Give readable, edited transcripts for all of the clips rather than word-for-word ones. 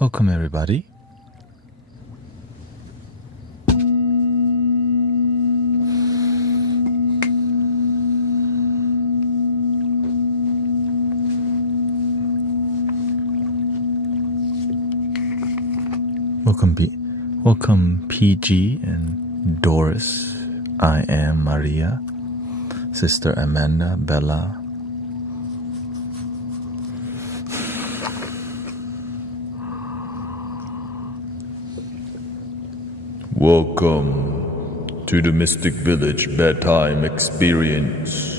Welcome, everybody. Welcome PG and Doris. I am Maria, Sister Amanda, Bella. Welcome to the Mystic Village Bedtime Experience.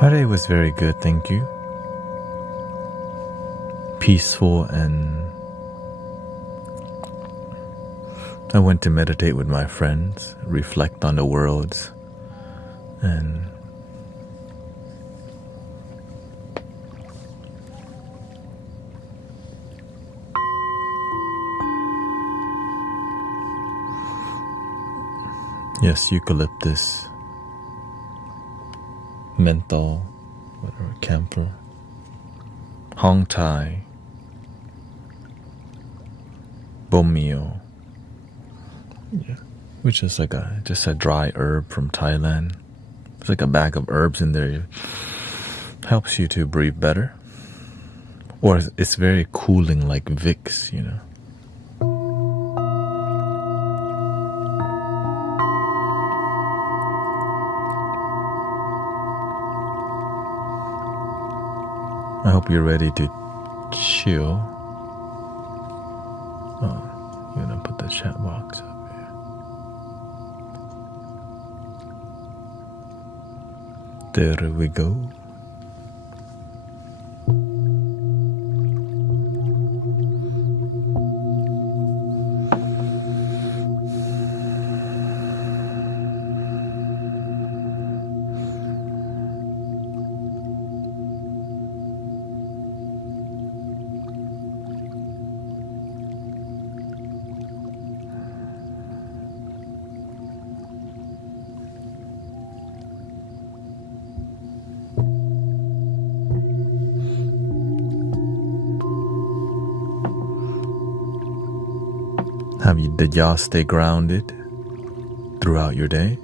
My day was very good, thank you. Peaceful, and I went to meditate with my friends, reflect on the worlds, and yes, eucalyptus, menthol, whatever, camphor, hong tai, bomio, yeah, which is like just a dry herb from Thailand. It's like a bag of herbs in there. It helps you to breathe better, or it's very cooling, like Vicks, you know. I hope you're ready to chill. Oh, you're gonna put the chat box up here. There we go. Did y'all stay grounded throughout your day?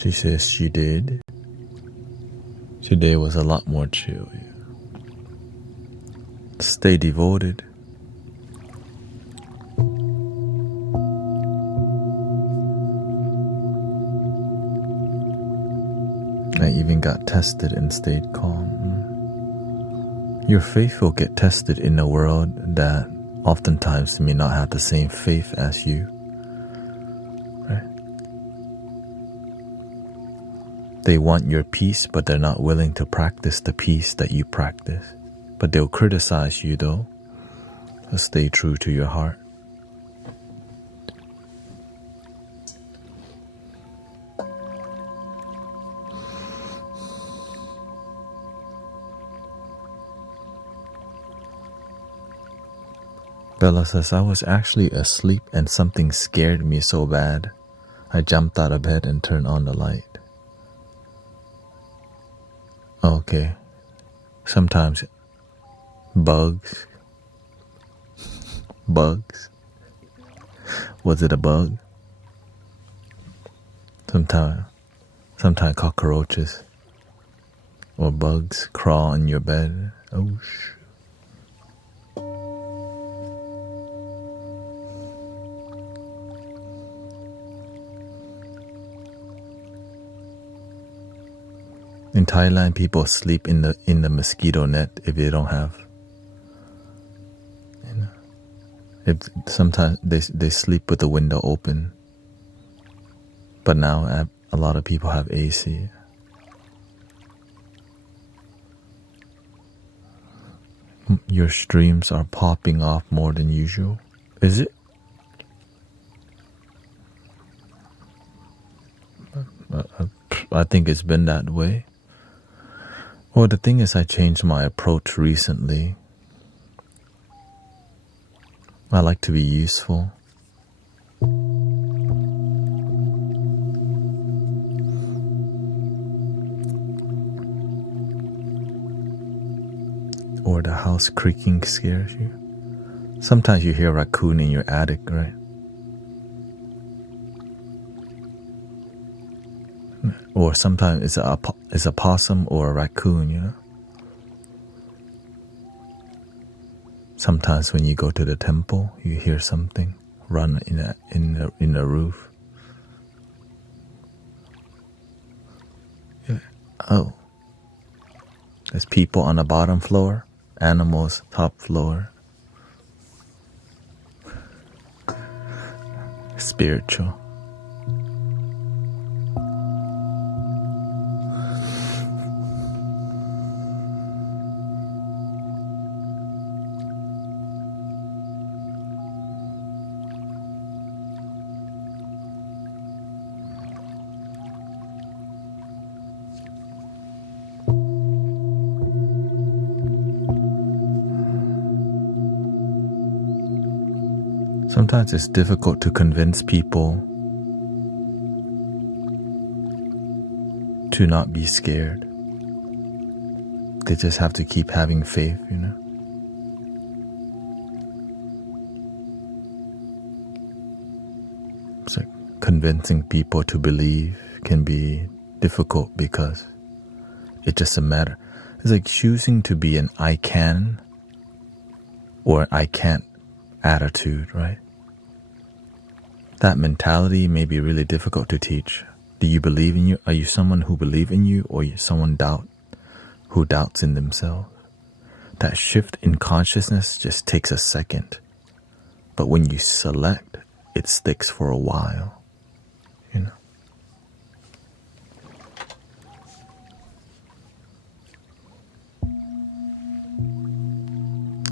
She says she did. Today was a lot more chill. Yeah. Stay devoted. I even got tested and stayed calm. Your faith will get tested in a world that oftentimes may not have the same faith as you. Right? They want your peace, but they're not willing to practice the peace that you practice. But they'll criticize you though. So stay true to your heart. Bella says, I was actually asleep and something scared me so bad. I jumped out of bed and turned on the light. Okay. Sometimes bugs. Bugs. Was it a bug? Sometimes cockroaches or bugs crawl in your bed. Oh, In Thailand, people sleep in the mosquito net if they don't have. If sometimes they sleep with the window open. But now a lot of people have AC. Your streams are popping off more than usual. Is it? I think it's been that way. Well, the thing is, I changed my approach recently. I like to be useful. Or the house creaking scares you. Sometimes you hear a raccoon in your attic, right? Or sometimes it's a possum or a raccoon, you know? Sometimes when you go to the temple, you hear something run in the roof. Yeah. Oh, there's people on the bottom floor, animals top floor. Spiritual. Sometimes it's difficult to convince people to not be scared. They just have to keep having faith, you know. It's like convincing people to believe can be difficult because it's just a matter. It's like choosing to be an I can or I can't attitude, right? That mentality may be really difficult to teach. Do you believe in you? Are you someone who believes in you, or are you someone who doubts in themselves? That shift in consciousness just takes a second. But when you select, it sticks for a while, you know.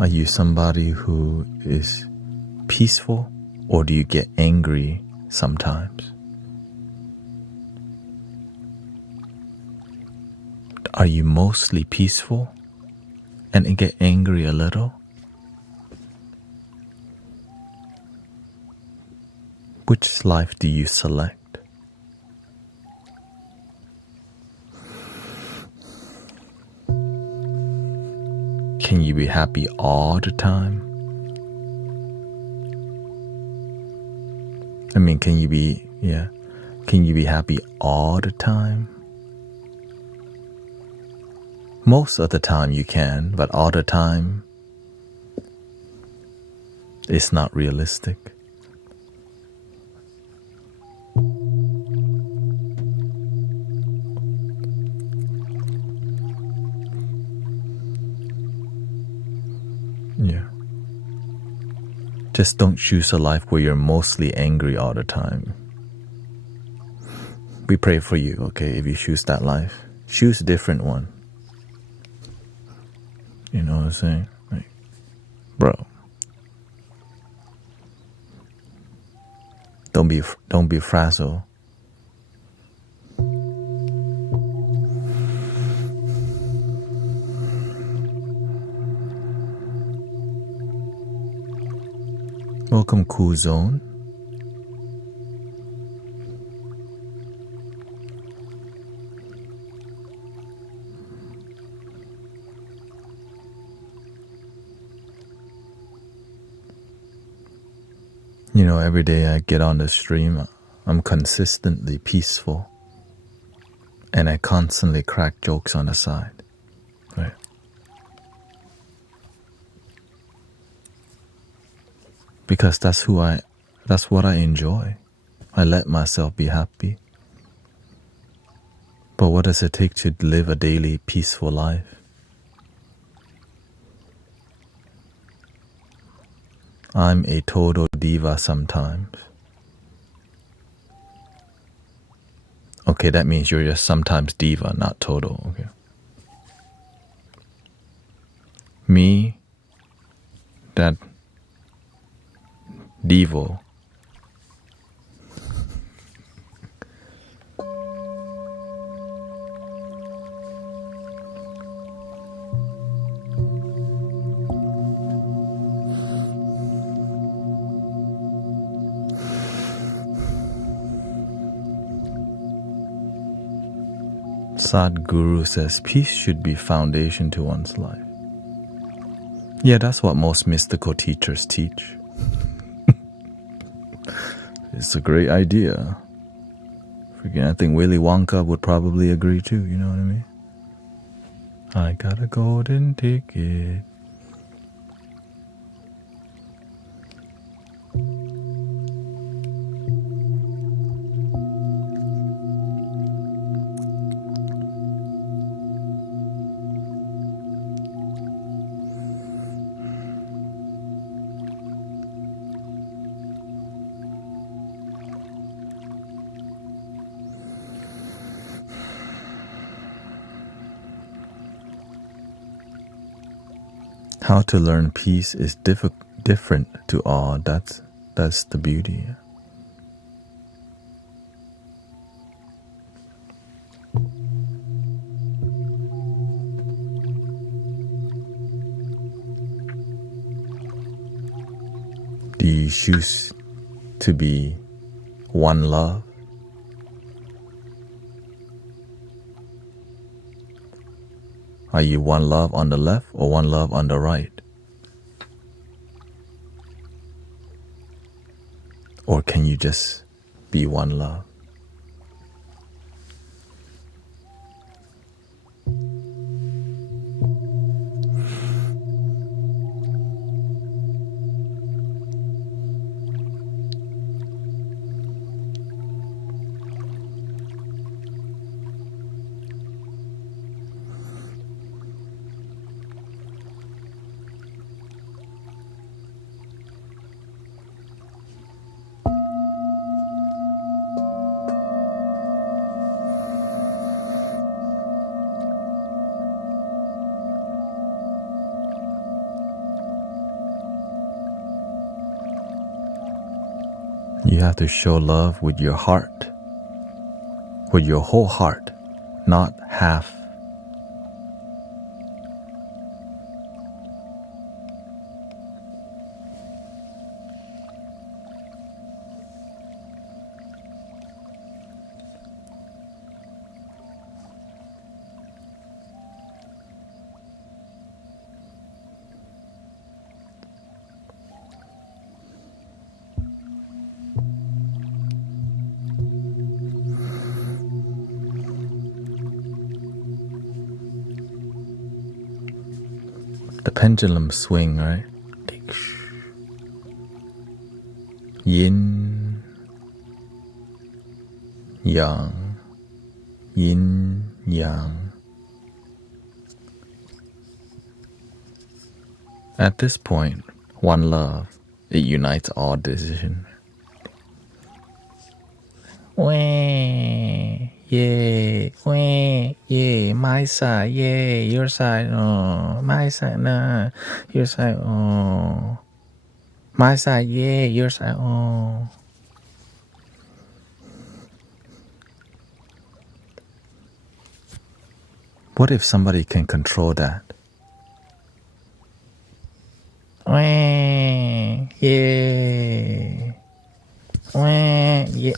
Are you somebody who is peaceful, or do you get angry sometimes? Are you mostly peaceful and get angry a little? Which life do you select? Can you be happy all the time? I mean, can you be happy all the time? Most of the time you can, but all the time, it's not realistic. Yeah. Just don't choose a life where you're mostly angry all the time. We pray for you, okay, if you choose that life. Choose a different one. You know what I'm saying? Like, bro, don't be frazzled. Welcome, Cool Zone. You know, every day I get on the stream, I'm consistently peaceful, and I constantly crack jokes on the side, right? Because that's what I enjoy. I let myself be happy. But what does it take to live a daily peaceful life? I'm a total diva sometimes. Okay, that means you're just sometimes diva, not total. Okay. Me, that Devo. Sadhguru says peace should be foundation to one's life. Yeah, that's what most mystical teachers teach. It's a great idea. I think Willy Wonka would probably agree too, you know what I mean? I got a golden ticket. How to learn peace is different to all. That's the beauty. Do you choose to be one love? Are you one love on the left or one love on the right? Or can you just be one love? You have to show love with your heart, with your whole heart, not half. The pendulum swing, right? Yin, yang, yin, yang. At this point, one love, it unites all decision. Wah, yeah, wah, yeah, my side, yeah, your side, oh, my side, nah, your side, oh, my side, yeah, your side, oh. What if somebody can control that? Wah, yeah, wah, yeah.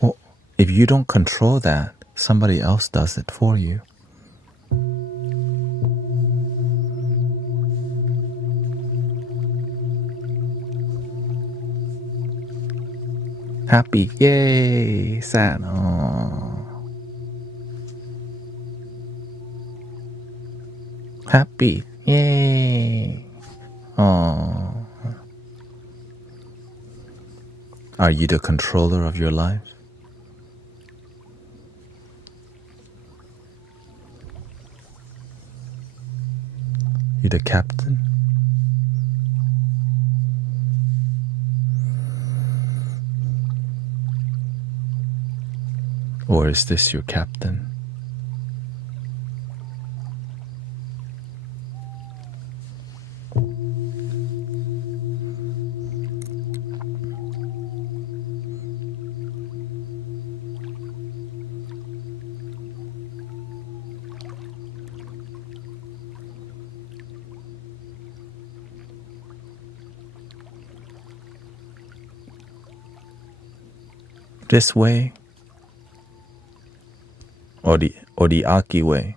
Well, if you don't control that, somebody else does it for you. Happy, yay, sad, oh. Happy, yay, oh. Are you the controller of your life? You the captain? Or is this your captain? This way? Or the Aki way?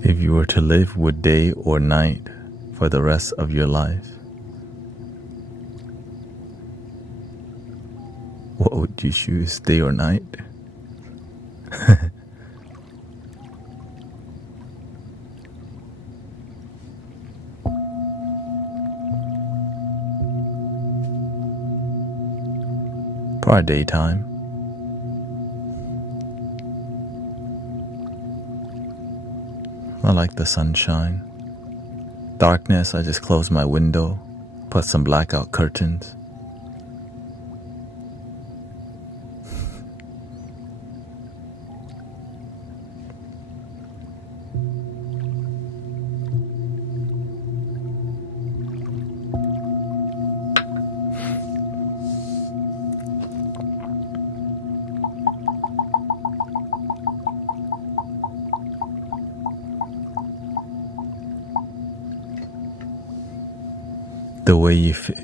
If you were to live with day or night for the rest of your life, what would you choose, day or night? Probably daytime. I like the sunshine. Darkness, I just close my window, put some blackout curtains.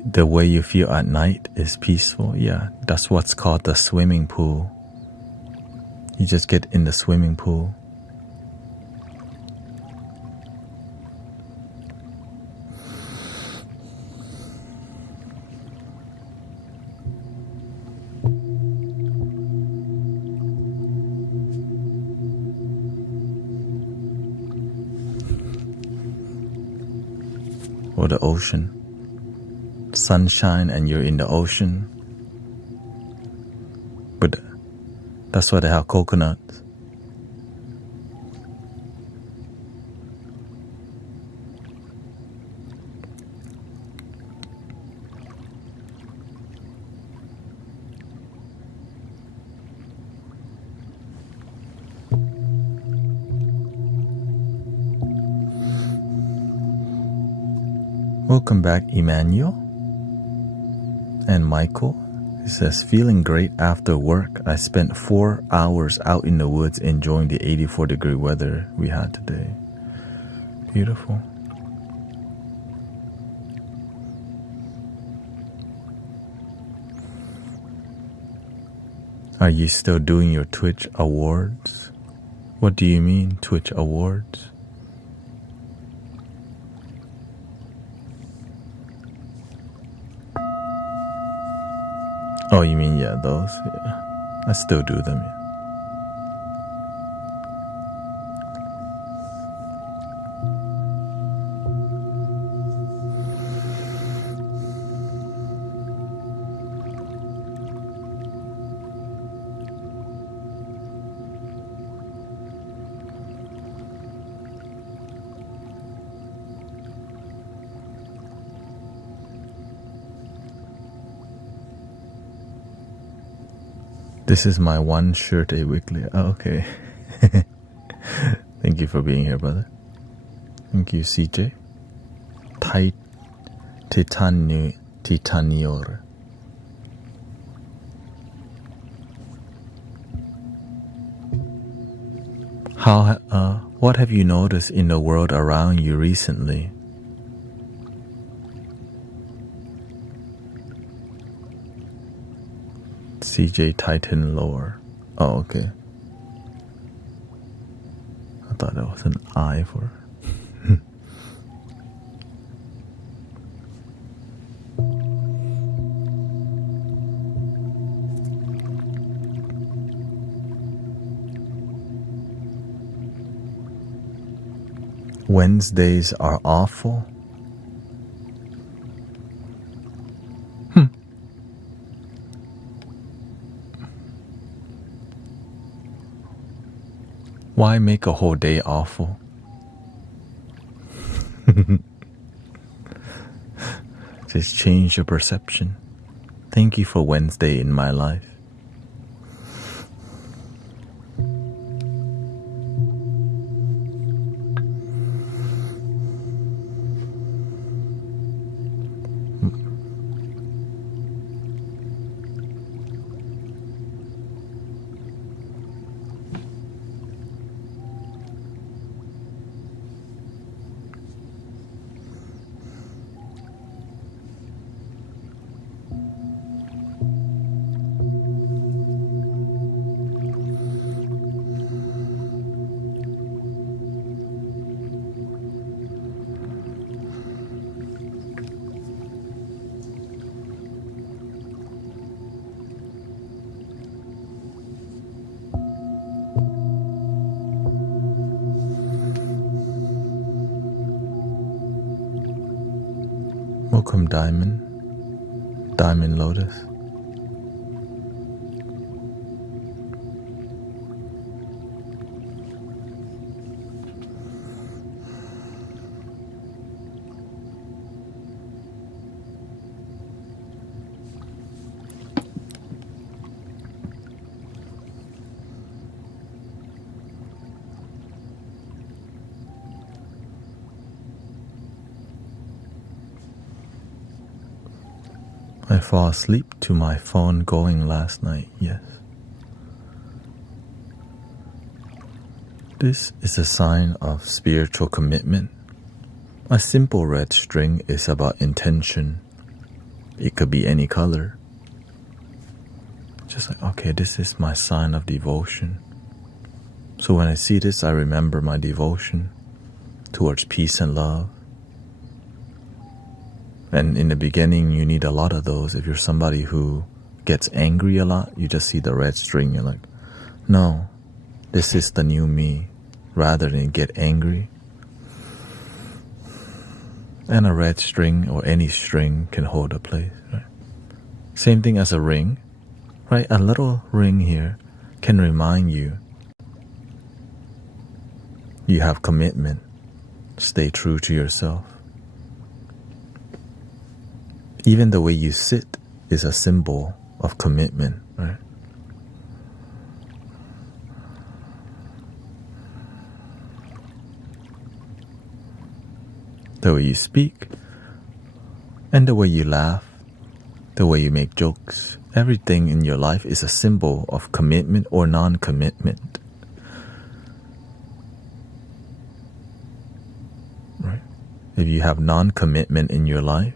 The way you feel at night is peaceful. Yeah, that's what's called the swimming pool. You just get in the swimming pool. Or the ocean. Sunshine and you're in the ocean. But that's why they have coconuts. Welcome back, Emmanuel. And Michael, he says, feeling great after work. I spent 4 hours out in the woods enjoying the 84-degree weather we had today. Beautiful. Are you still doing your Twitch awards? What do you mean, Twitch awards? Oh, you mean, yeah, those? Yeah. I still do them, yeah. This is my one shirt a weekly. Oh, okay. Thank you for being here, brother. Thank you, CJ. Titanior. What have you noticed in the world around you recently? CJ Titan lore. Oh, okay. I thought that was an I for. Wednesdays are awful. Why make a whole day awful? Just change your perception. Thank you for Wednesday in my life. Welcome, Diamond Lotus. I fall asleep to my phone going last night, yes. This is a sign of spiritual commitment. A simple red string is about intention. It could be any color. Just like, okay, this is my sign of devotion. So when I see this, I remember my devotion towards peace and love. And in the beginning, you need a lot of those. If you're somebody who gets angry a lot, you just see the red string. You're like, no, this is the new me, rather than get angry. And a red string or any string can hold a place, right? Same thing as a ring, right? A little ring here can remind you you have commitment. Stay true to yourself. Even the way you sit is a symbol of commitment, right? The way you speak, and the way you laugh, the way you make jokes, everything in your life is a symbol of commitment or non-commitment. Right? If you have non-commitment in your life,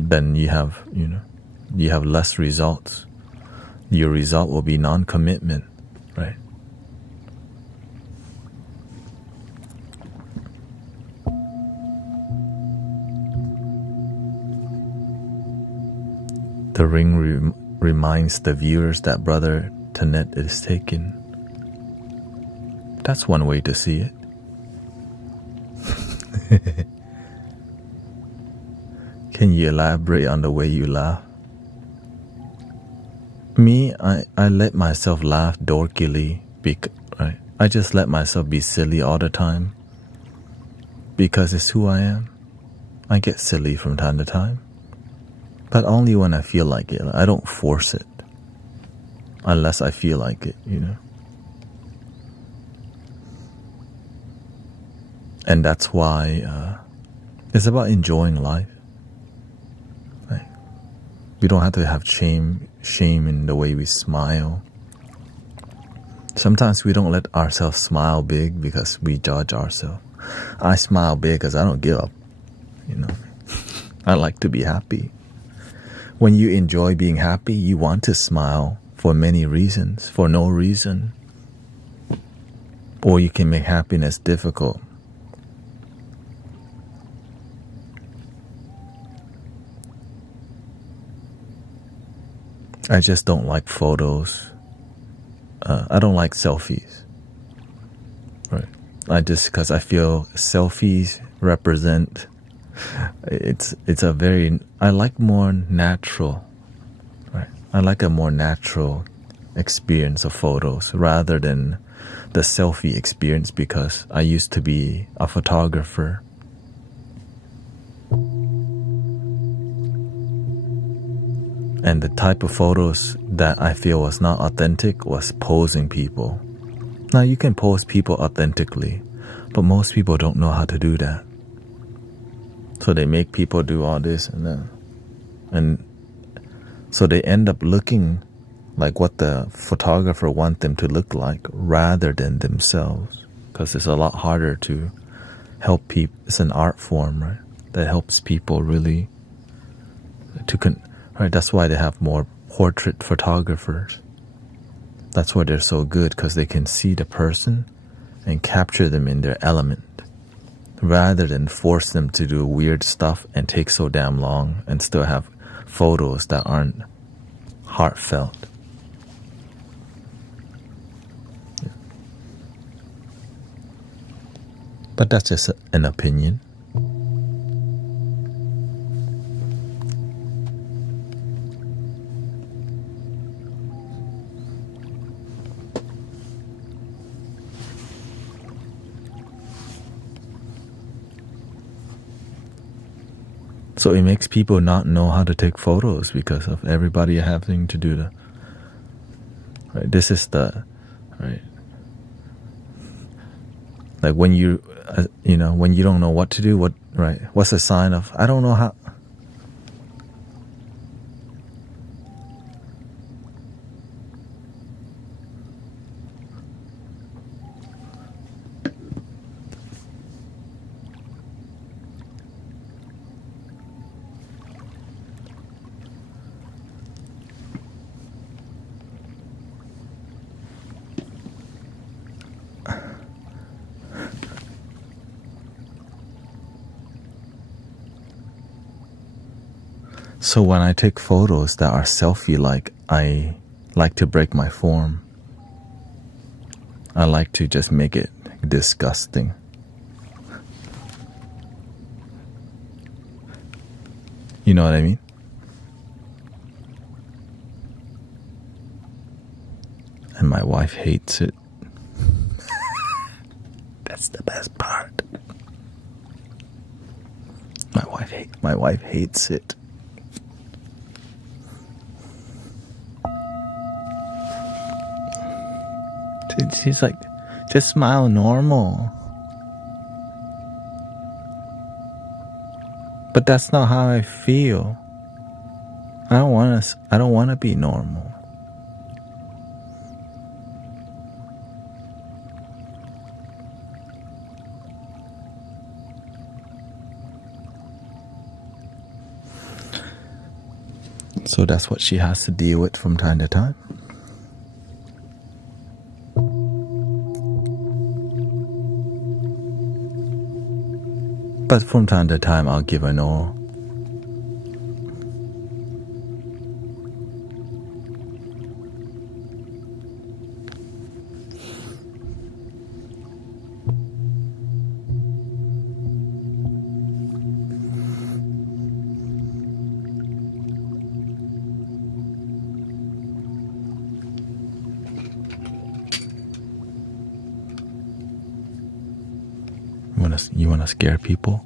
then you have less results. Your result will be non-commitment, right? The ring reminds the viewers that Brother Thanet is taken. That's one way to see it. Can you elaborate on the way you laugh? Me, I let myself laugh dorkily, right? I just let myself be silly all the time because it's who I am. I get silly from time to time, but only when I feel like it. I don't force it unless I feel like it, And that's why It's about enjoying life. Right? We don't have to have shame in the way we smile. Sometimes we don't let ourselves smile big because we judge ourselves. I smile big because I don't give up. I like to be happy. When you enjoy being happy, you want to smile for many reasons, for no reason. Or you can make happiness difficult. I just don't like photos. I don't like selfies. Right. Because I feel selfies represent, it's a very, I like more natural, right? I like a more natural experience of photos rather than the selfie experience, because I used to be a photographer. And the type of photos that I feel was not authentic was posing people. Now you can pose people authentically, but most people don't know how to do that. So they make people do all this and so they end up looking like what the photographer wants them to look like rather than themselves. Because it's a lot harder to help people. It's an art form, right? That helps people really right? That's why they have more portrait photographers. That's why they're so good, because they can see the person and capture them in their element, rather than force them to do weird stuff and take so damn long and still have photos that aren't heartfelt. Yeah. But that's just an opinion. So it makes people not know how to take photos because of everybody having to do the, right? This is the, right? Like when you, when you don't know what to do, right? What's a sign of, I don't know how. So when I take photos that are selfie-like, I like to break my form. I like to just make it disgusting. You know what I mean? And my wife hates it. That's the best part. My wife hates it. She's like, just smile normal. But that's not how I feel. I don't want to be normal. So that's what she has to deal with from time to time. But from time to time, I'll give her no. You wanna scare people?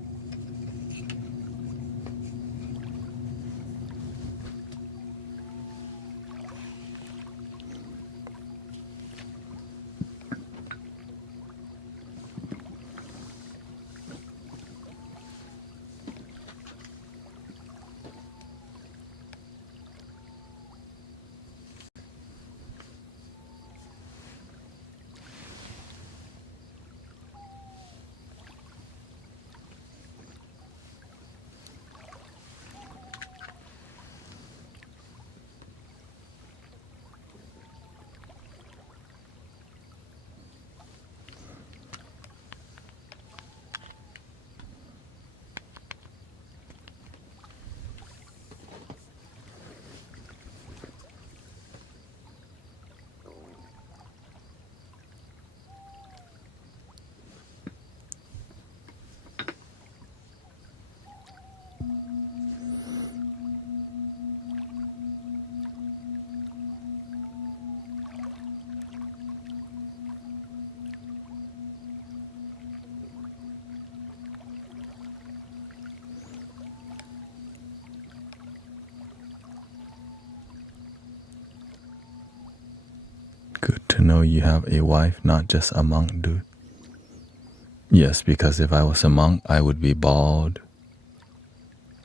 Good to know you have a wife, not just a monk, dude. Yes, because if I was a monk, I would be bald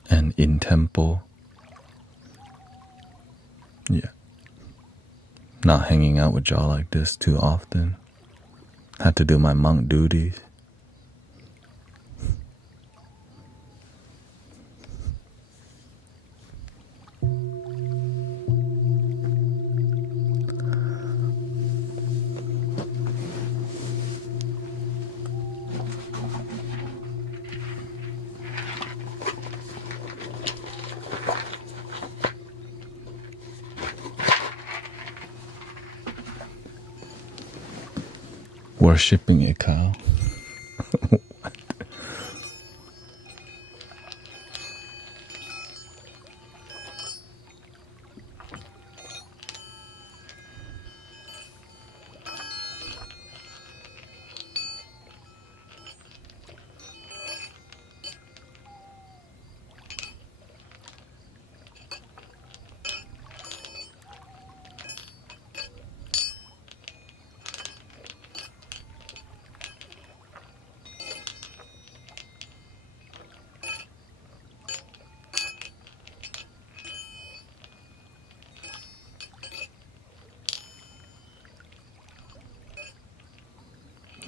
and in temple. Yeah. Not hanging out with y'all like this too often. Had to do my monk duties. Worshipping a cow.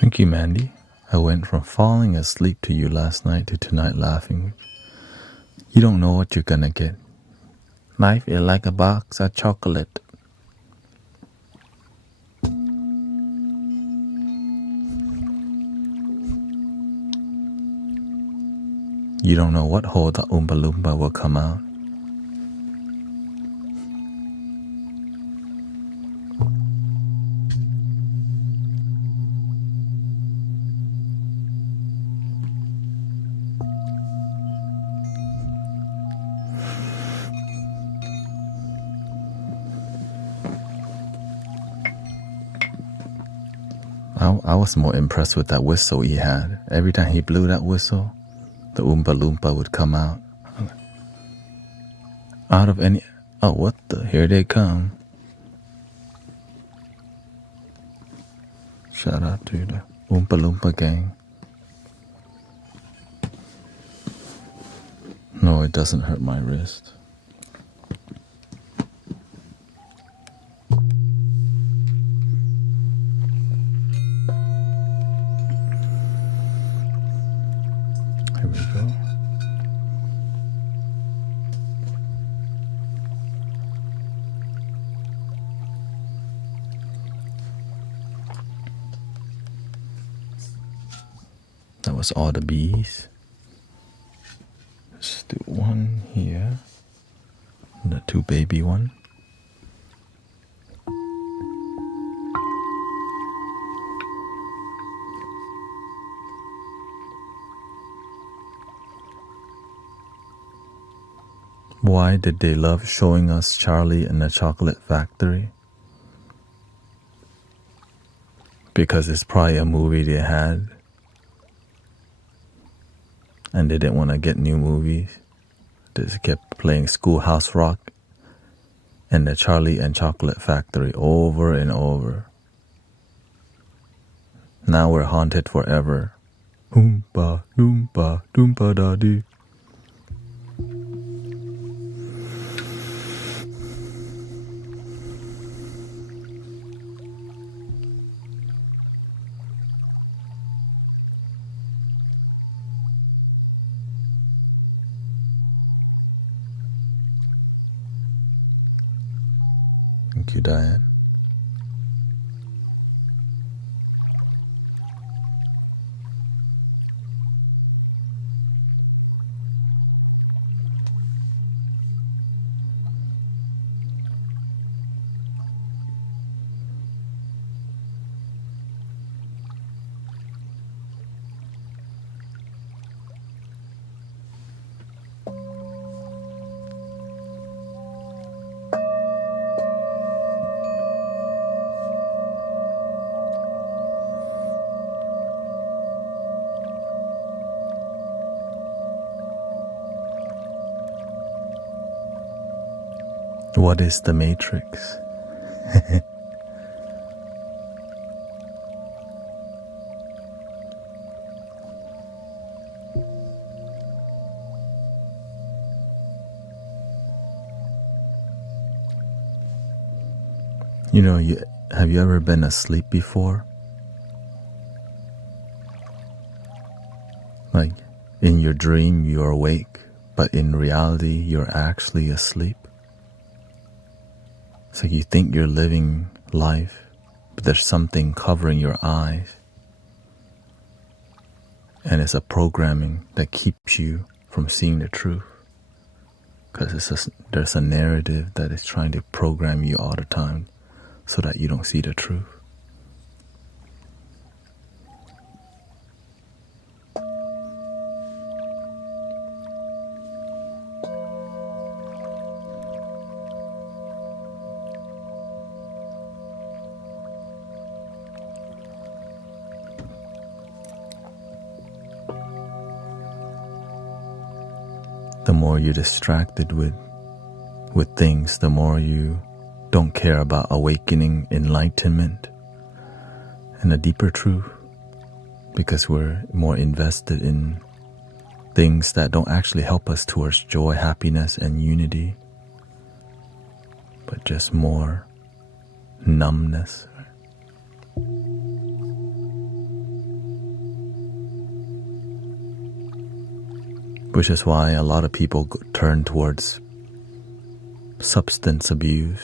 Thank you, Mandy. I went from falling asleep to you last night to tonight laughing. You don't know what you're gonna get. Life is like a box of chocolate. You don't know what hole the Oompa Loompa will come out. I was more impressed with that whistle he had. Every time he blew that whistle, the Oompa Loompa would come out. Out of any... Oh, what the... Here they come. Shout out to the Oompa Loompa gang. No, it doesn't hurt my wrist. Here we go. That was all the bees. Let's do one here. And the two baby one. Why did they love showing us Charlie in the Chocolate Factory? Because it's probably a movie they had. And they didn't want to get new movies. They just kept playing Schoolhouse Rock and the Charlie and Chocolate Factory over and over. Now we're haunted forever. Oompa, loompa, doompa da dee. Thank you, Diane. What is the matrix? You know, have you ever been asleep before? Like, in your dream you're awake, but in reality you're actually asleep. So you think you're living life, but there's something covering your eyes. And it's a programming that keeps you from seeing the truth. Because there's a narrative that is trying to program you all the time so that you don't see the truth. The more you're distracted with things, the more you don't care about awakening, enlightenment, and a deeper truth, because we're more invested in things that don't actually help us towards joy, happiness, and unity, but just more numbness. Which is why a lot of people turn towards substance abuse,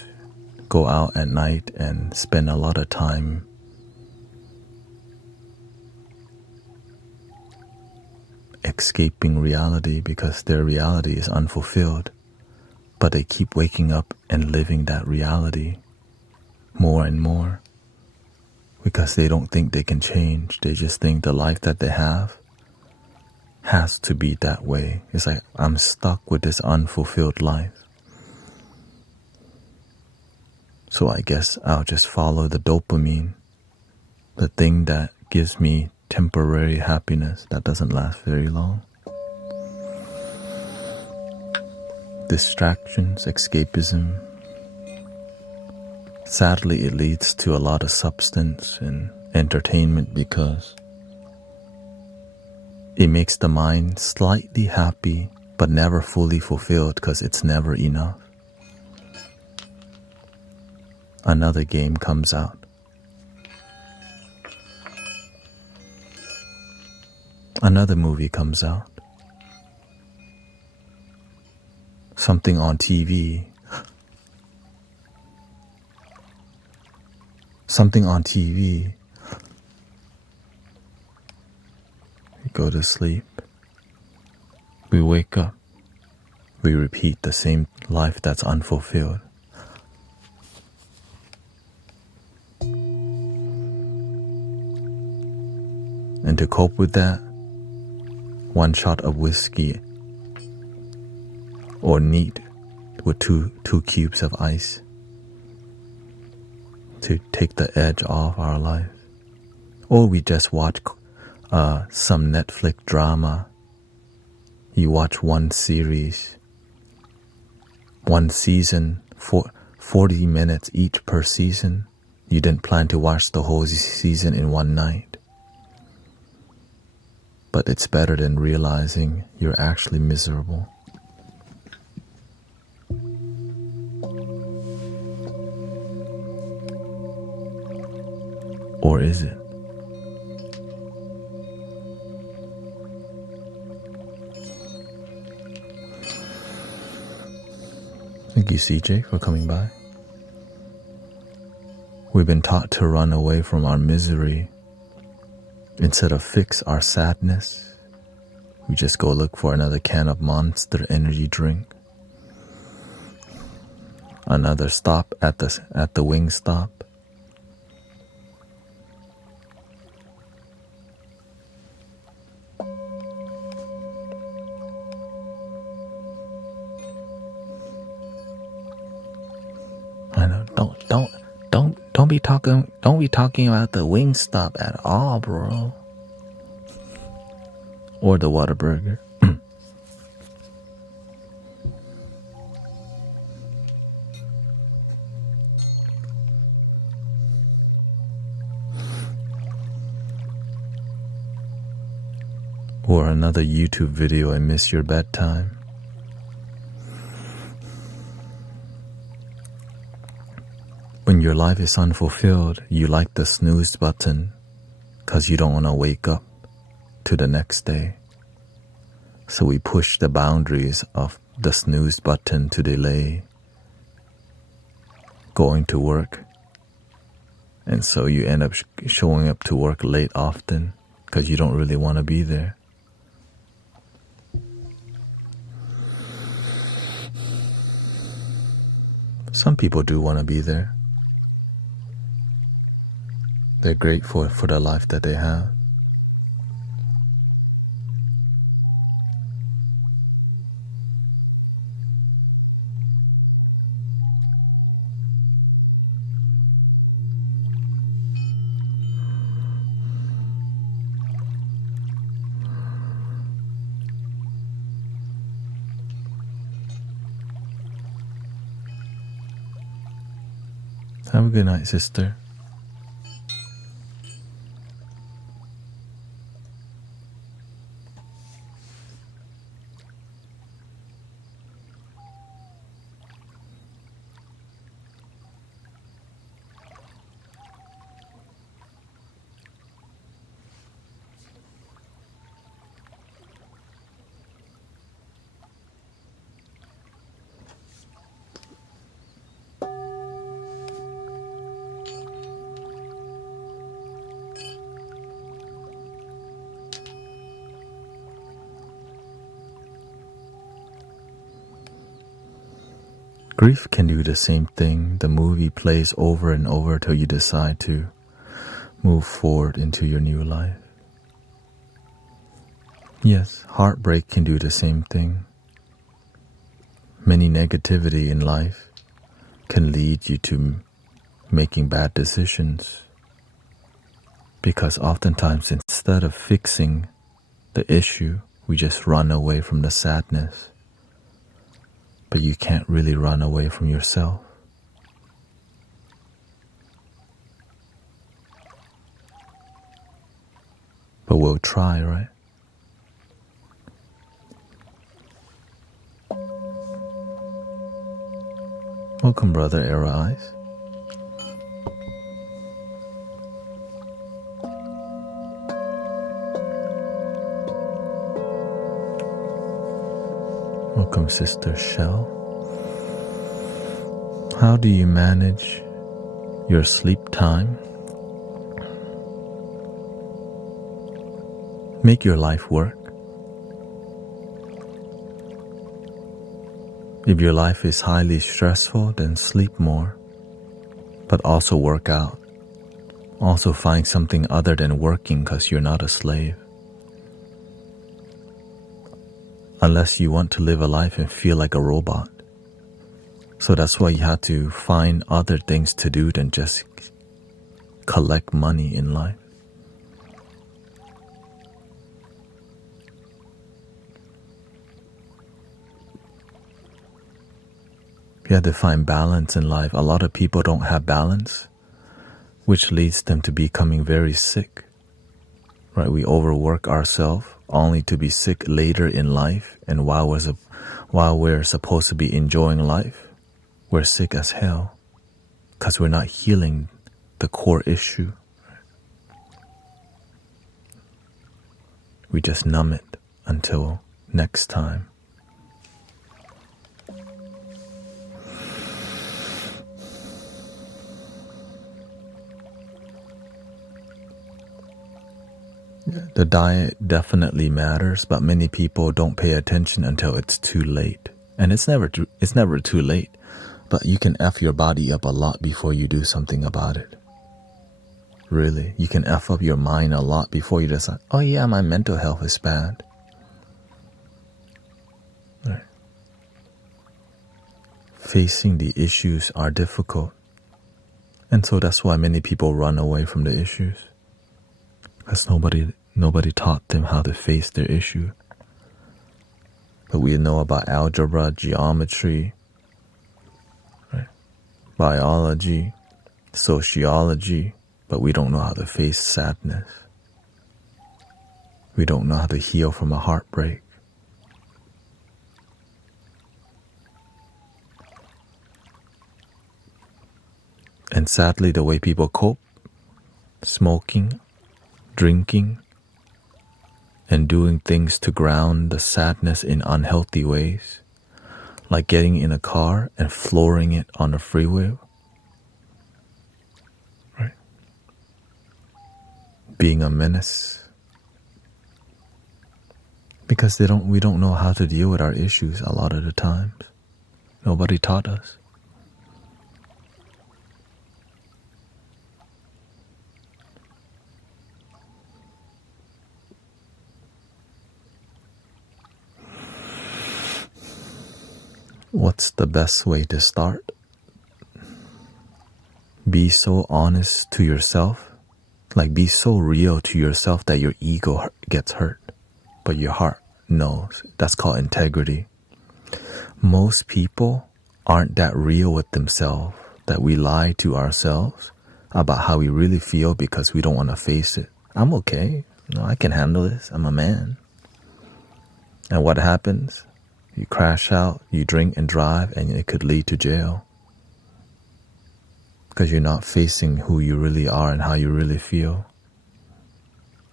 go out at night and spend a lot of time escaping reality because their reality is unfulfilled, but they keep waking up and living that reality more and more because they don't think they can change. They just think the life that they have has to be that way. It's like, I'm stuck with this unfulfilled life, so I guess I'll just follow the dopamine, the thing that gives me temporary happiness that doesn't last very long. Distractions, escapism. Sadly, it leads to a lot of substance and entertainment because it makes the mind slightly happy but never fully fulfilled because it's never enough. Another game comes out. Another movie comes out. Something on TV. Something on TV. We go to sleep. We wake up. We repeat the same life that's unfulfilled. And to cope with that, 1 shot of whiskey or neat with two cubes of ice to take the edge off our life. Or we just watch some Netflix drama. You watch one series, one season, 40 minutes each per season. You didn't plan to watch the whole season in one night. But it's better than realizing you're actually miserable. Or is it? Thank you, CJ, for coming by. We've been taught to run away from our misery. Instead of fix our sadness, we just go look for another can of Monster energy drink. Another stop at the wing stop. I know. Don't be talking about the wing stop at all, bro. Or the Whataburger. Or another YouTube video, I miss your bedtime. When your life is unfulfilled, you like the snooze button because you don't want to wake up to the next day. So we push the boundaries of the snooze button to delay going to work. And so you end up showing up to work late often because you don't really want to be there. Some people do want to be there. They're grateful for the life that they have. Have a good night, sister. Grief can do the same thing. The movie plays over and over till you decide to move forward into your new life. Yes, heartbreak can do the same thing. Many negativity in life can lead you to making bad decisions. Because oftentimes instead of fixing the issue, we just run away from the sadness. But you can't really run away from yourself. But we'll try, right? Welcome, Brother Arrow Eyes. Welcome, Sister Shell. How do you manage your sleep time? Make your life work. If your life is highly stressful, then sleep more, but also work out. Also find something other than working because you're not a slave. Unless you want to live a life and feel like a robot. So that's why you have to find other things to do than just collect money in life. You have to find balance in life. A lot of people don't have balance, which leads them to becoming very sick. Right? We overwork ourselves only to be sick later in life, and while we're supposed to be enjoying life, we're sick as hell because we're not healing the core issue. We just numb it until next time. The diet definitely matters, but many people don't pay attention until it's too late. And it's never too late, but you can F your body up a lot before you do something about it. Really, you can F up your mind a lot before you decide, oh yeah, my mental health is bad. Right. Facing the issues are difficult. And so that's why many people run away from the issues. Because nobody taught them how to face their issue. But we know about algebra, geometry, right? Biology, sociology, but we don't know how to face sadness. We don't know how to heal from a heartbreak. And sadly, the way people cope, smoking, drinking, and doing things to ground the sadness in unhealthy ways, like getting in a car and flooring it on the freeway, right? Being a menace. Because we don't know how to deal with our issues a lot of the times. Nobody taught us. What's the best way to start? Be so honest to yourself, like be so real to yourself that your ego gets hurt, but your heart knows. That's called integrity. Most people aren't that real with themselves, that we lie to ourselves about how we really feel because we don't want to face it. I'm okay. No, I can handle this. I'm a man. And what happens? You crash out, you drink and drive, and it could lead to jail. Because you're not facing who you really are and how you really feel.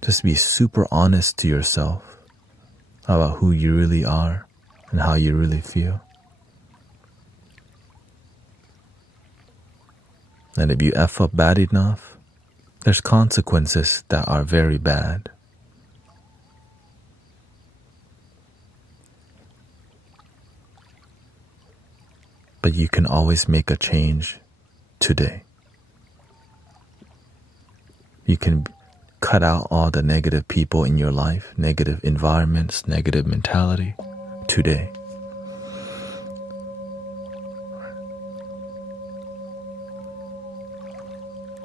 Just be super honest to yourself about who you really are and how you really feel. And if you F up bad enough, there's consequences that are very bad. But you can always make a change today. You can cut out all the negative people in your life, negative environments, negative mentality today.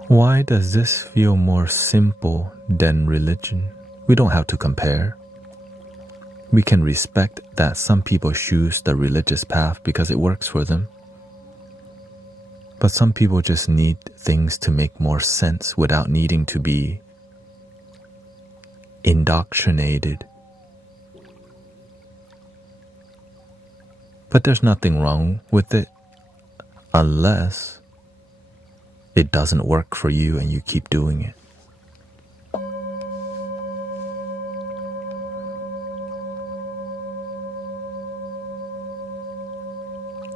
Why does this feel more simple than religion? We don't have to compare. We can respect that some people choose the religious path because it works for them. But some people just need things to make more sense without needing to be indoctrinated. But there's nothing wrong with it unless it doesn't work for you and you keep doing it.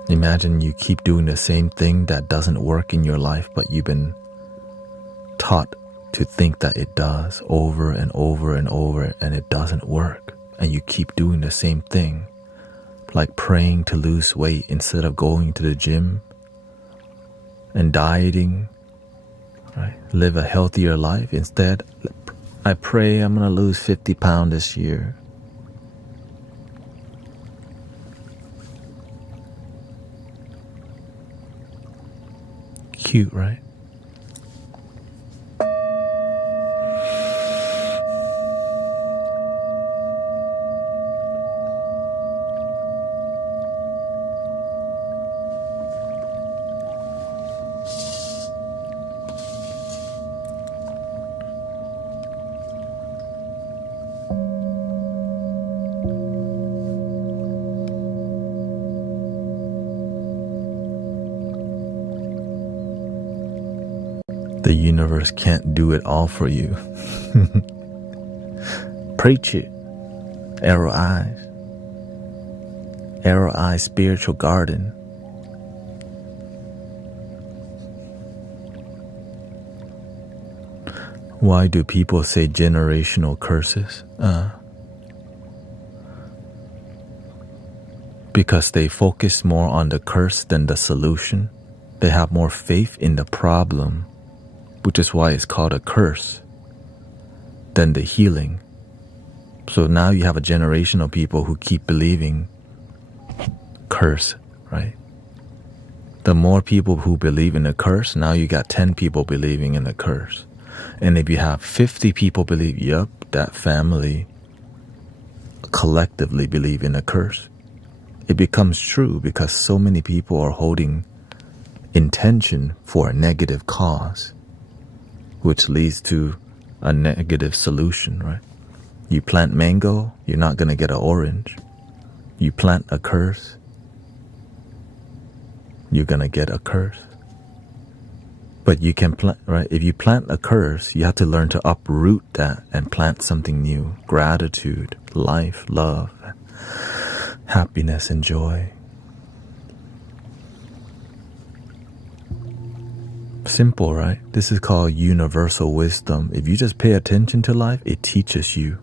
Imagine you keep doing the same thing that doesn't work in your life, but you've been taught to think that it does over and over and over, and it doesn't work. And you keep doing the same thing, like praying to lose weight instead of going to the gym and dieting, right? Live a healthier life. Instead, I pray I'm going to lose 50 pounds this year. Cute, right? The universe can't do it all for you. Preach it. Arrow eyes. Arrow eyes spiritual garden. Why do people say generational curses? Because they focus more on the curse than the solution. They have more faith in the problem, which is why it's called a curse, than the healing. So now you have a generation of people who keep believing curse, right? The more people who believe in a curse, now you got 10 people believing in a curse. And if you have 50 people believe, yep, that family collectively believe in a curse, it becomes true because so many people are holding intention for a negative cause, which leads to a negative solution, right? You plant mango, you're not going to get an orange. You plant a curse, you're going to get a curse. But you can plant, right? If you plant a curse, you have to learn to uproot that and plant something new. Gratitude, life, love, happiness, and joy. Simple, right? This is called universal wisdom. If you just pay attention to life, it teaches you.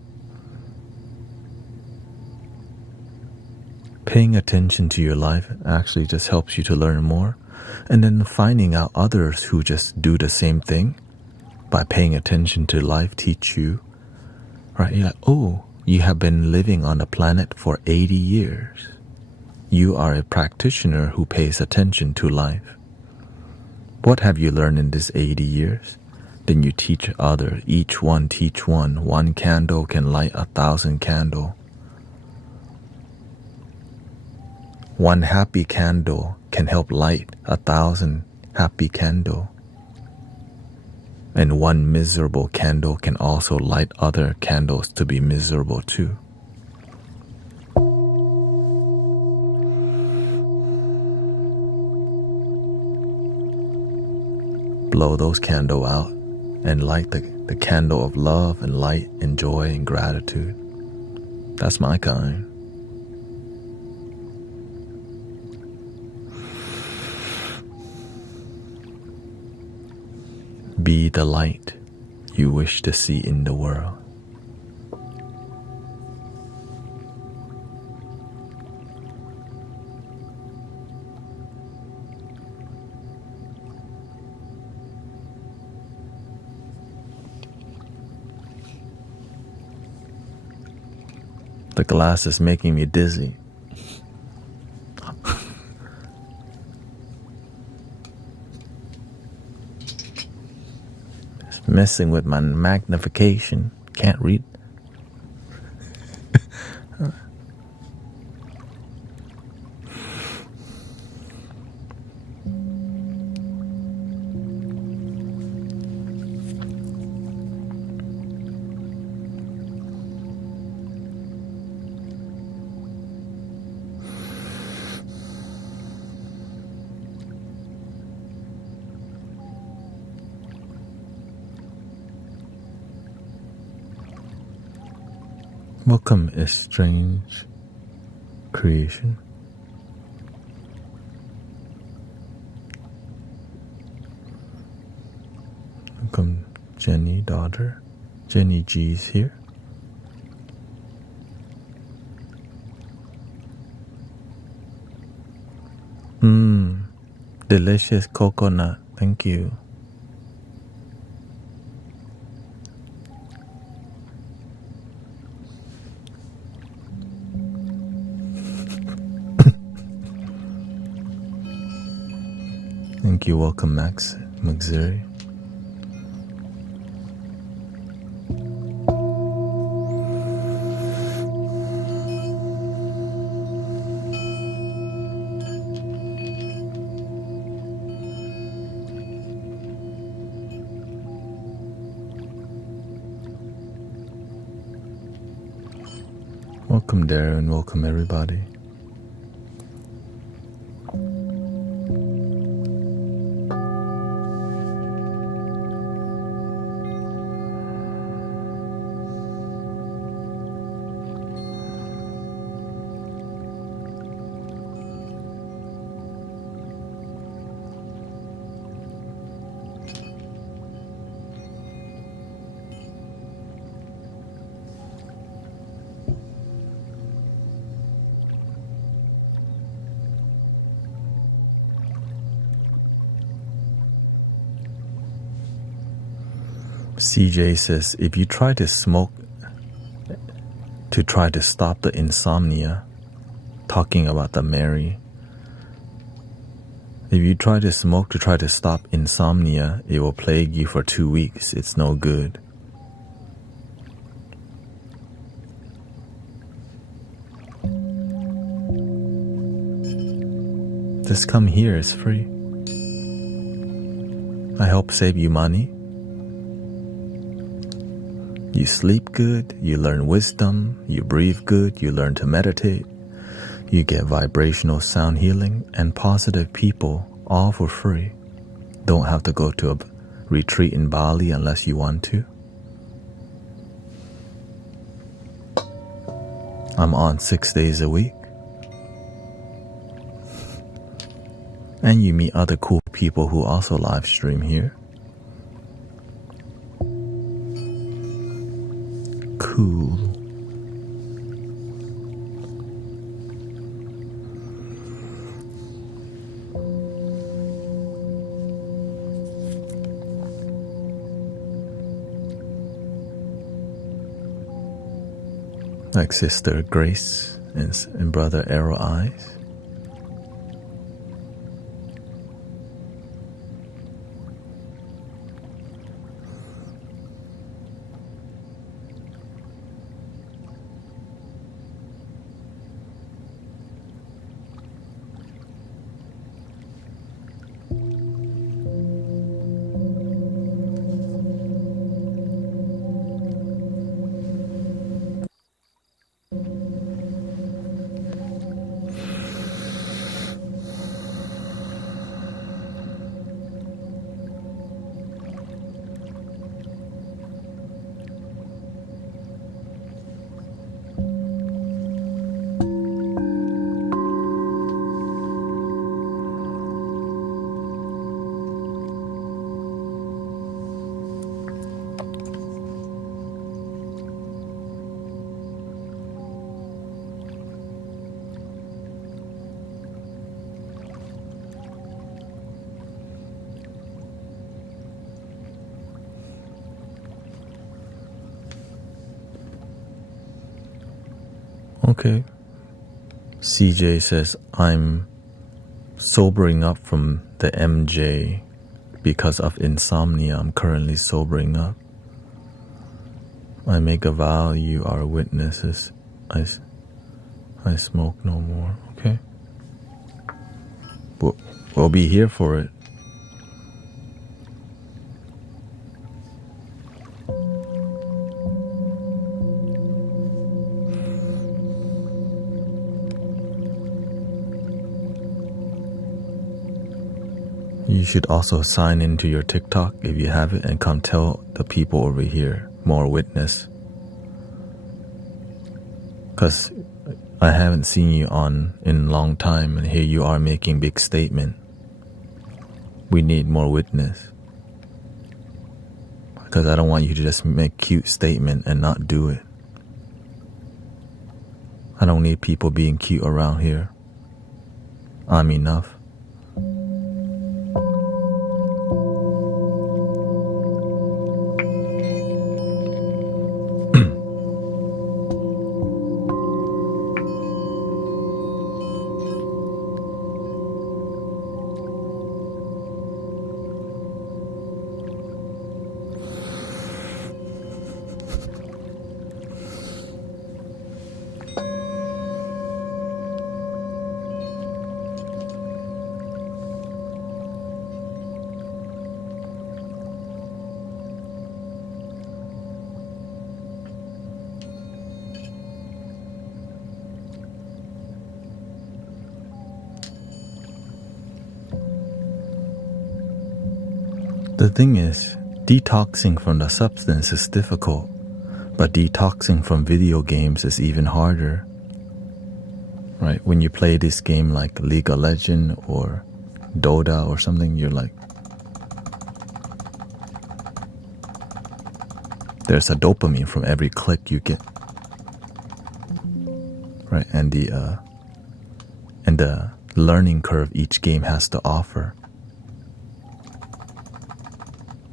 Paying attention to your life actually just helps you to learn more. And then finding out others who just do the same thing by paying attention to life teach you, right? You're like, oh, you have been living on the planet for 80 years. You are a practitioner who pays attention to life. What have you learned in this 80 years? Then you teach others. Each one teach one. One candle can light 1,000 candles. One happy candle can help light 1,000 happy candles. And one miserable candle can also light other candles to be miserable too. Blow those candles out and light the candle of love and light and joy and gratitude. That's my kind. Be the light you wish to see in the world. The glass is making me dizzy. It's messing with my magnification. Can't read. Welcome, a strange creation. Welcome, Jenny, daughter. Jenny G's here. Delicious coconut. Thank you. Thank you. Welcome, Max Maxiri. Welcome, Darren. Welcome, everybody. CJ says, if you try to smoke to try to stop the insomnia, talking about the Mary, if you try to smoke to try to stop insomnia, it will plague you for 2 weeks. It's no good. Just come here, it's free. I help save you money. You sleep good, you learn wisdom, you breathe good, you learn to meditate, you get vibrational sound healing and positive people all for free. Don't have to go to a retreat in Bali unless you want to. I'm on 6 days a week. And you meet other cool people who also live stream here. Cool. Like Sister Grace and Brother Arrow Eyes. Okay. CJ says, I'm sobering up from the MJ because of insomnia. I'm currently sobering up. I make a vow, you are witnesses. I smoke no more. Okay. We'll be here for it. You should also sign into your TikTok if you have it and come tell the people over here more witness. Because I haven't seen you on in a long time and here you are making big statement. We need more witness. Because I don't want you to just make cute statement and not do it. I don't need people being cute around here. I'm enough. The thing is, detoxing from the substance is difficult, but detoxing from video games is even harder. Right? When you play this game like League of Legends or Dota or something, you're like, there's a dopamine from every click you get. Right? And the learning curve each game has to offer.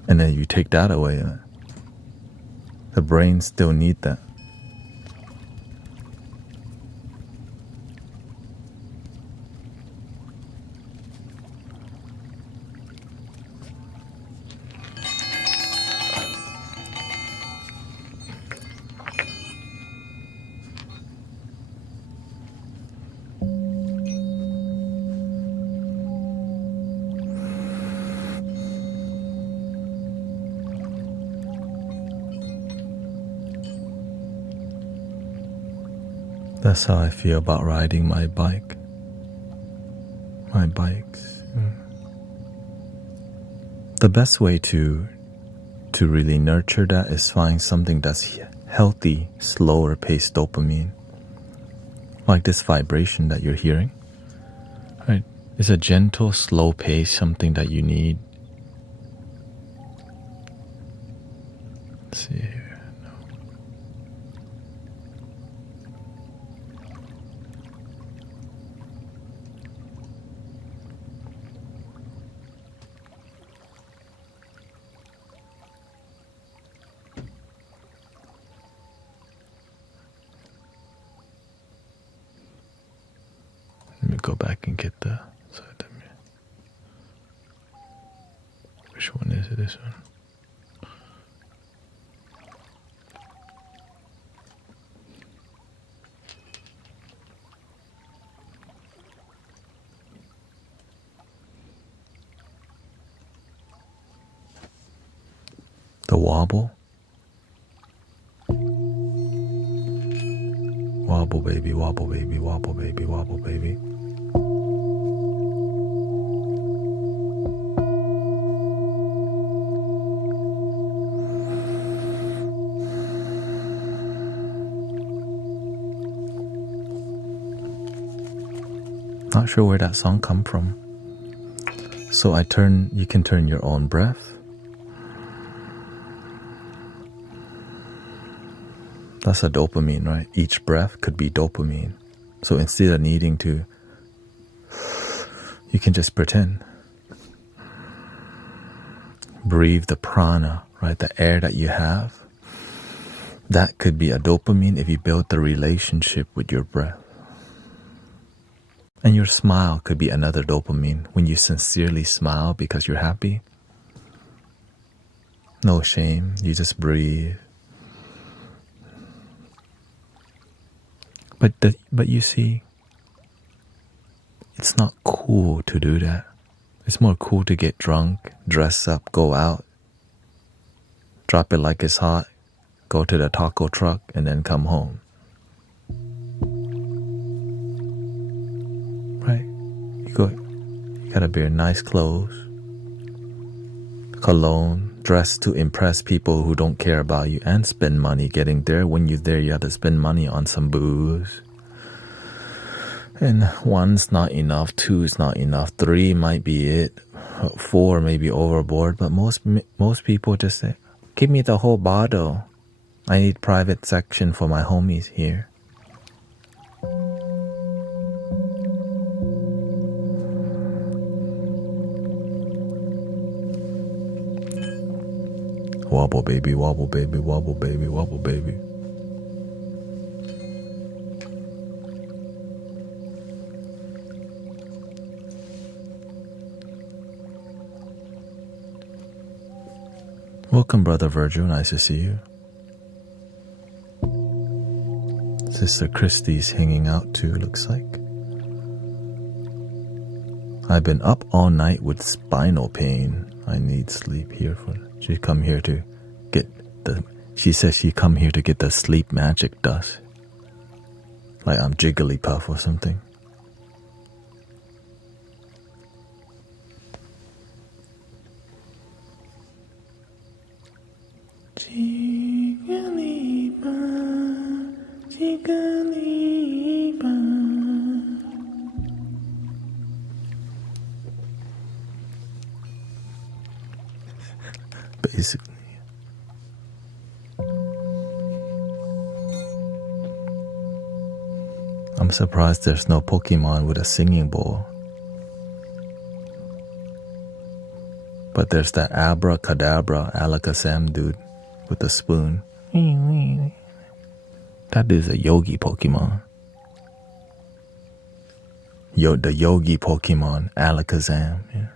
And then you take that away, the brain still need that. That's how I feel about riding my bike. My bikes. The best way to really nurture that is find something that's healthy, slower paced dopamine. Like this vibration that you're hearing. Right? It's a gentle, slow pace, something that you need. Let's see here. Let me go back and get the. Which one is it? This one. The wobble. Wobble baby, wobble baby, wobble baby, wobble baby. Not sure where that song come from. So you can turn your own breath. That's a dopamine, right? Each breath could be dopamine. So instead of needing to, you can just pretend. Breathe the prana, right? The air that you have. That could be a dopamine if you build the relationship with your breath. And your smile could be another dopamine. When you sincerely smile because you're happy. No shame, you just breathe. But you see, it's not cool to do that. It's more cool to get drunk, dress up, go out, drop it like it's hot, go to the taco truck, and then come home. Right? You gotta wear nice clothes, cologne, dress to impress people who don't care about you, and spend money getting there. When you're there, you have to spend money on some booze. And 1's not enough, 2's not enough, 3 might be it, 4 may be overboard, but most people just say, give me the whole bottle. I need private section for my homies here. Wobble baby, wobble baby, wobble baby, wobble baby. Welcome, Brother Virgil. Nice to see you. Sister Christie's hanging out too, looks like. I've been up all night with spinal pain. I need sleep here she come here to get she says she come here to get the sleep magic dust. Like I'm Jigglypuff or something. Basically. I'm surprised there's no Pokemon with a singing bowl. But there's that abracadabra Alakazam dude with a spoon. That dude's a yogi Pokemon. The yogi Pokemon, Alakazam. Yeah.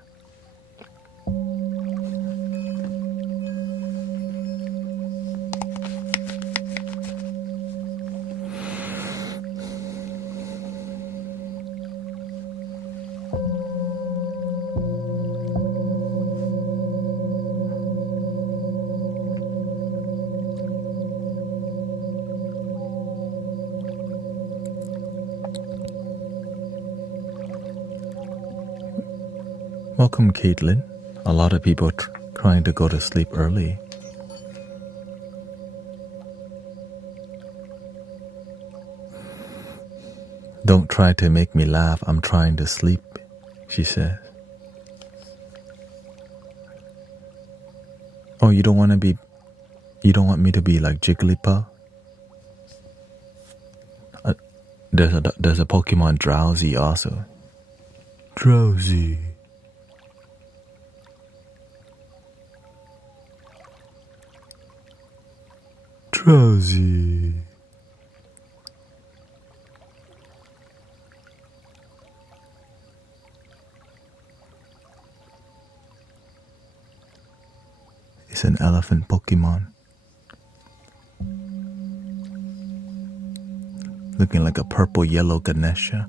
Welcome, Caitlin. A lot of people trying to go to sleep early. Don't try to make me laugh. I'm trying to sleep, she says. Oh, you don't want me to be like Jigglypuff? There's a Pokemon Drowsy also. Drowsy. Drowsy. It's an elephant Pokemon. Looking like a purple yellow Ganesha.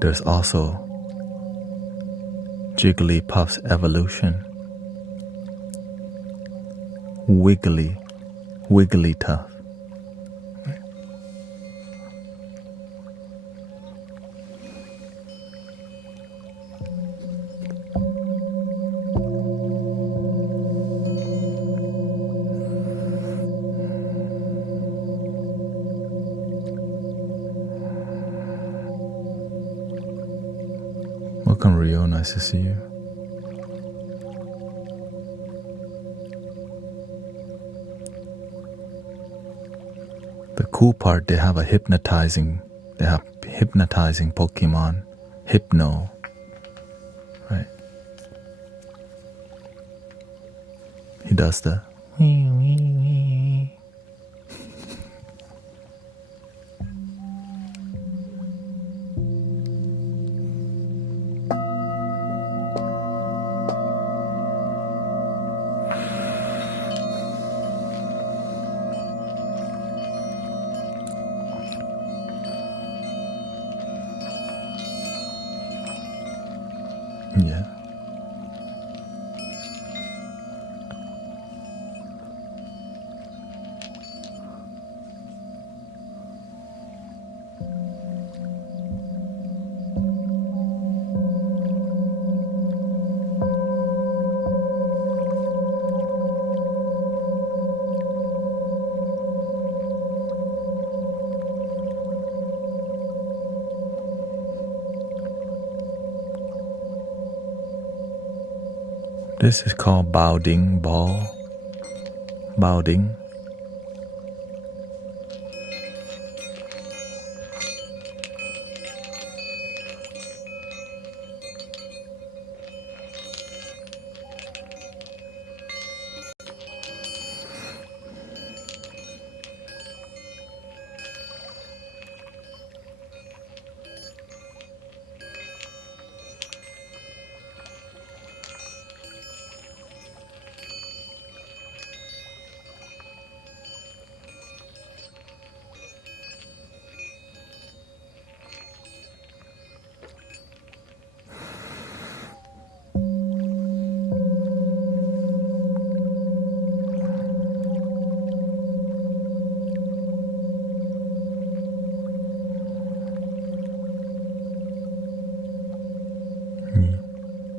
There's also Jigglypuff's evolution. Wigglytuff. Welcome, Rio. Nice to see you. The cool part, they have hypnotizing Pokemon, Hypno, right? He does the wee wee wee. Yeah. This is called Baoding Ball. Baoding.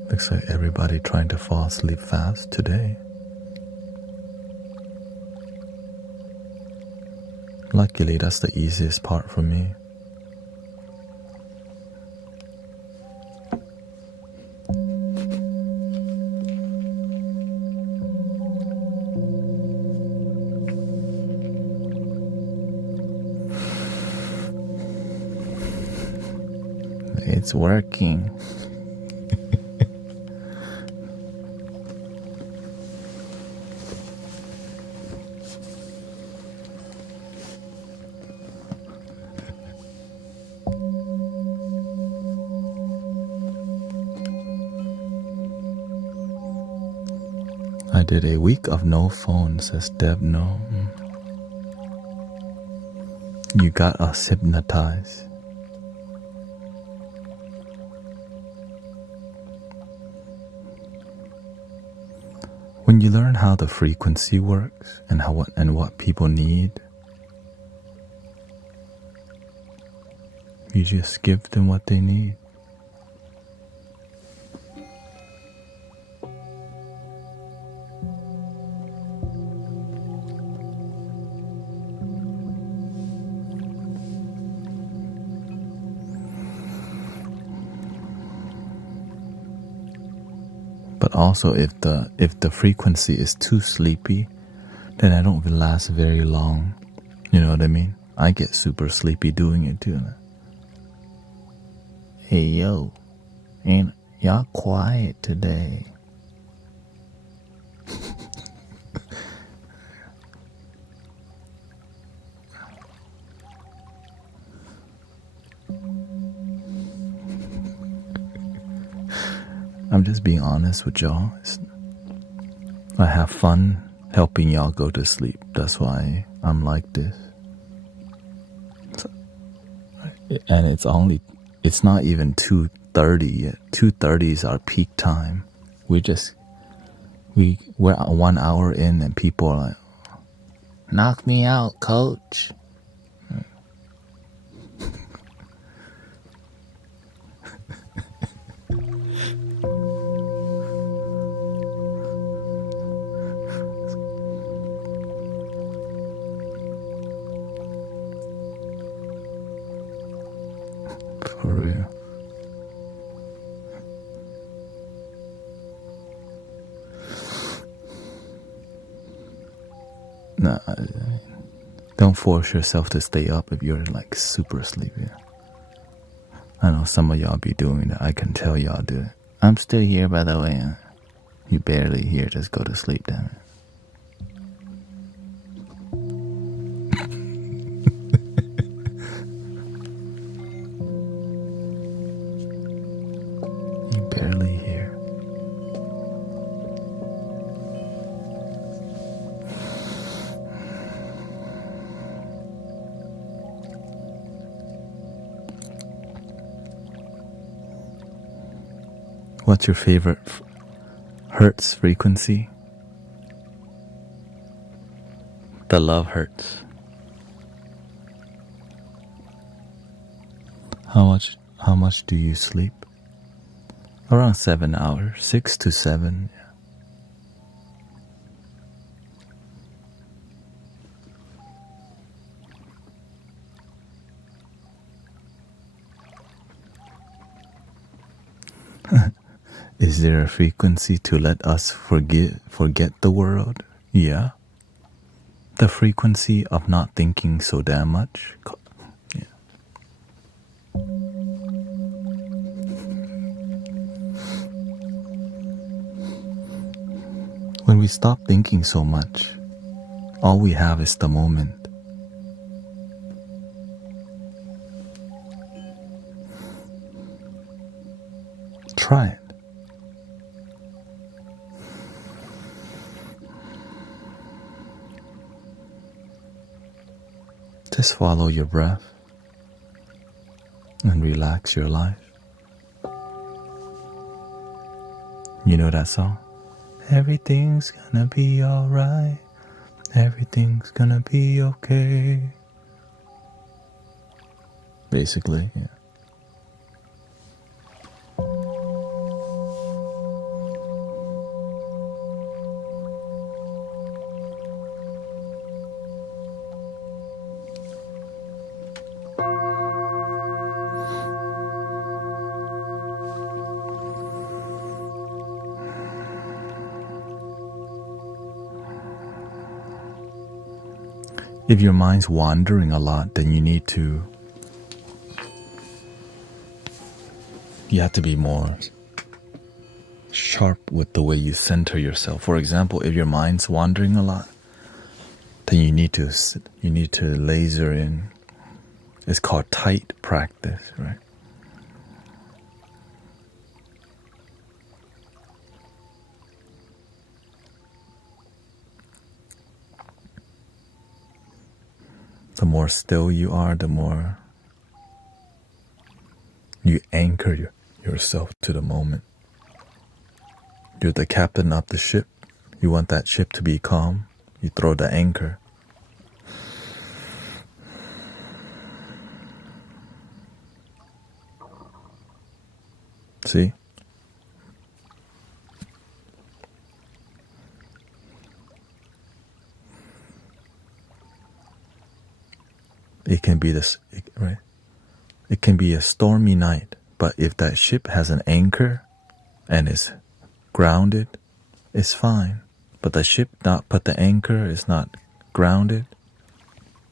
Looks like everybody trying to fall asleep fast today. Luckily, that's the easiest part for me. It's working. I did a week of no phone, says Deb. No. You got us hypnotized. When you learn how the frequency works and what people need, you just give them what they need. But also, if the frequency is too sleepy, then I don't last very long. You know what I mean? I get super sleepy doing it too. Hey yo, ain't y'all quiet today? I'm just being honest with y'all. I have fun helping y'all go to sleep. That's why I'm like this. And it's not even 2:30 yet. 2:30 is our peak time. We're 1 hour in and people are like, knock me out, coach. For real. Nah, don't force yourself to stay up if you're like super sleepy. I know some of y'all be doing that. I can tell y'all do it. I'm still here, by the way. You barely here. Just go to sleep, damn it. Barely here. What's your favorite hertz frequency? The love hertz. How much do you sleep? Around 7 hours, 6 to 7. Yeah. Is there a frequency to let us forget the world? Yeah. The frequency of not thinking so damn much. Yeah. When we stop thinking so much, all we have is the moment. Try it. Just follow your breath and relax your life. You know that song? Everything's gonna be alright. Everything's gonna be okay. Basically, yeah. If your mind's wandering a lot, then you have to be more sharp with the way you center yourself. For example, if your mind's wandering a lot, then you need to laser in. It's called tight practice, right? The more still you are, the more you anchor yourself to the moment. You're the captain of the ship. You want that ship to be calm. You throw the anchor. See? It can be this, right? It can be a stormy night, but if that ship has an anchor and is grounded, it's fine. But the ship not put the anchor is not grounded.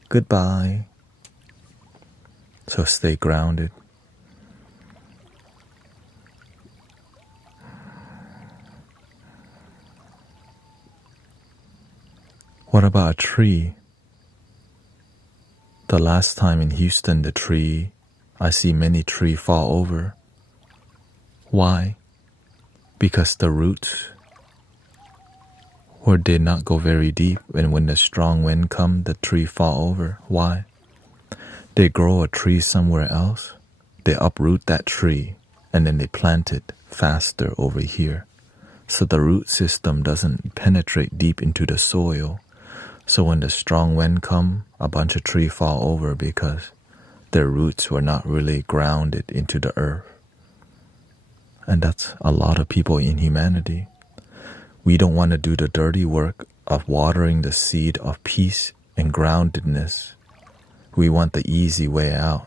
Goodbye. So stay grounded. What about a tree? The last time in Houston, I see many trees fall over. Why? Because the roots did not go very deep, and when the strong wind comes, the tree fall over. Why? They grow a tree somewhere else, they uproot that tree, and then they plant it faster over here. So the root system doesn't penetrate deep into the soil. So when the strong wind comes, a bunch of trees fall over because their roots were not really grounded into the earth. And that's a lot of people in humanity. We don't want to do the dirty work of watering the seed of peace and groundedness. We want the easy way out,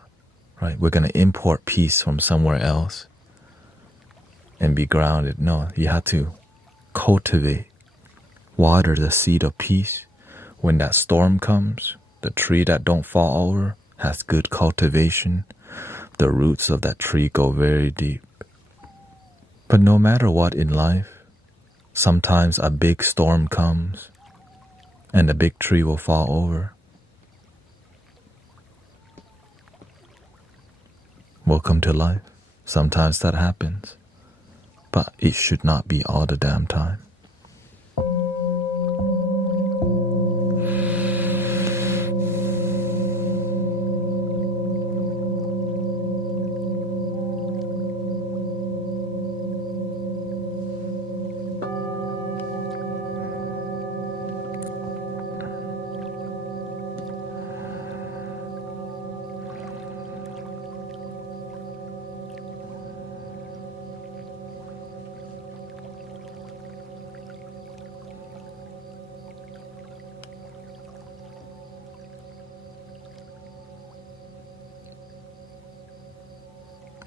right? We're going to import peace from somewhere else and be grounded. No, you have to cultivate, water the seed of peace. When that storm comes, the tree that don't fall over has good cultivation. The roots of that tree go very deep. But no matter what in life, sometimes a big storm comes and the big tree will fall over. Welcome to life. Sometimes that happens, but it should not be all the damn time.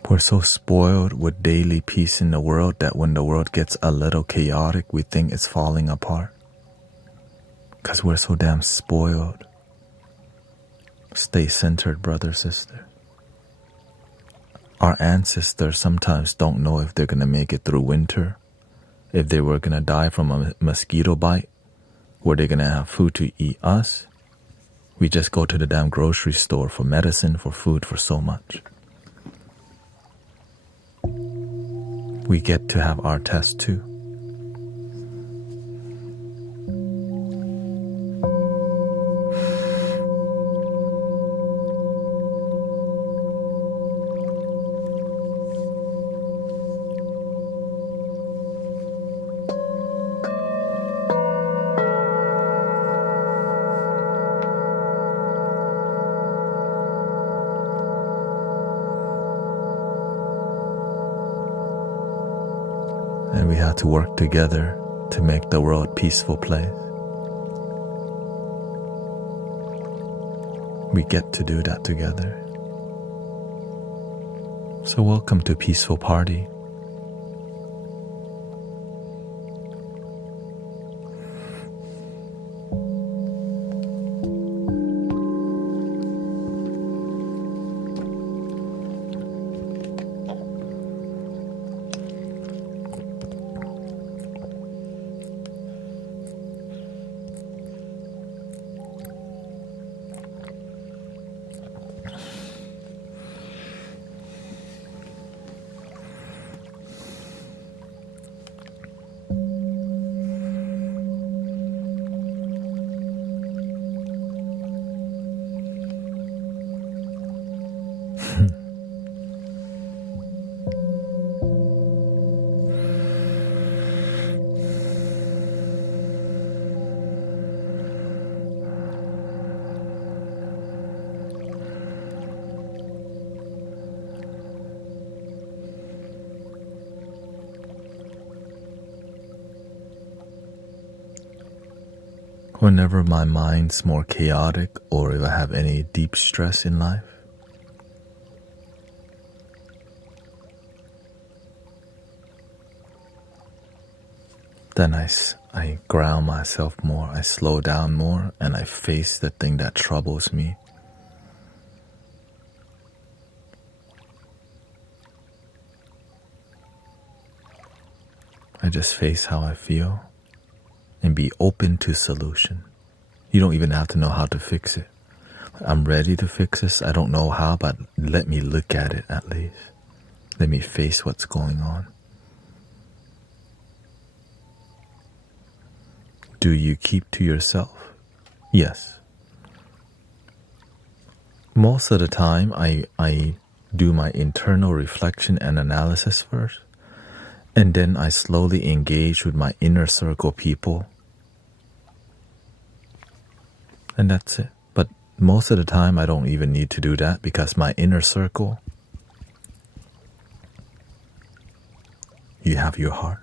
We're so spoiled with daily peace in the world that when the world gets a little chaotic, we think it's falling apart. Because we're so damn spoiled. Stay centered, brother, sister. Our ancestors sometimes don't know if they're going to make it through winter. If they were going to die from a mosquito bite, were they going to have food to eat us? We just go to the damn grocery store for medicine, for food, for so much. We get to have our test too. And we have to work together to make the world a peaceful place. We get to do that together. So welcome to Peaceful Party. Whenever my mind's more chaotic or if I have any deep stress in life, then I ground myself more, I slow down more, and I face the thing that troubles me. I just face how I feel and be open to solution. You don't even have to know how to fix it. I'm ready to fix this. I don't know how, but let me look at it at least. Let me face what's going on. Do you keep to yourself? Yes. Most of the time, I do my internal reflection and analysis first, and then I slowly engage with my inner circle people. And that's it. But most of the time, I don't even need to do that because my inner circle, you have your heart.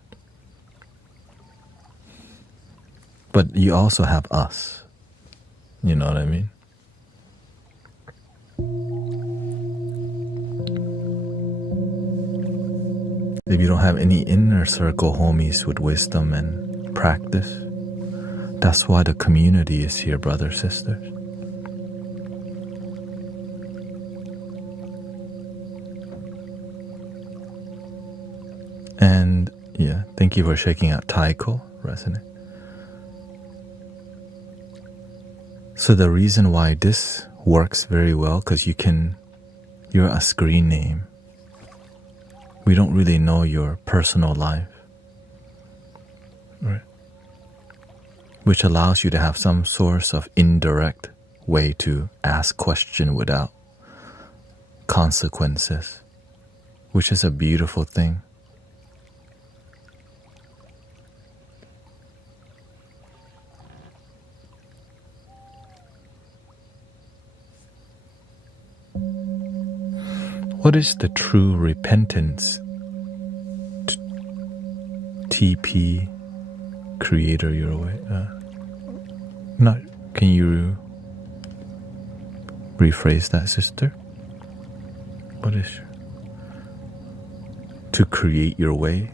But you also have us. You know what I mean? If you don't have any inner circle homies with wisdom and practice, that's why the community is here, brothers, sisters. And yeah, thank you for checking out Taiko, Resonate. So the reason why this works very well, because you're a screen name. We don't really know your personal life, right? Which allows you to have some source of indirect way to ask question without consequences, which is a beautiful thing. What is the true repentance? TP, creator your way. Can you rephrase that, sister? What is to create your way?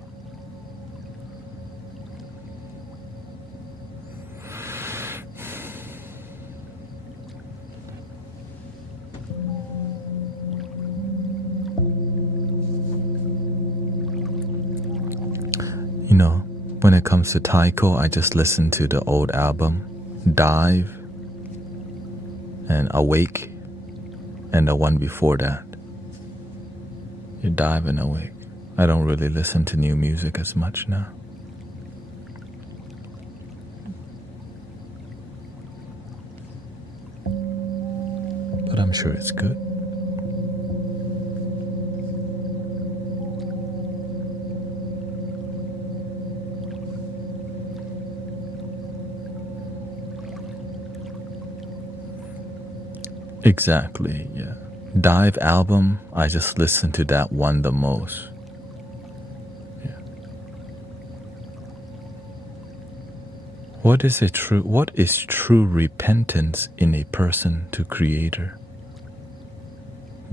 You know, when it comes to Taiko, I just listen to the old album, Dive and Awake, and the one before that. You Dive and Awake. I don't really listen to new music as much now. But I'm sure it's good. Exactly, yeah. Dive album, I just listen to that one the most. Yeah. What is true repentance in a person to creator?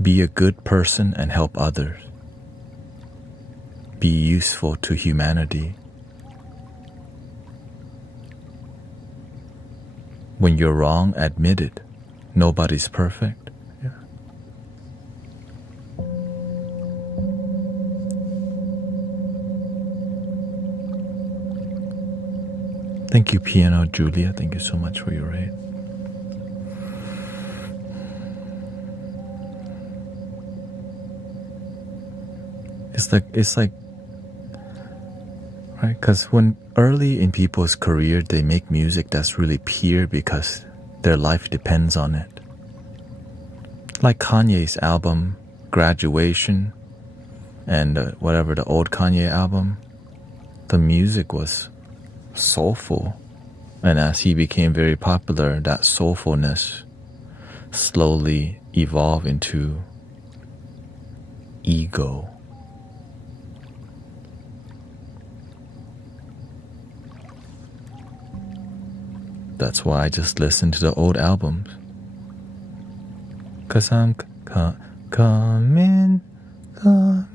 Be a good person and help others. Be useful to humanity. When you're wrong, admit it. Nobody's perfect. Yeah. Thank you, Piano Julia. Thank you so much for your raid. It's like, right? Because when early in people's career, they make music that's really pure because their life depends on it. Like Kanye's album, Graduation, and whatever the old Kanye album, the music was soulful. And as he became very popular, that soulfulness slowly evolved into ego. That's why I just listen to the old albums. 'Cause I'm coming on.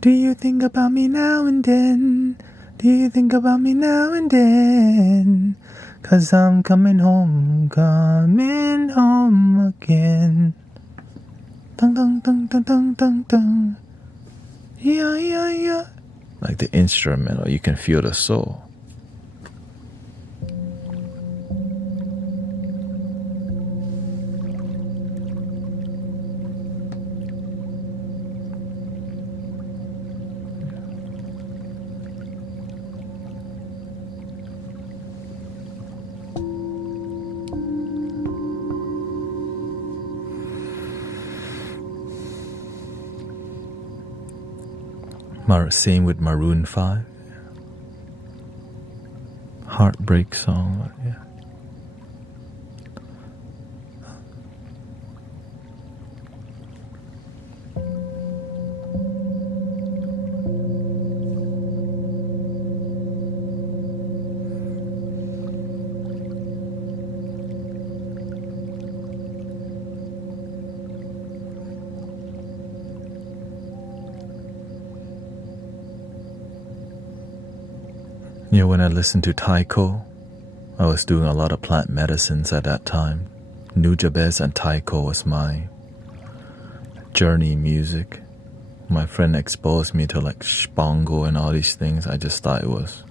Do you think about me now and then? Do you think about me now and then? 'Cause I'm coming home again. Dun dun dun dun dun dun dun. Yeah, yeah, yeah. Like the instrumental, you can feel the soul. Same with Maroon 5. Heartbreak song, yeah. You know, when I listened to Taiko, I was doing a lot of plant medicines at that time. Nujabes and Taiko was my journey music. My friend exposed me to like Spango and all these things. I just thought it was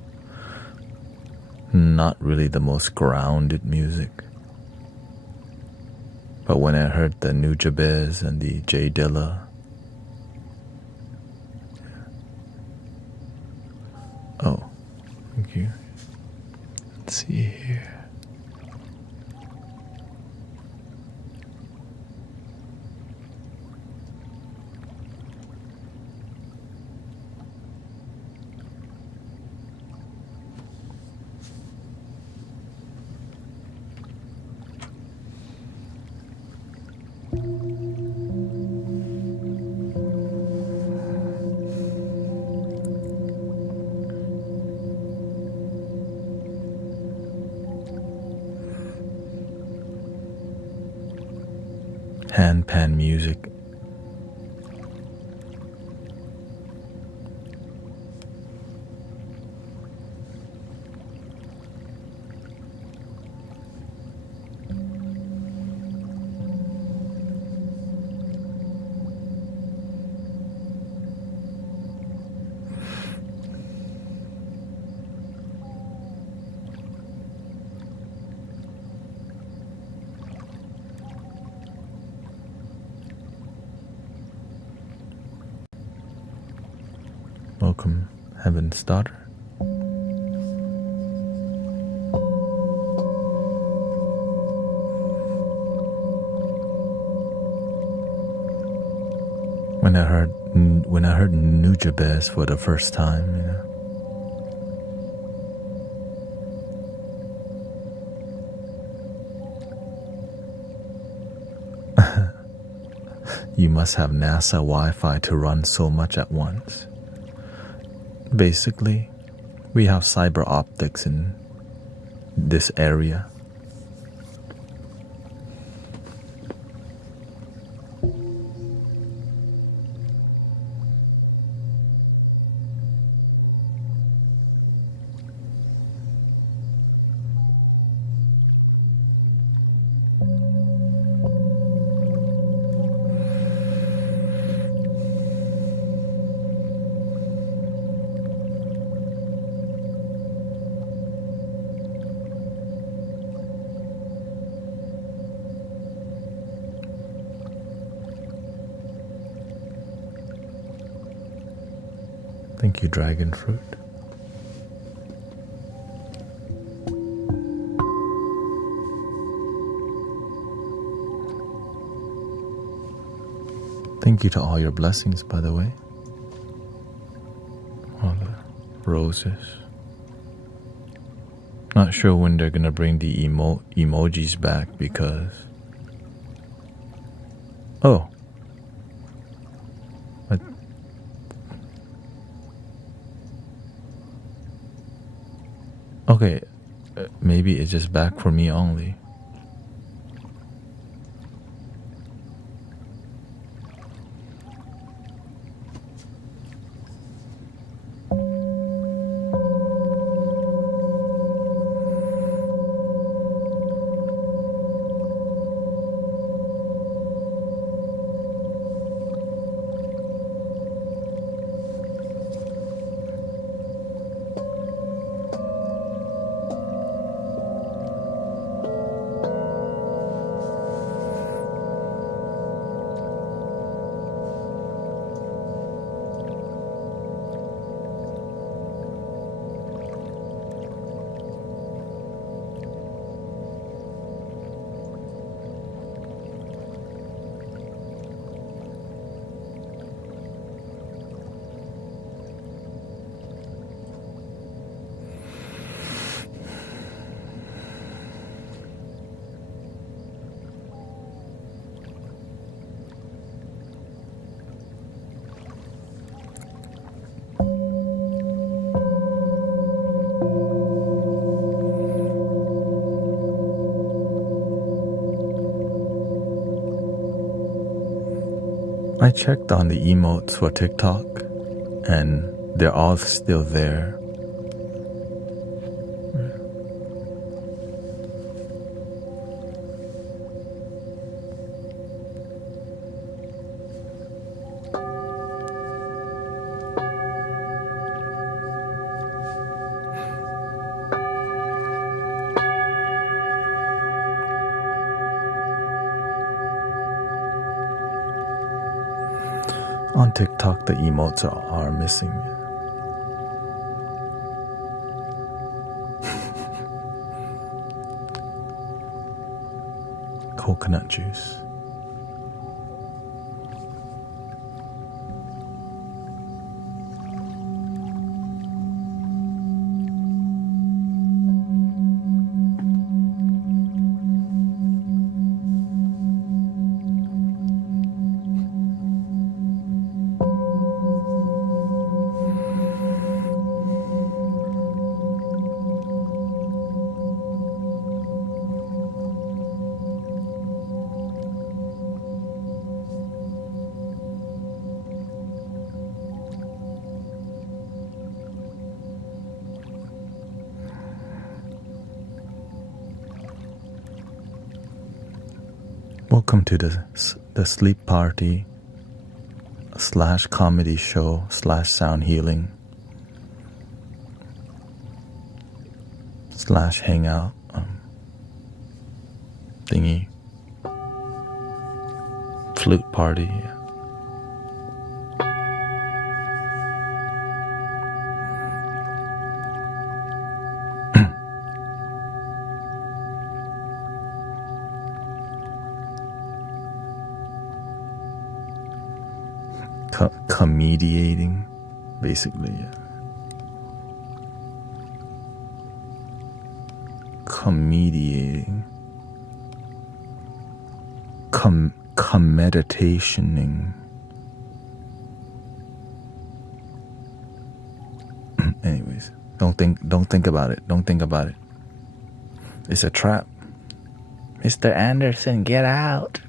not really the most grounded music. But when I heard the Nujabes and the J Dilla, oh, thank you. Let's see here. Handpan music. Welcome, Heaven's Daughter. When I heard Nujabes for the first time, you know, you must have NASA Wi-Fi to run so much at once. Basically, we have cyber optics in this area. Thank you, Dragon Fruit. Thank you to all your blessings, by the way. All the roses. Not sure when they're gonna bring the emojis back because... Oh. What? Okay. maybe it's just back for me only. I checked on the emotes for TikTok, and they're all still there. On TikTok, the emotes are missing. Coconut juice. Welcome to the sleep party / comedy show / sound healing / hangout thingy. Flute party. Comediating, basically. Comediating. Meditationing. Anyways, don't think about it. Don't think about it. It's a trap. Mr. Anderson, get out.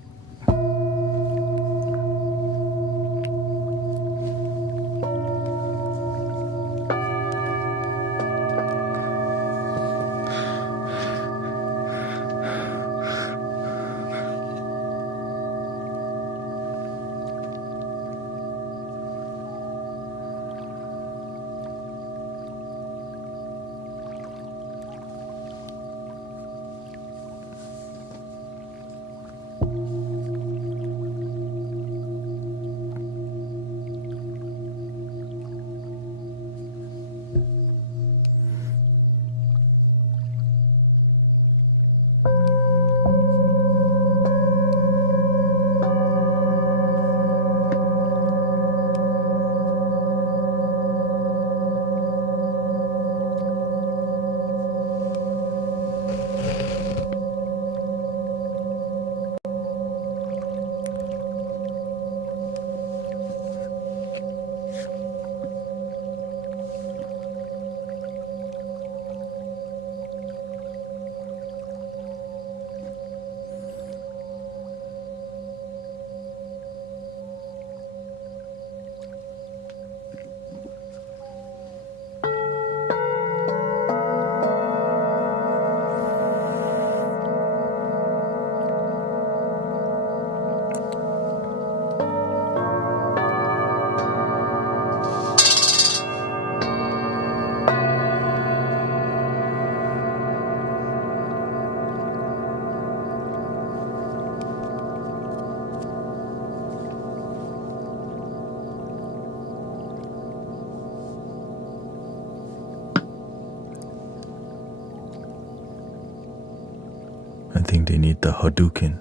think they need the Hadouken.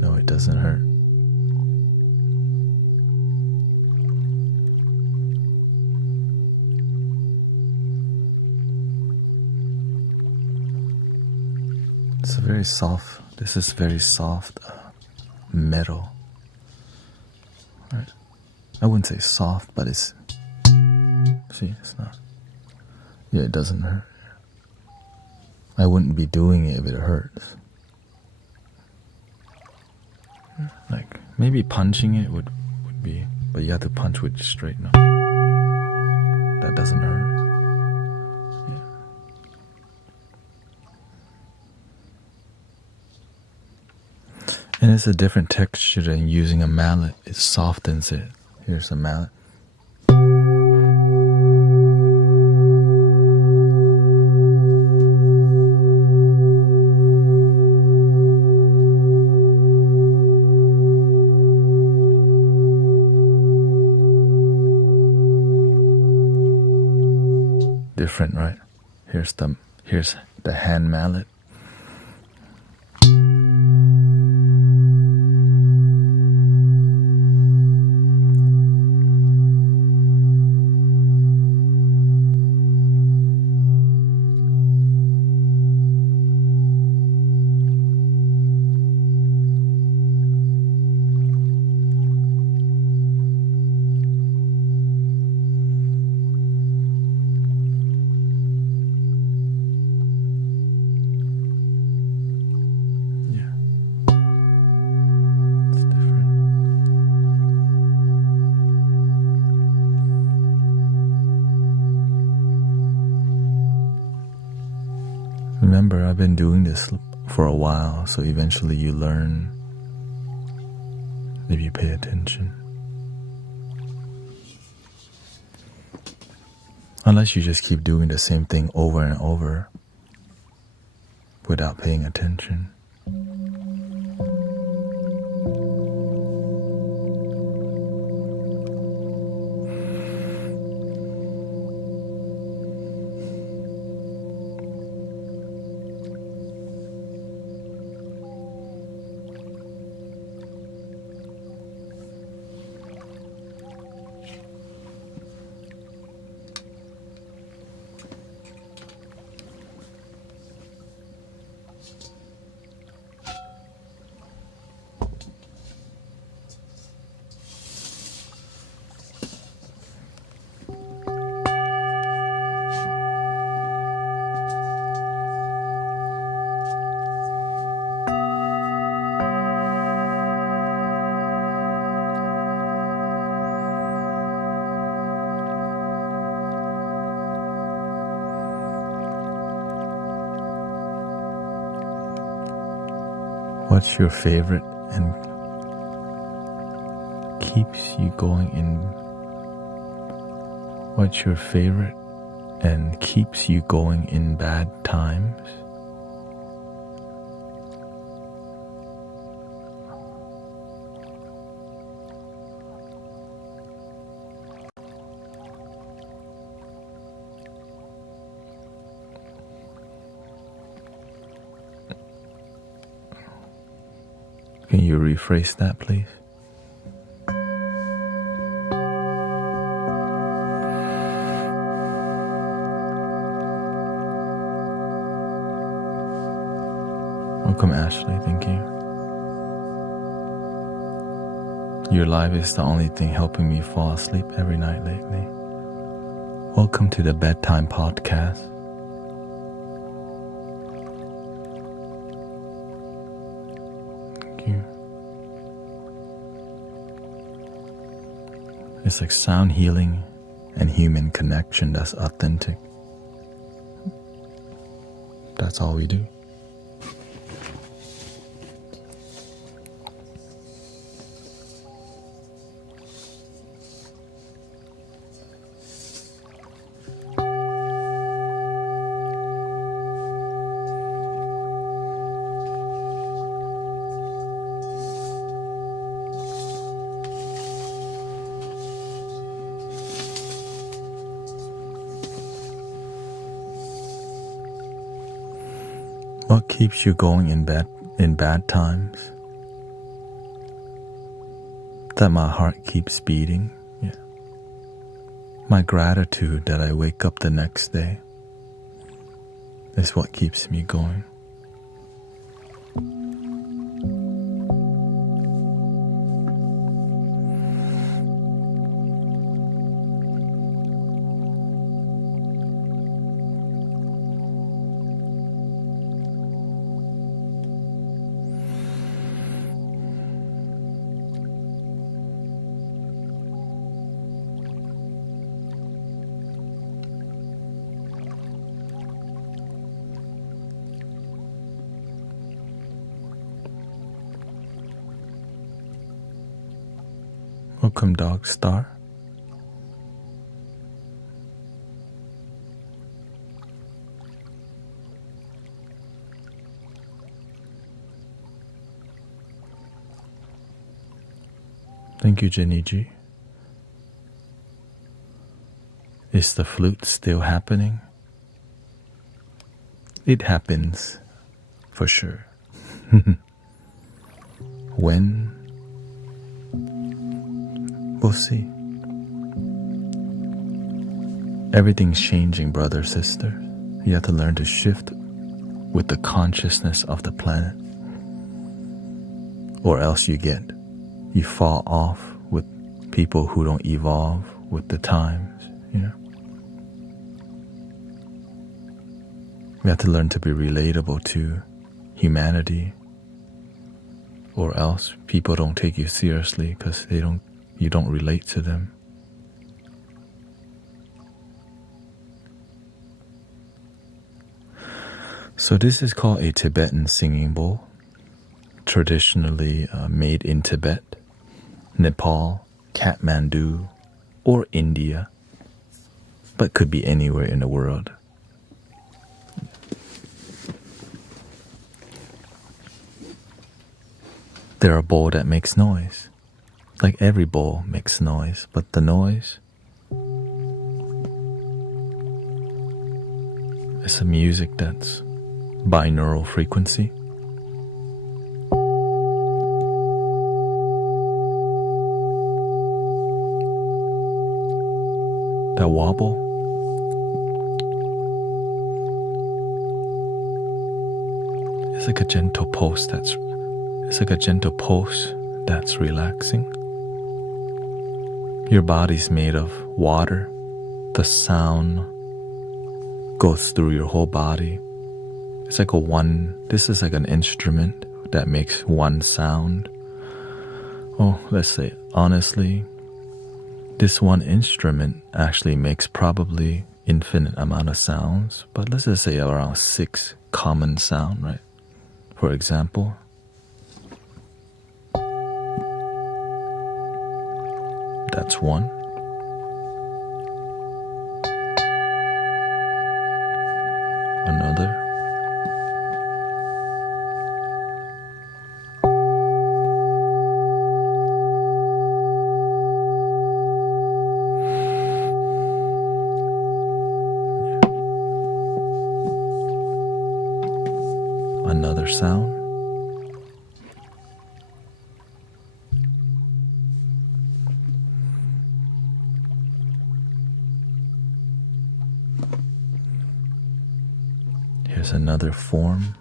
No, it doesn't hurt. It's a very soft, this is very soft metal. Right. I wouldn't say soft, but it's, see, it's not. Yeah, it doesn't hurt. I wouldn't be doing it if it hurts. Like, maybe punching it would be, but you have to punch with straight, no. That doesn't hurt. And it's a different texture than using a mallet. It softens it. Here's a mallet. Different, right? Here's the hand mallet. Remember, I've been doing this for a while, so eventually you learn if you pay attention. Unless you just keep doing the same thing over and over without paying attention. What's your favorite and keeps you going in? What's your favorite and keeps you going in bad times? Can you rephrase that, please? Welcome, Ashley. Thank you. Your life is the only thing helping me fall asleep every night lately. Welcome to the Bedtime Podcast. Thank you. It's like sound healing and human connection that's authentic. That's all we do. What keeps you going in bad times? That my heart keeps beating. Yeah. My gratitude that I wake up the next day is what keeps me going. Welcome, Dog Star. Thank you, Jenny G. Is the flute still happening? It happens, for sure. When? We'll see. Everything's changing, brother, sister. You have to learn to shift with the consciousness of the planet. Or else you fall off with people who don't evolve with the times, you know. We have to learn to be relatable to humanity, or else people don't take you seriously because you don't relate to them. So this is called a Tibetan singing bowl, traditionally made in Tibet, Nepal, Kathmandu, or India, but could be anywhere in the world. They're a bowl that makes noise. Like every bowl makes noise, but the noise is a music that's binaural frequency. That wobble. It's like a gentle pulse that's relaxing. Your body's made of water. The sound goes through your whole body. This is like an instrument that makes one sound. Oh, let's say, honestly, this one instrument actually makes probably infinite amount of sounds, but let's just say around 6 common sound, right? For example, That's one. Another. Another sound. Here's another form.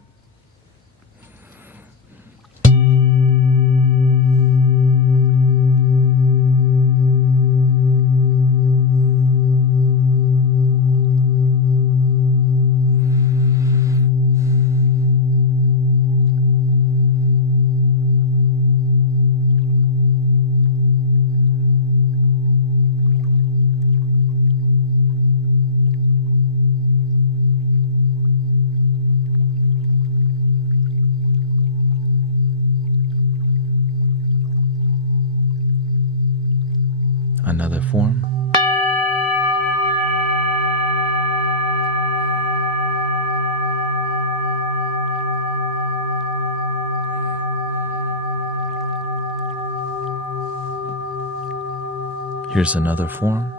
Another form. Here's another form.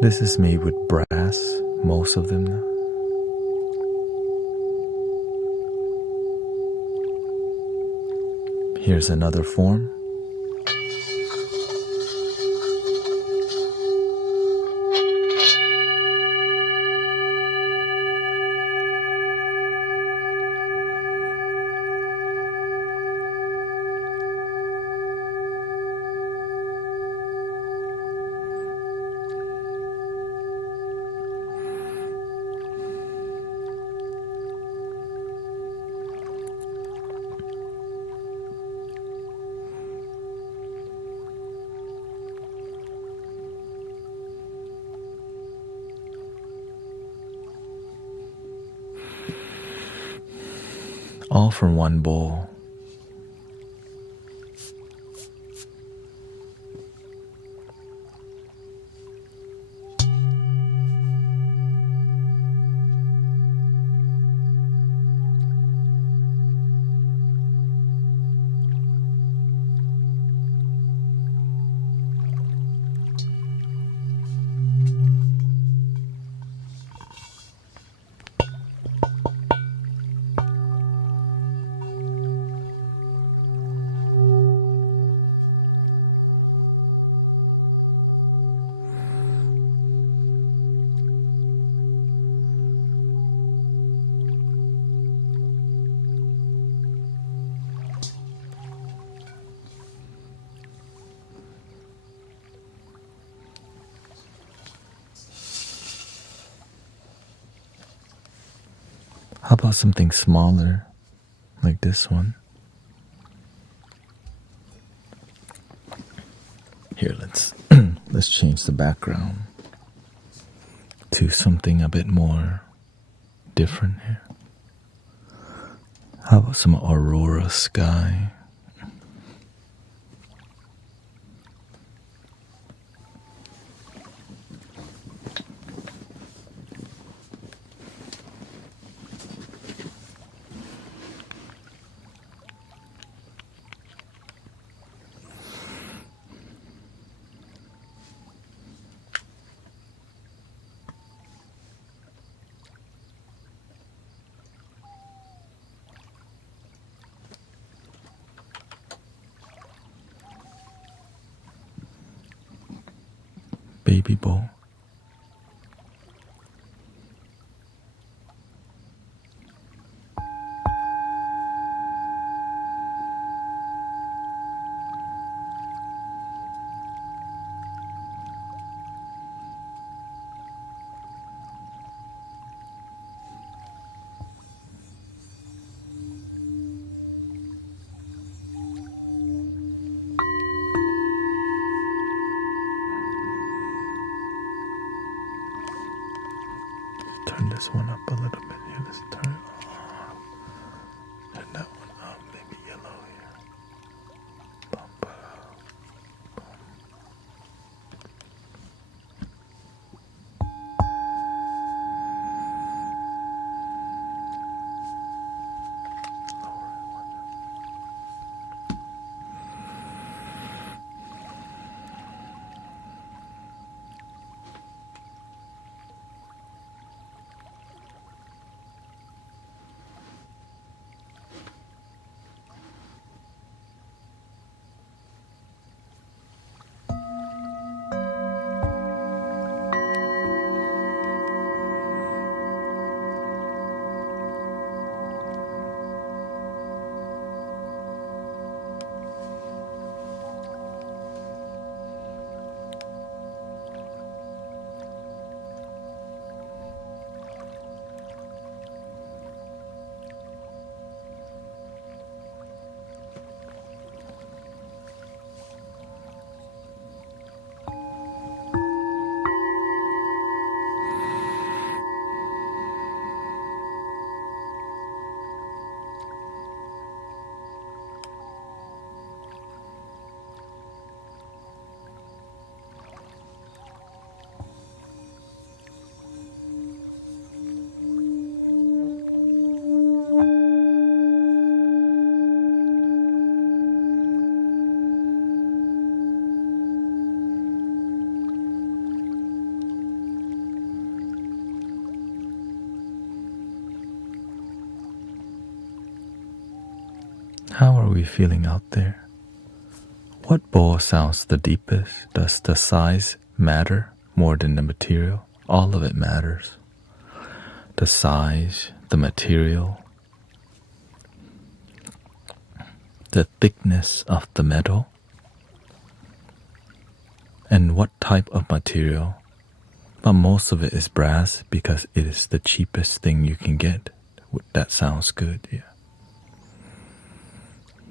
This is made with brass, most of them. Here's another form. All from one bowl. How about something smaller, like this one? Here, let's change the background to something a bit more different here. How about some aurora sky? Baby bowl. this one up a little bit here. Let's turn it on. Turn that one up, maybe yellow here. Bump it up. How are we feeling out there? What bowl sounds the deepest? Does the size matter more than the material? All of it matters. The size, the material, the thickness of the metal, and what type of material. But most of it is brass because it is the cheapest thing you can get. That sounds good, yeah.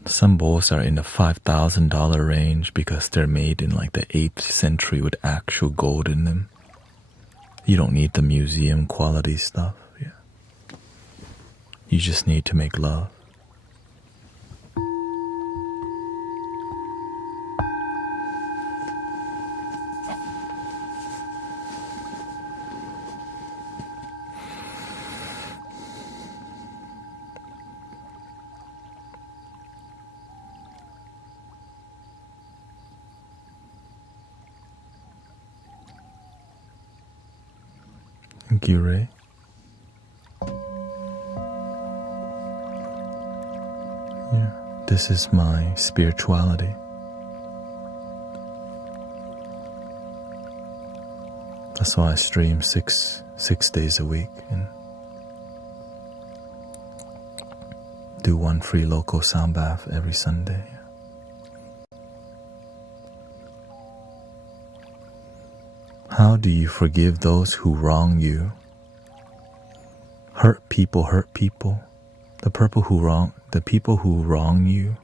Some bowls are in the $5,000 range because they're made in like the 8th century with actual gold in them. You don't need the museum quality stuff, yeah. You just need to make love. Thank you, Ray. Yeah, this is my spirituality. That's why I stream six days a week and do one free local sound bath every Sunday. How do you forgive those who wrong you? Hurt people hurt people. The people who wrong you,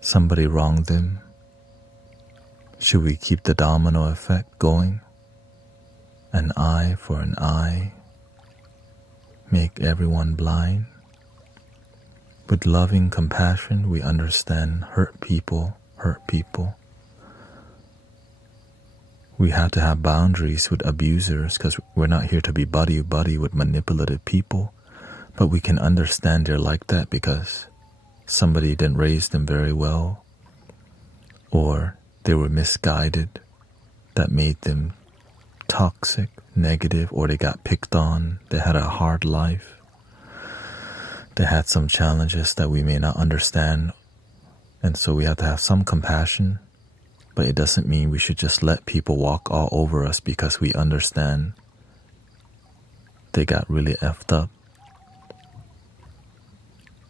somebody wronged them. Should we keep the domino effect going? An eye for an eye, make everyone blind. With loving compassion, we understand hurt people hurt people. We have to have boundaries with abusers because we're not here to be buddy-buddy with manipulative people, but we can understand they're like that because somebody didn't raise them very well or they were misguided that made them toxic, negative, or they got picked on, they had a hard life, they had some challenges that we may not understand, and so we have to have some compassion. But it doesn't mean we should just let people walk all over us because we understand they got really effed up.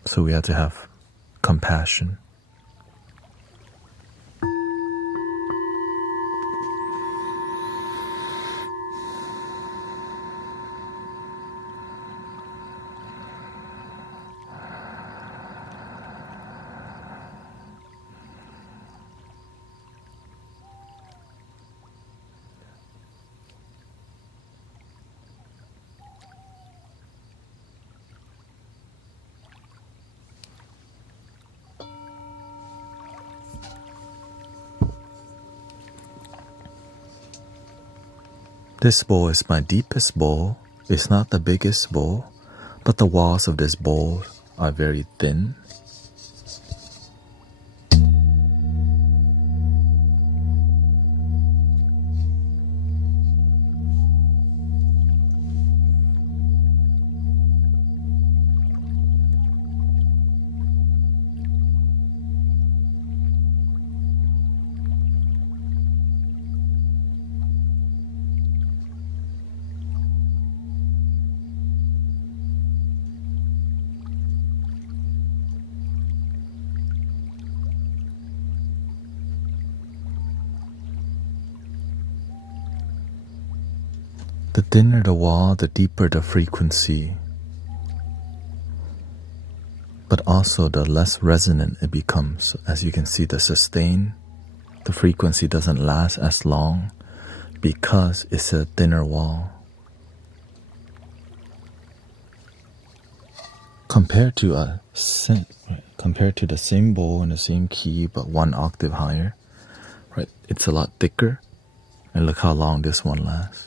So we have to have compassion. This bowl is my deepest bowl. It's not the biggest bowl, but the walls of this bowl are very thin. The thinner the wall, the deeper the frequency, but also the less resonant it becomes. As you can see, the sustain, the frequency doesn't last as long because it's a thinner wall. Compared to the same bowl in the same key but one octave higher, right? It's a lot thicker, and look how long this one lasts.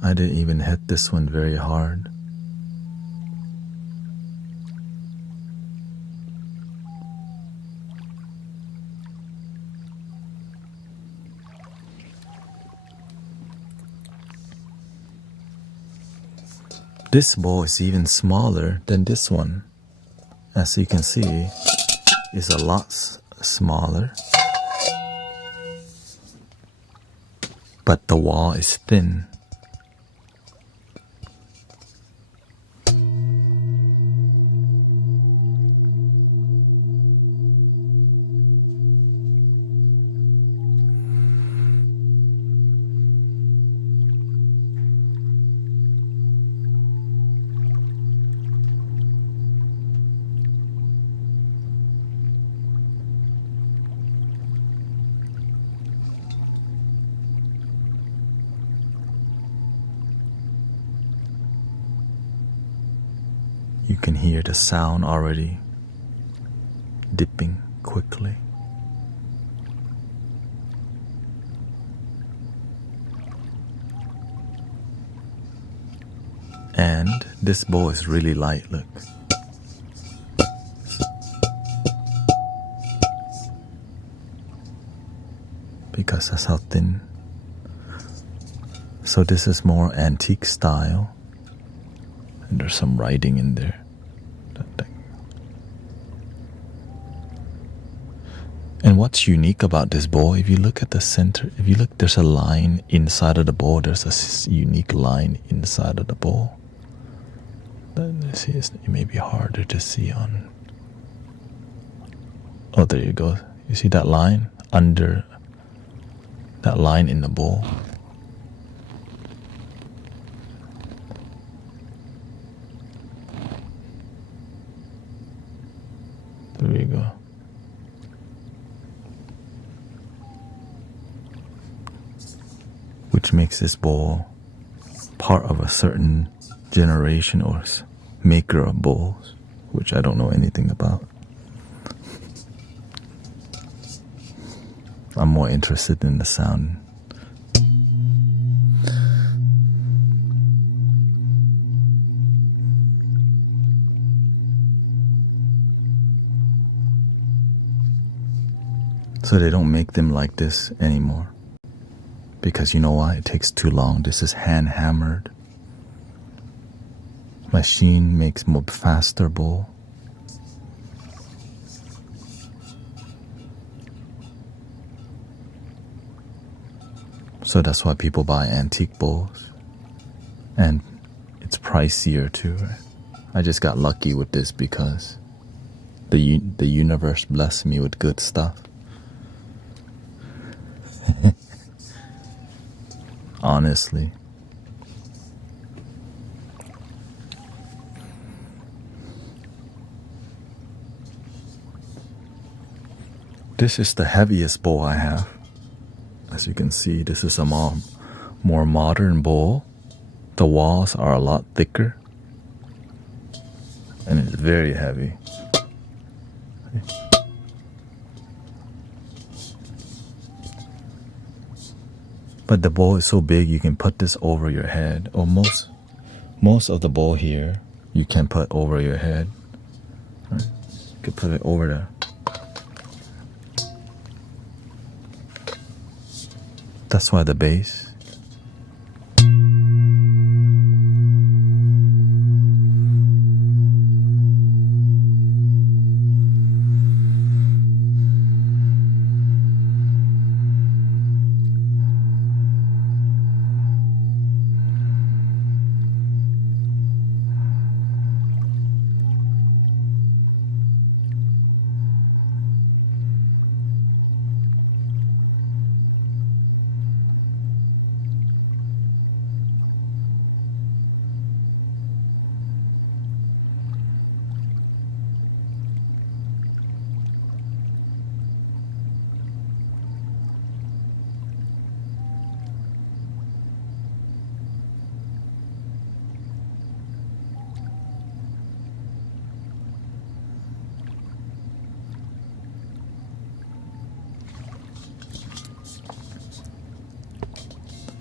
I didn't even hit this one very hard. This bowl is even smaller than this one. As you can see, it's a lot smaller. But the wall is thin. You can hear the sound already dipping quickly. And this bowl is really light, look. Because that's how thin. So this is more antique style. And there's some writing in there. That thing. And what's unique about this bowl, if you look at the center, if you look, there's a line inside of the bowl. There's a unique line inside of the bowl. It may be harder to see on. Oh, there you go. You see that line under that line in the bowl? There you go. Which makes this bowl part of a certain generation or maker of bowls, which I don't know anything about. I'm more interested in the sound. So they don't make them like this anymore. Because you know why? It takes too long. This is hand hammered. machine makes more faster bowl. So that's why people buy antique bowls. And it's pricier too, right? I just got lucky with this because the universe blessed me with good stuff. Honestly. This is the heaviest bowl I have. As you can see, this is a more modern bowl. The walls are a lot thicker. And it's very heavy. But the bowl is so big you can put this over your head. Or most of the bowl here you can put over your head. Right? You can put it over there. That's why the base.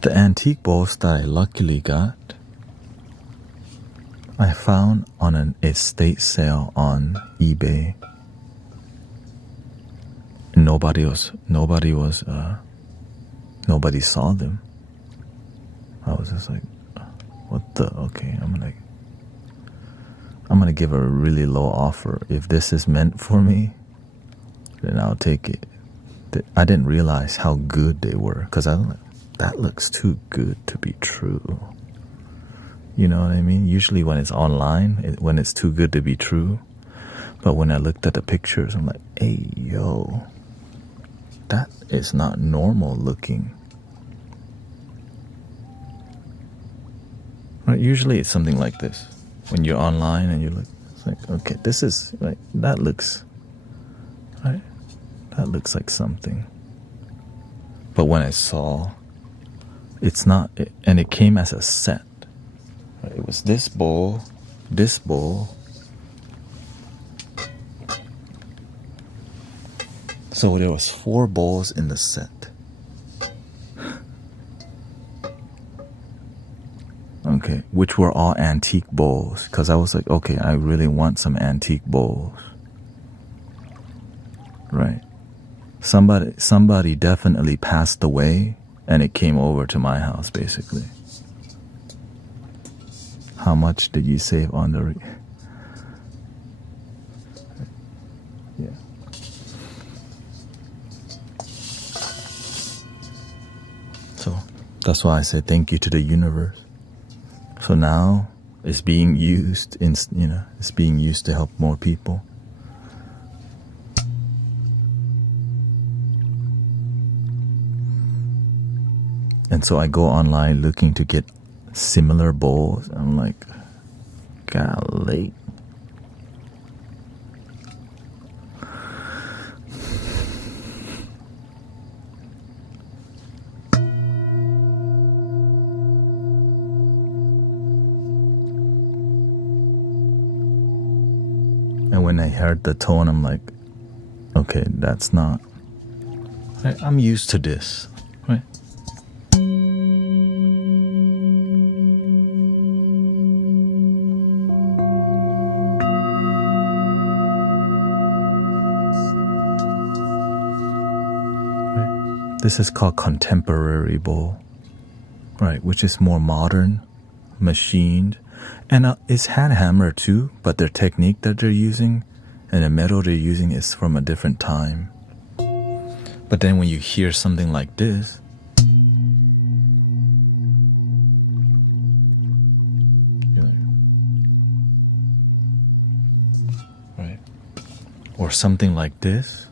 The antique bowls that I luckily got, I found on an estate sale on eBay. Nobody saw them. I was just like, what the, okay, I'm gonna give a really low offer. If this is meant for me, then I'll take it. I didn't realize how good they were, because I'm like, that looks too good to be true. You know what I mean? Usually when it's online, when it's too good to be true. But when I looked at the pictures, I'm like, hey, yo, that is not normal looking. Right? Usually it's something like this. When you're online and you look, it's like, okay, this is, like, that looks, right? That looks like something. But when I saw, it's not, and it came as a set. Right? It was this bowl, so there was 4 bowls in the set. Okay, which were all antique bowls, because I was like, okay, I really want some antique bowls. Right. Somebody definitely passed away and it came over to my house, basically. How much did you save on the yeah. So that's why I say thank you to the universe. So now it's being used it's being used to help more people. And so I go online looking to get similar bowls. I'm like, golly. And when I heard the tone, I'm like, okay, that's not. I'm used to this, right? This is called contemporary bowl, right? Which is more modern, machined. And it's hand hammer too, but their technique that they're using and the metal they're using is from a different time. But then when you hear something like this, right, or something like this,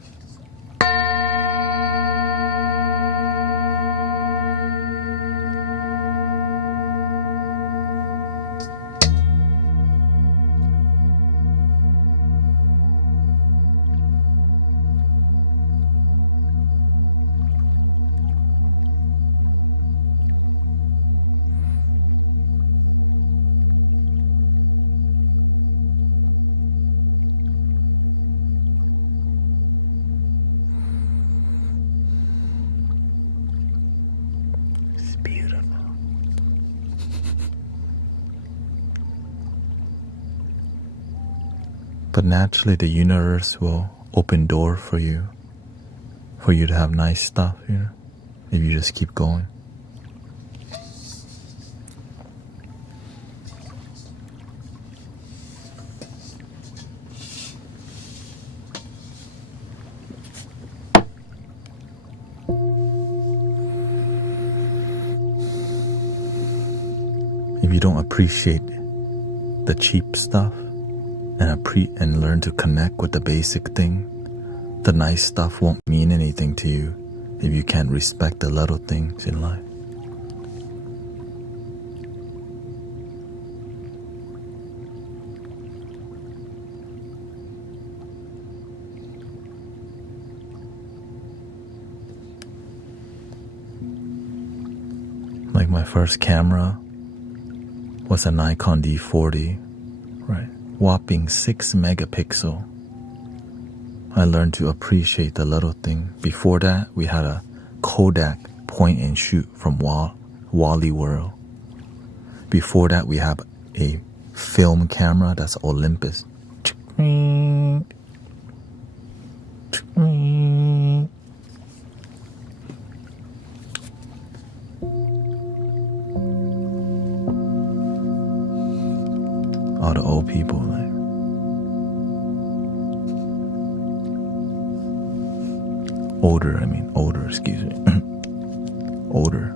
but naturally the universe will open door for you to have nice stuff, you know, if you just keep going. If you don't appreciate the cheap stuff and learn to connect with the basic thing, the nice stuff won't mean anything to you if you can't respect the little things in life. Like my first camera was a Nikon D40, right? Whopping 6 megapixel. I learned to appreciate the little thing. Before that, we had a Kodak point and shoot from Wally World. Before that, we have a film camera that's Olympus. All the old people, like, older, excuse me. Older.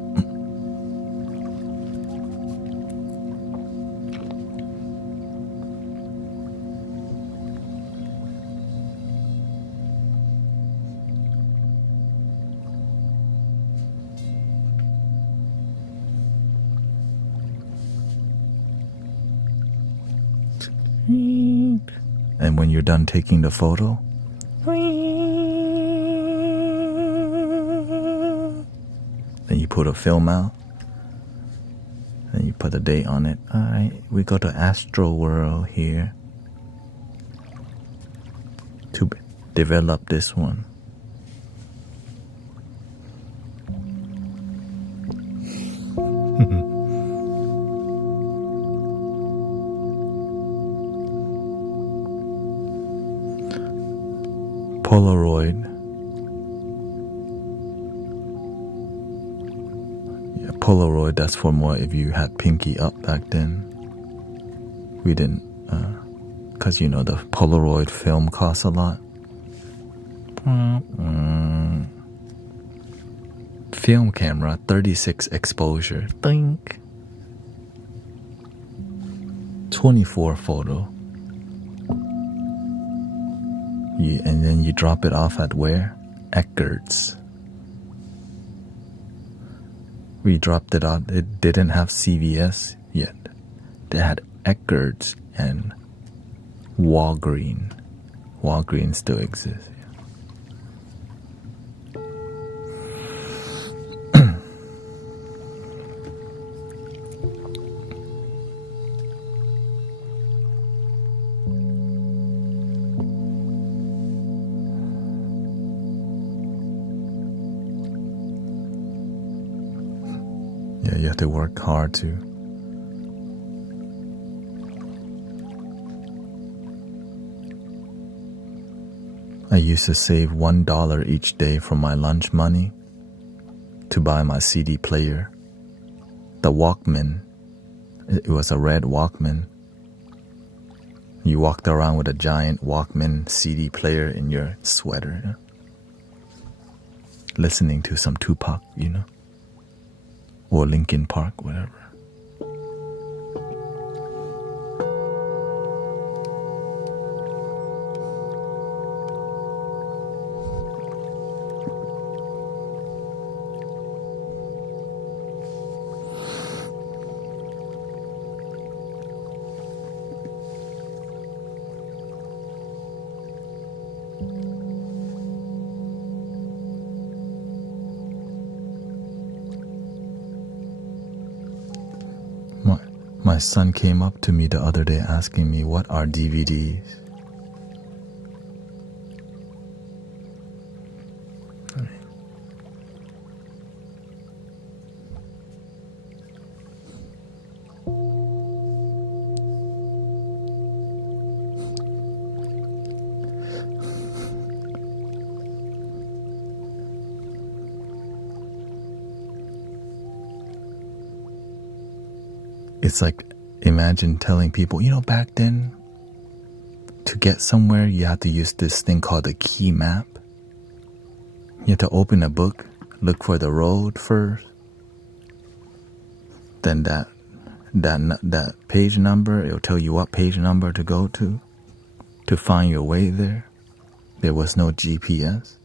And when you're done taking the photo, then you put a film out, and you put a date on it. Alright, we go to Astro World here to develop this one. Polaroid. Yeah, Polaroid, that's for more if you had pinky up back then. We didn't, because you know the Polaroid film costs a lot. Film camera, 36 exposure. Think. 24 photo. And then you drop it off at where? Eckerd's. We dropped it out. It didn't have CVS yet. They had Eckerd's and Walgreens. Walgreens still exists. Yeah, you have to work hard too. I used to save $1 each day from my lunch money to buy my CD player, the Walkman. It was a red Walkman. You walked around with a giant Walkman CD player in your sweater, you know? Listening to some Tupac, you know, or Linkin Park, whatever. My son came up to me the other day asking me, what are DVDs? It's like, imagine telling people, you know, back then, to get somewhere, you had to use this thing called a key map. You had to open a book, look for the road first, then that page number, it'll tell you what page number to go to find your way there. There was no GPS.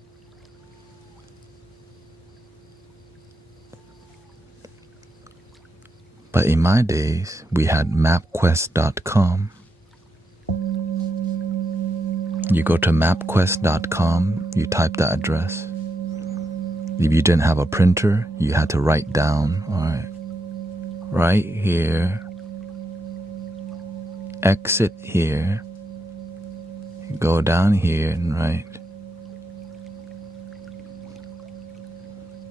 But in my days, we had mapquest.com. You go to mapquest.com, you type the address. If you didn't have a printer, you had to write down, all right, right here, exit here, go down here and write.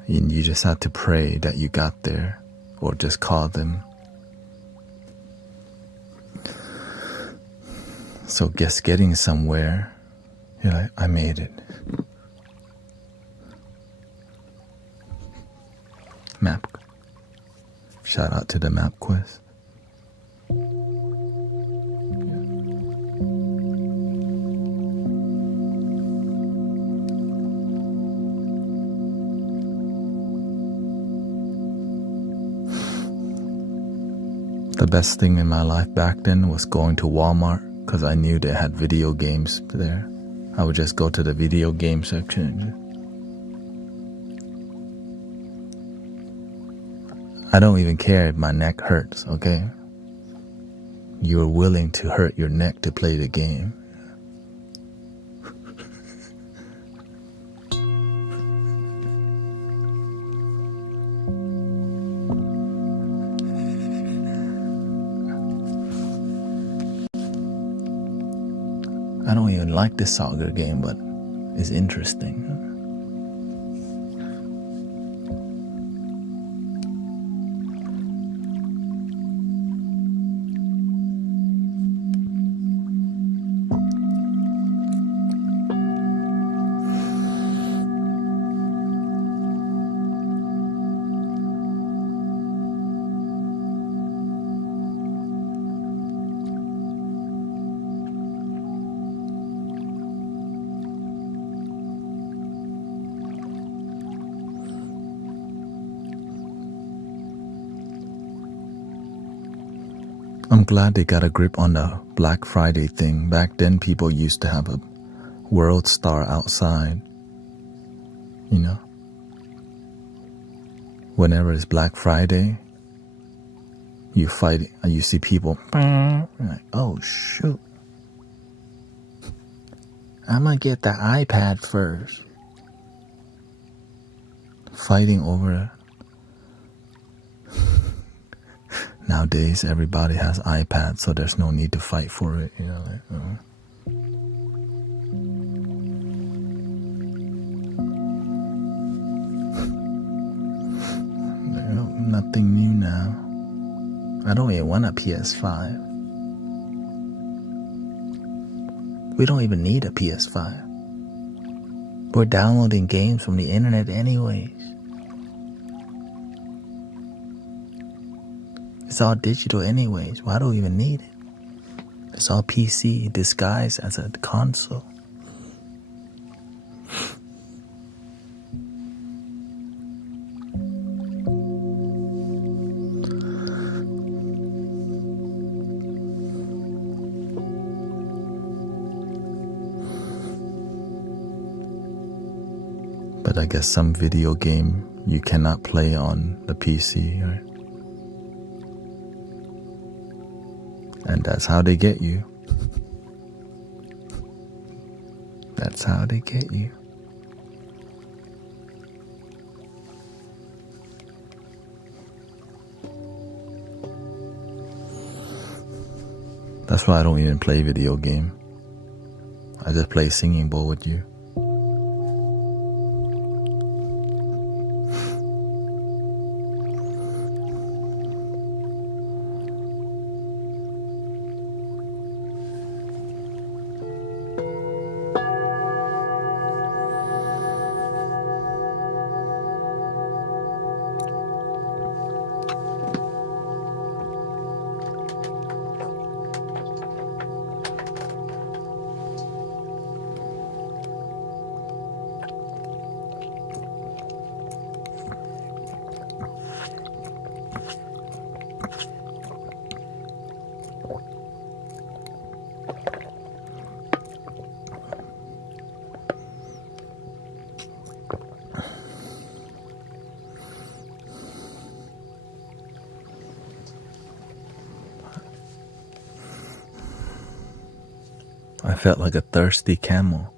And you just had to pray that you got there. Or just call them. So just getting somewhere, you're like, I made it. Map. Shout out to the MapQuest. The best thing in my life back then was going to Walmart because I knew they had video games there. I would just go to the video game section. I don't even care if my neck hurts, okay? You're willing to hurt your neck to play the game. I don't even like this soccer game, but it's interesting. I'm glad they got a grip on the Black Friday thing. Back then, people used to have a world star outside, you know. Whenever it's Black Friday, you see people, you're like, oh shoot, I'm gonna get the iPad first. Fighting over it. Nowadays, everybody has iPads, so there's no need to fight for it, you know. Nothing new now. I don't even want a PS5. We don't even need a PS5. We're downloading games from the internet anyways. It's all digital anyways. Why do we even need it? It's all PC disguised as a console. But I guess some video game you cannot play on the PC, right? And that's how they get you. That's how they get you. That's why I don't even play video game. I just play singing bowl with you. I felt like a thirsty camel.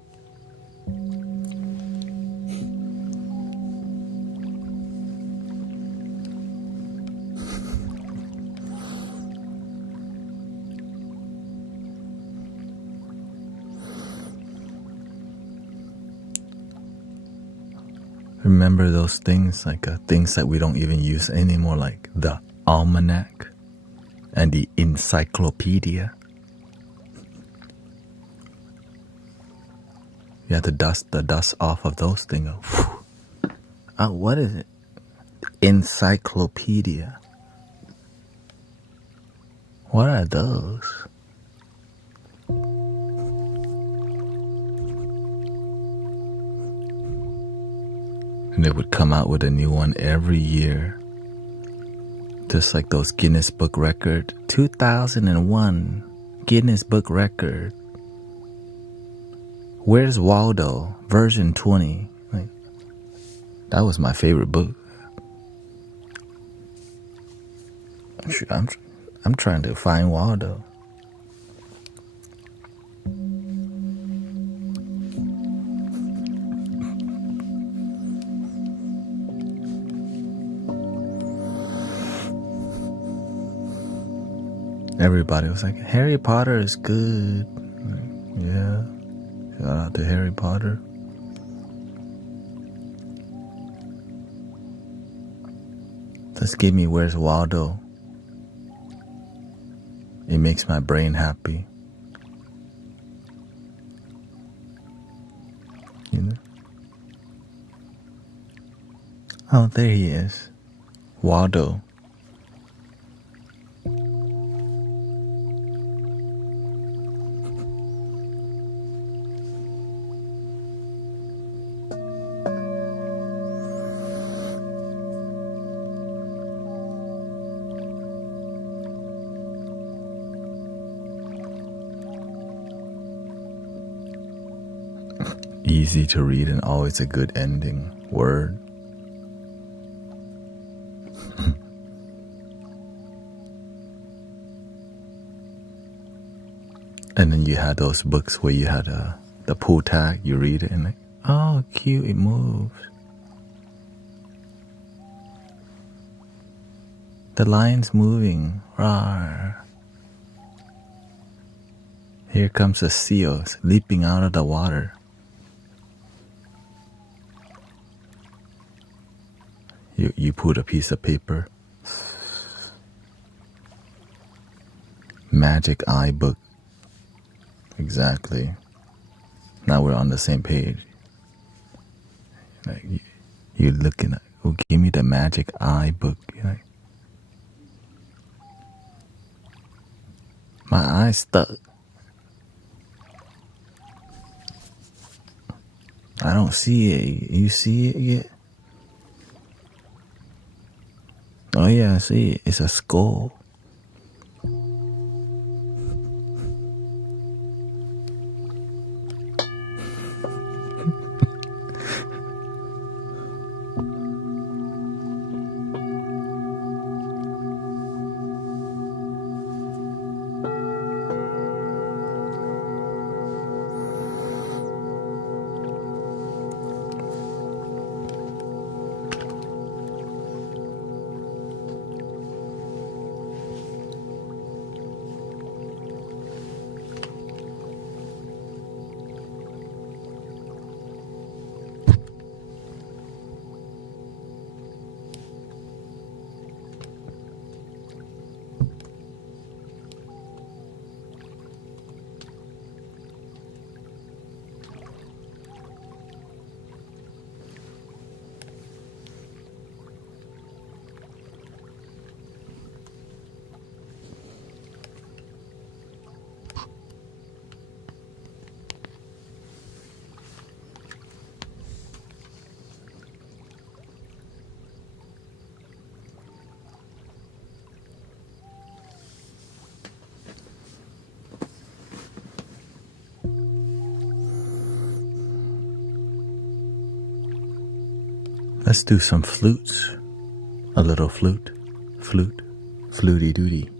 Remember those things, like things that we don't even use anymore, like the almanac and the encyclopedia? You have to dust the dust off of those things. Oh, what is it? Encyclopedia. What are those? And they would come out with a new one every year. Just like those Guinness Book Record. 2001 Guinness Book Record. Where's Waldo? Version 20. Like, that was my favorite book. I'm trying to find Waldo. Everybody was like, Harry Potter is good. Like, yeah. Shout out to Harry Potter. Just give me Where's Waldo. It makes my brain happy. You know? Oh, there he is. Waldo. Easy to read and always a good ending word. And then you had those books where you had the pull tag, you read it and like, oh cute, it moves. The line's moving. Rawr. Here comes a seal leaping out of the water. You put a piece of paper. Magic eye book. Exactly. Now we're on the same page. Like you're looking at, oh, give me the magic eye book. You're like, My eye's stuck. I don't see it. You see it yet? Oh yeah, I see it. It's a skull. Let's do some flutes. A little flute. Flute. Fluty dooty.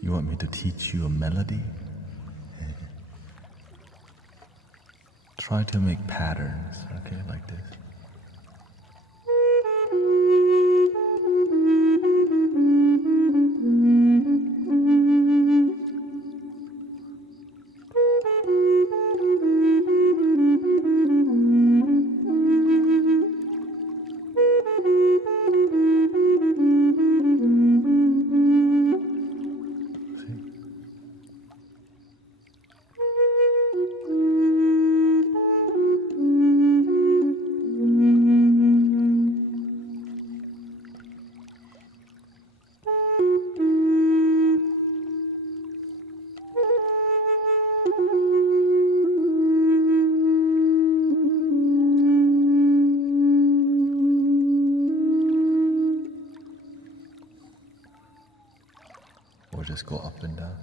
You want me to teach you a melody? Try to make patterns, okay, like this. Or just go up and down.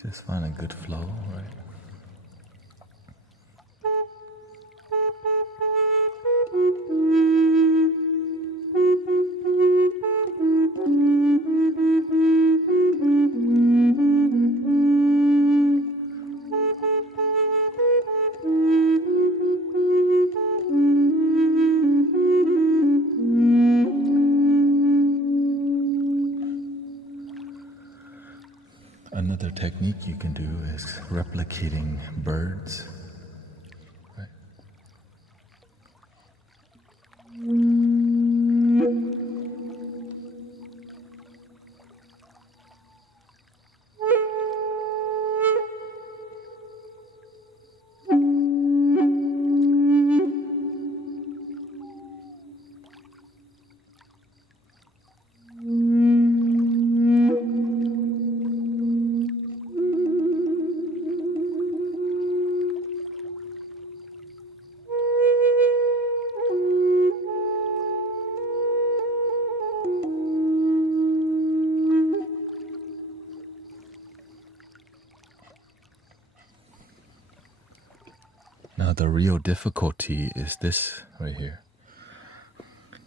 Just find a good flow, right? Another technique you can do is replicating birds. Right? the real difficulty is this right here.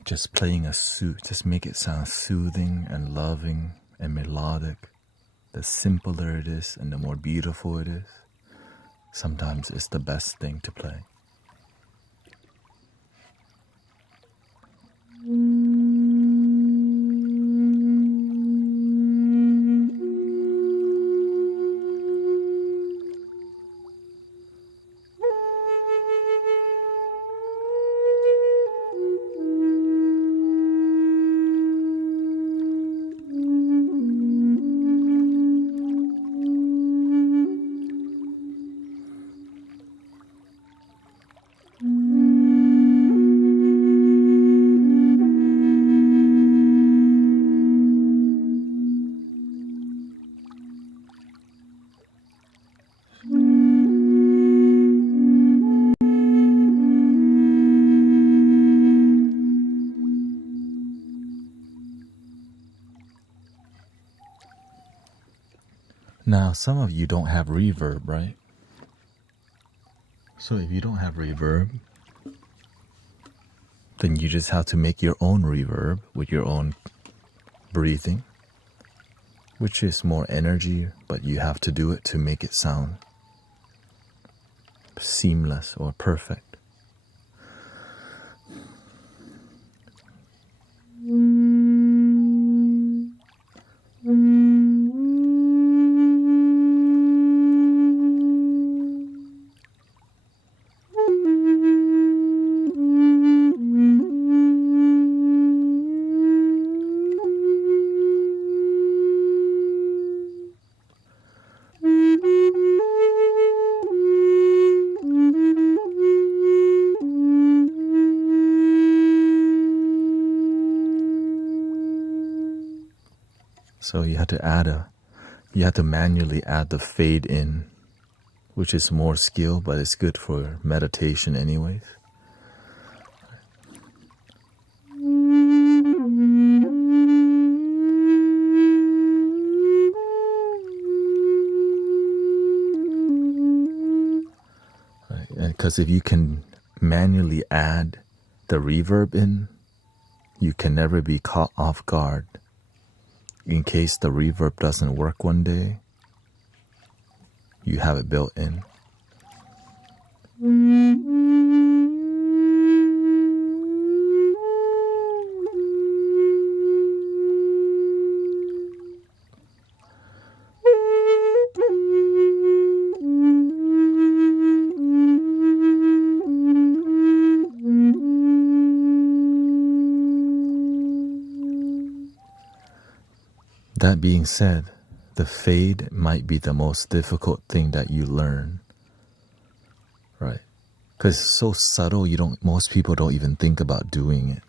Just playing just make it sound soothing and loving and melodic. The simpler it is and the more beautiful it is, sometimes it's the best thing to play. Now, some of you don't have reverb, right? So if you don't have reverb, then you just have to make your own reverb with your own breathing, which is more energy, but you have to do it to make it sound seamless or perfect. So you have to manually add the fade in, which is more skill, but it's good for meditation anyways. Because if you can manually add the reverb in, you can never be caught off guard. In case the reverb doesn't work one day, you have it built in. That being said, the fade might be the most difficult thing that you learn, right? Because it's so subtle, most people don't even think about doing it,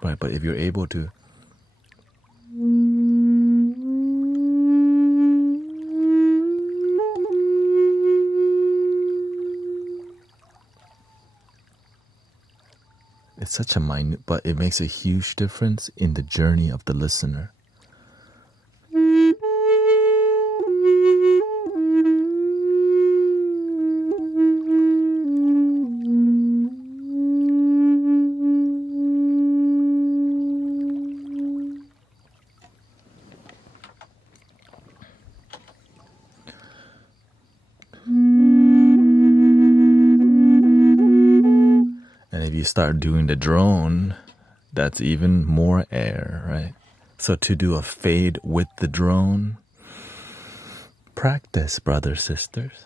right? But if you're able to it's such a minute, but it makes a huge difference in the journey of the listener. You start doing the drone, that's even more air, right? So to do a fade with the drone, practice, brothers, sisters.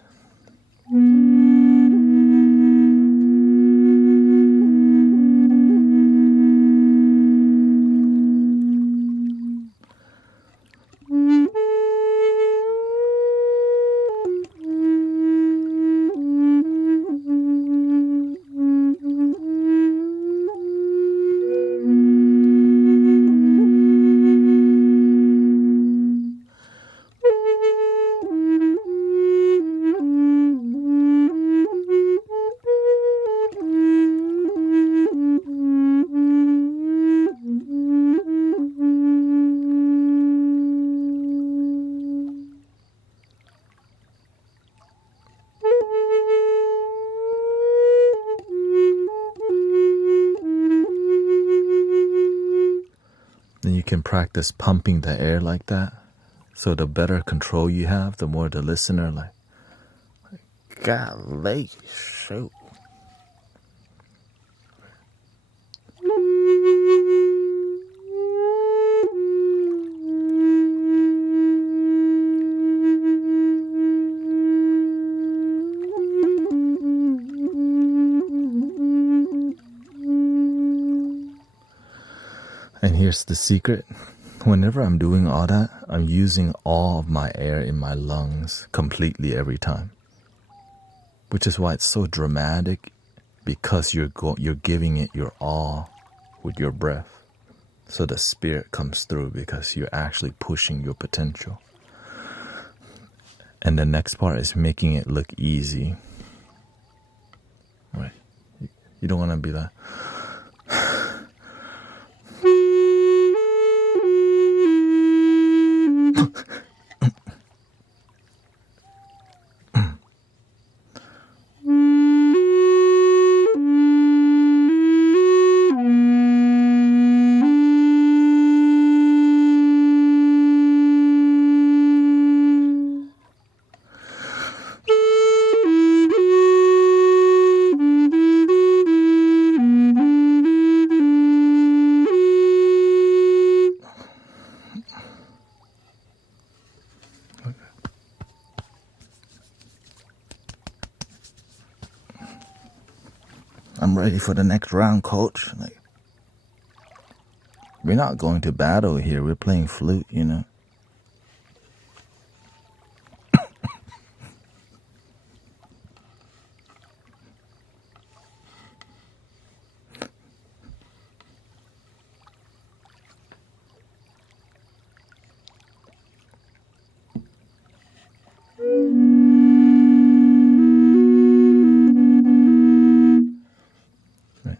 practice pumping the air like that, so the better control you have, the more the listener like, golly, shoot. And here's the secret. Whenever I'm doing all that, I'm using all of my air in my lungs completely every time. Which is why it's so dramatic, because you're giving it your all with your breath. So the spirit comes through because you're actually pushing your potential. And the next part is making it look easy. Right? You don't want to be like, I'm ready for the next round, coach. Like, we're not going to battle here. We're playing flute, you know.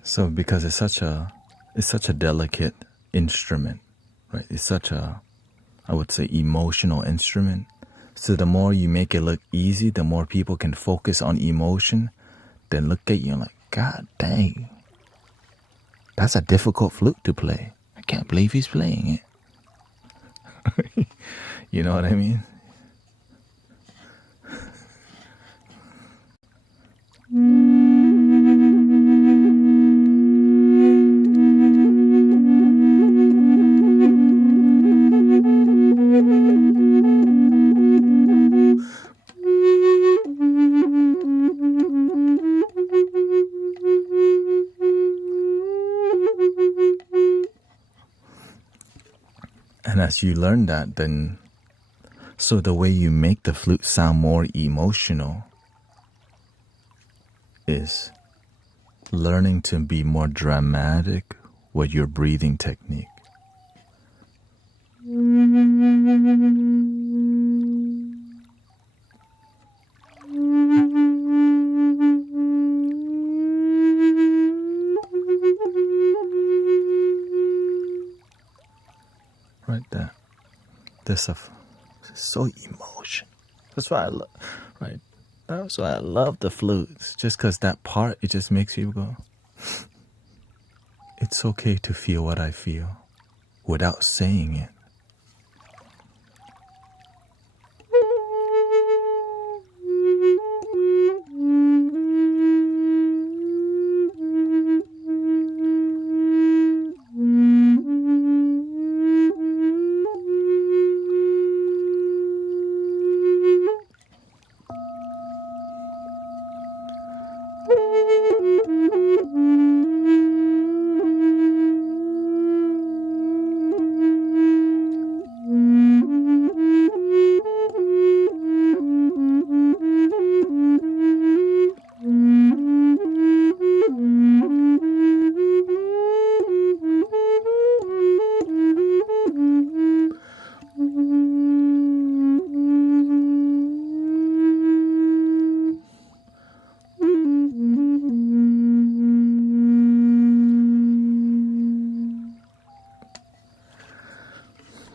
So because it's such a delicate instrument, right? It's such a, I would say, emotional instrument. So the more you make it look easy, the more people can focus on emotion. Then look at you and like, God dang, that's a difficult flute to play. I can't believe he's playing it. You know what I mean? And as you learn that, then, so the way you make the flute sound more emotional is learning to be more dramatic with your breathing technique. Right there. This stuff is so emotion. That's why I love, right? That's why I love the flutes. Just because that part, it just makes you go, it's okay to feel what I feel without saying it.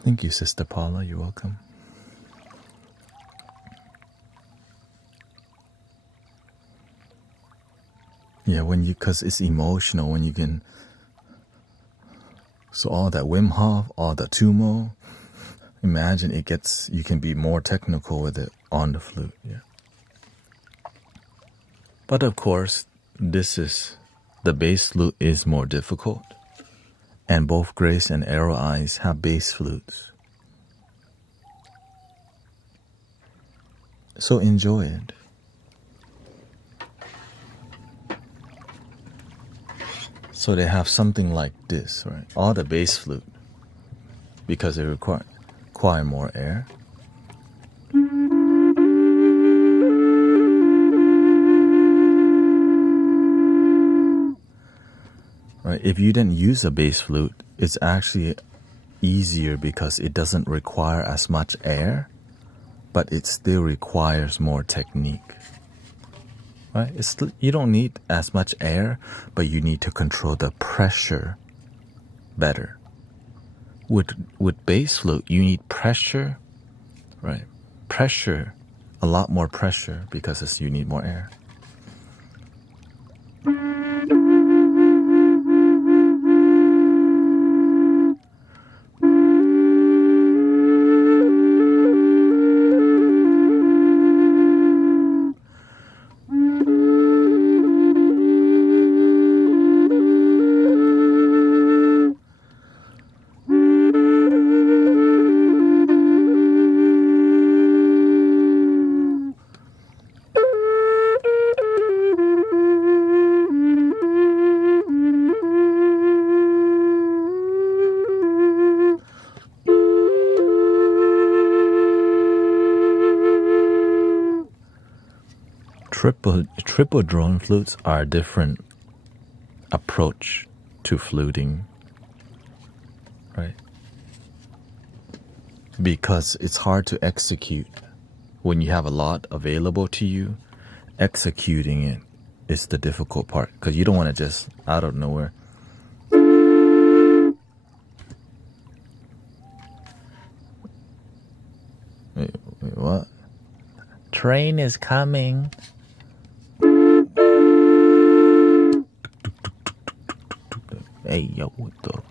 Thank you, Sister Paula. You're welcome. Yeah, because it's emotional, when you can So all that Wim Hof, all the Tumo, imagine you can be more technical with it on the flute. Yeah. But of course, the bass flute is more difficult. And both Grace and Arrow Eyes have bass flutes. So enjoy it. So they have something like this, right? All the bass flute, because they require more air. Right? If you didn't use a bass flute, it's actually easier because it doesn't require as much air, but it still requires more technique. Right? You don't need as much air, but you need to control the pressure better. With bass flute, you need pressure, right? Pressure, a lot more pressure because you need more air. Triple drone flutes are a different approach to fluting, right? Because it's hard to execute when you have a lot available to you. Executing it is the difficult part because you don't want to just out of nowhere. Wait, what? Train is coming. Hey, yo, what the?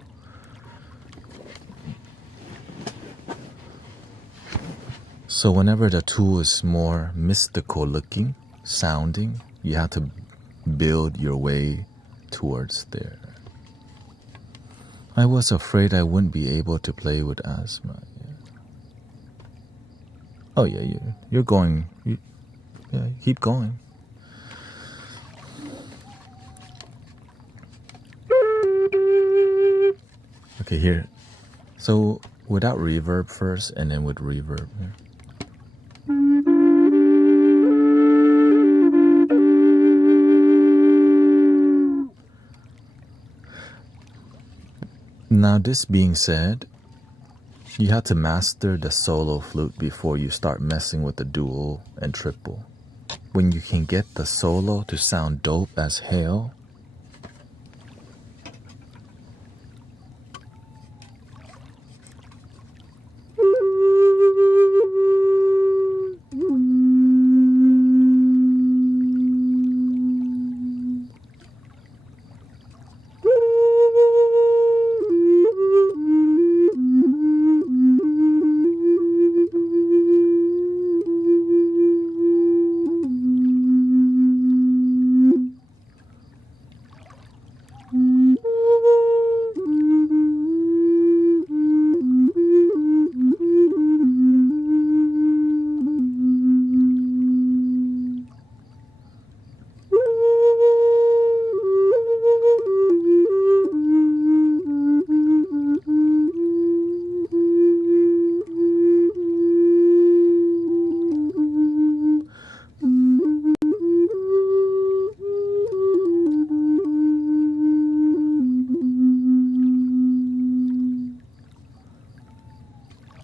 So whenever the tool is more mystical looking, sounding, you have to build your way towards there. I was afraid I wouldn't be able to play with asthma. Yeah. Oh yeah, you're going. Yeah, keep going. Okay, here. So without reverb first, and then with reverb. Here. Now, this being said, you have to master the solo flute before you start messing with the dual and triple. When you can get the solo to sound dope as hell,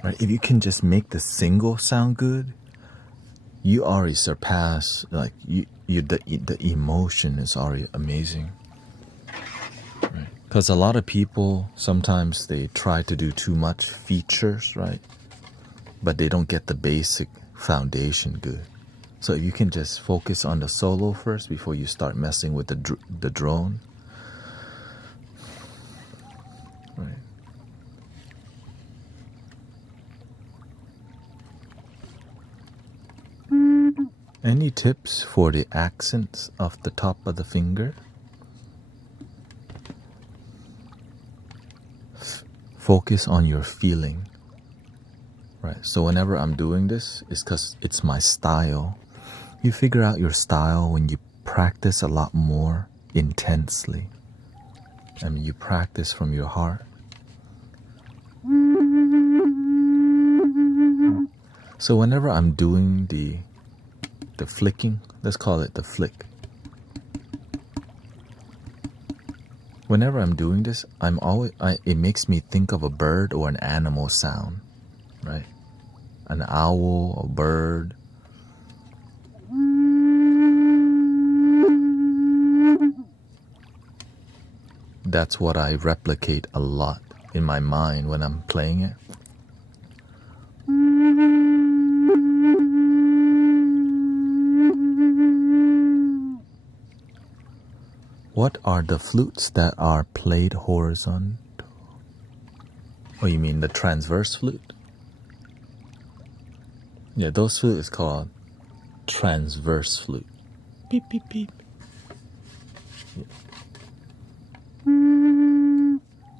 right? If you can just make the single sound good, you already surpass, like the emotion is already amazing, right? Because a lot of people sometimes they try to do too much features, right? But they don't get the basic foundation good. So if you can just focus on the solo first before you start messing with the drone, right? Any tips for the accents of the top of the finger? Focus on your feeling. Right, so whenever I'm doing this, it's because it's my style. You figure out your style when you practice a lot more intensely. I mean, you practice from your heart. So whenever I'm doing the flicking, let's call it the flick. Whenever I'm doing this, it makes me think of a bird or an animal sound, right? An owl, a bird. That's what I replicate a lot in my mind when I'm playing it. What are the flutes that are played horizontal? Oh, you mean the transverse flute? Yeah, those flute is called transverse flute. Beep, beep, beep. Yeah.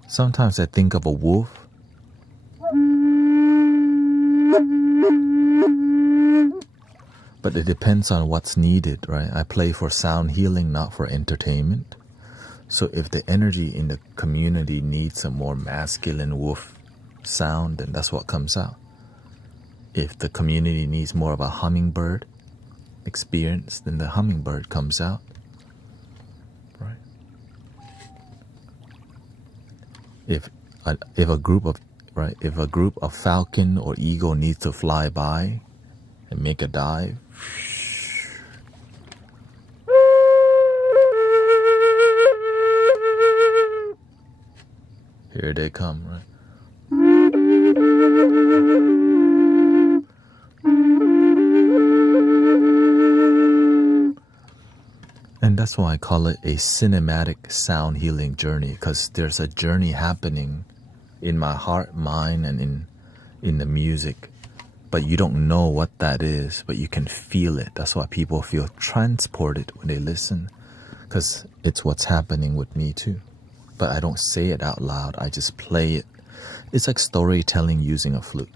Sometimes I think of a wolf. But it depends on what's needed, right? I play for sound healing, not for entertainment. So if the energy in the community needs a more masculine wolf sound, then that's what comes out. If the community needs more of a hummingbird experience, then the hummingbird comes out, right? If a group of falcon or eagle needs to fly by and make a dive, here they come, right? And that's why I call it a cinematic sound healing journey, because there's a journey happening in my heart, mind, and in the music. But you don't know what that is, but you can feel it. That's why people feel transported when they listen, because it's what's happening with me too. But I don't say it out loud, I just play it. It's like storytelling using a flute.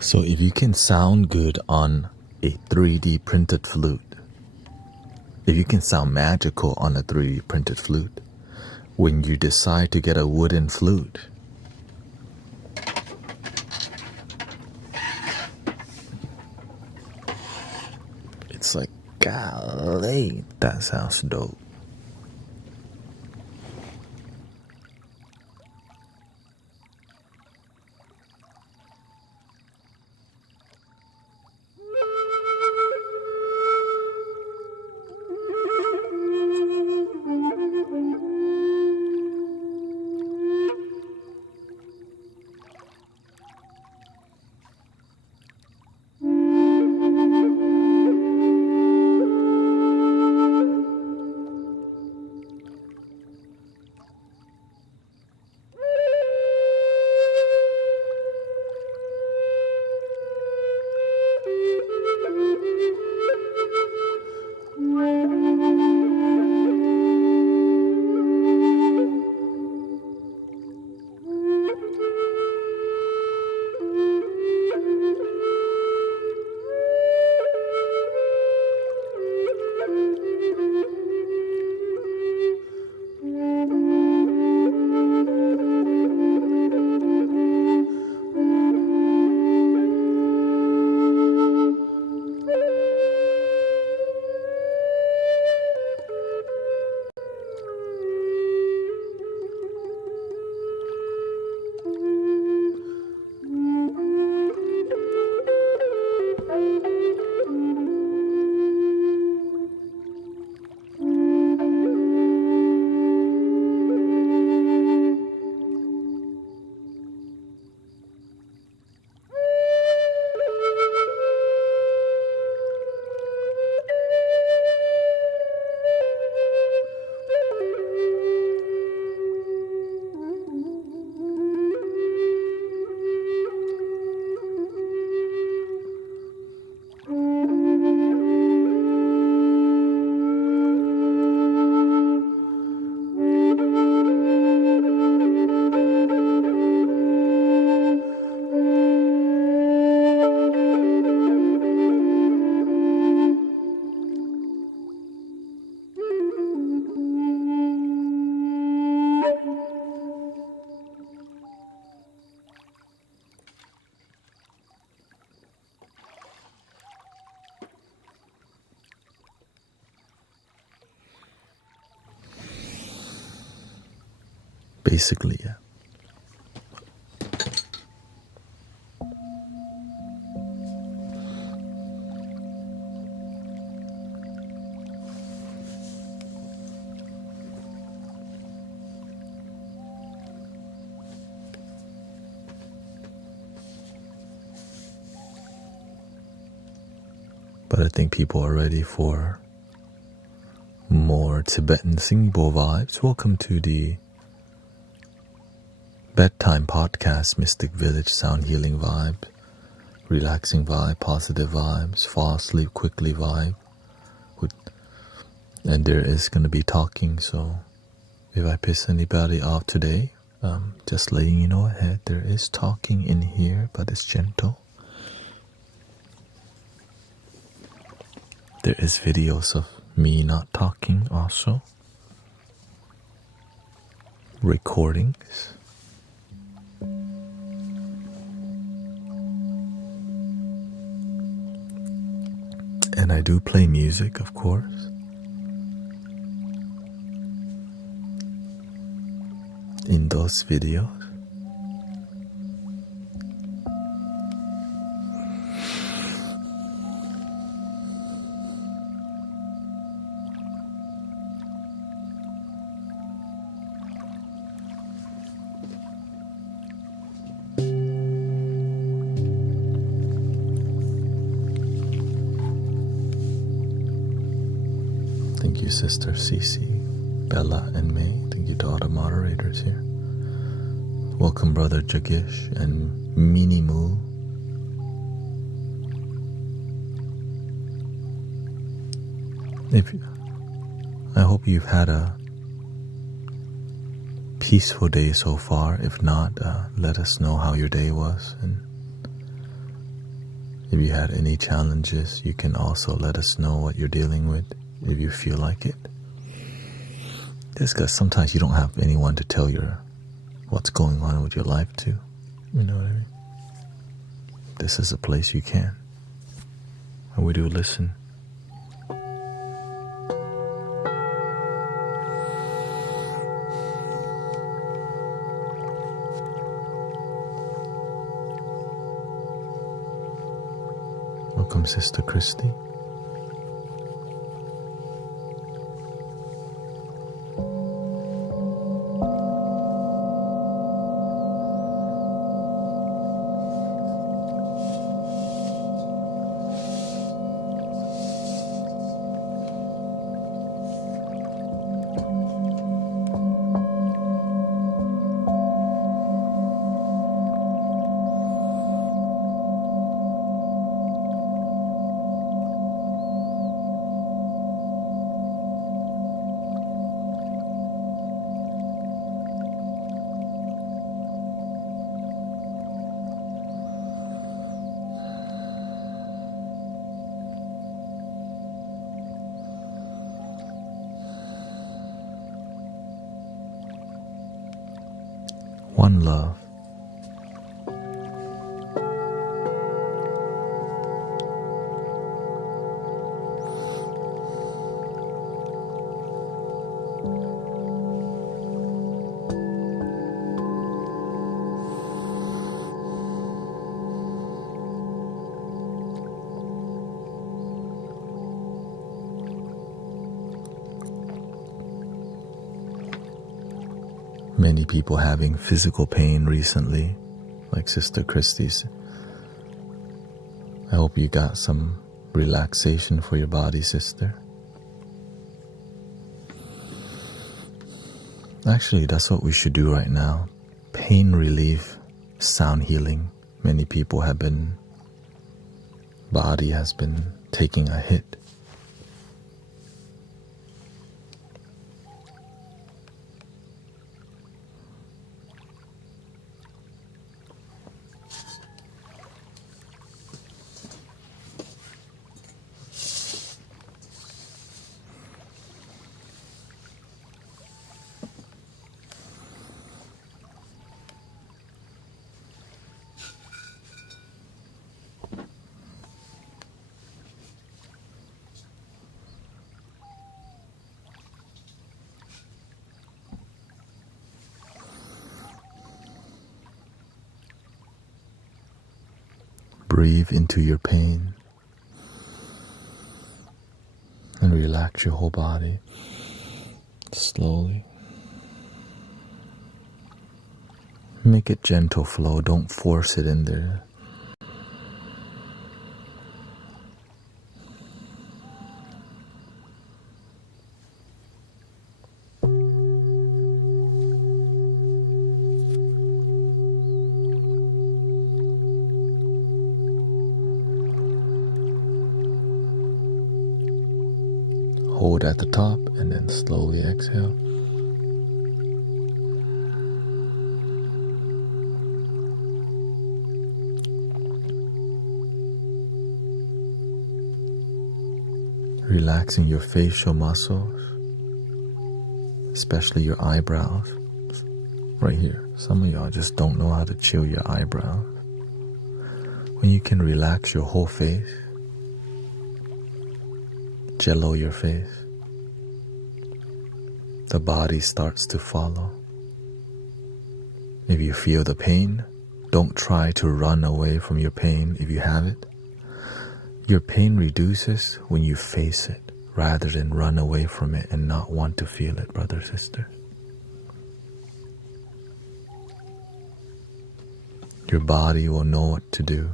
So if you can sound good on a 3D printed flute, if you can sound magical on a 3D printed flute, when you decide to get a wooden flute, it's like, golly, that sounds dope. Basically, yeah. But I think people are ready for more Tibetan Singbo vibes. Welcome to the bedtime podcast, Mystic Village, sound healing vibe, relaxing vibe, positive vibes, fall asleep quickly vibe. And there is going to be talking, so if I piss anybody off today, just letting you know ahead, there is talking in here, but it's gentle. There is videos of me not talking also. Recordings. And I do play music, of course. In those videos. Thank you, Sister Cece, Bella, and May. Thank you to all the moderators here. Welcome, Brother Jagish and Minimoo. I hope you've had a peaceful day so far. If not, let us know how your day was. And if you had any challenges, you can also let us know what you're dealing with if you feel like it. Just because sometimes you don't have anyone to tell what's going on with your life to. You know what I mean? This is a place you can. And we do listen. Welcome, Sister Christy. One love. Many people having physical pain recently, like Sister Christie's. I hope you got some relaxation for your body, sister. Actually, that's what we should do right now. Pain relief, sound healing. Many people body has been taking a hit. breathe into your pain and relax your whole body slowly. Make it gentle flow, don't force it in there. Hold at the top and then slowly exhale. Relaxing your facial muscles, especially your eyebrows. Right here. Some of y'all just don't know how to chill your eyebrows. When you can relax your whole face, jello your face, the body starts to follow. If you feel the pain, don't try to run away from your pain if you have it. Your pain reduces when you face it rather than run away from it and not want to feel it, brother, sister. Your body will know what to do.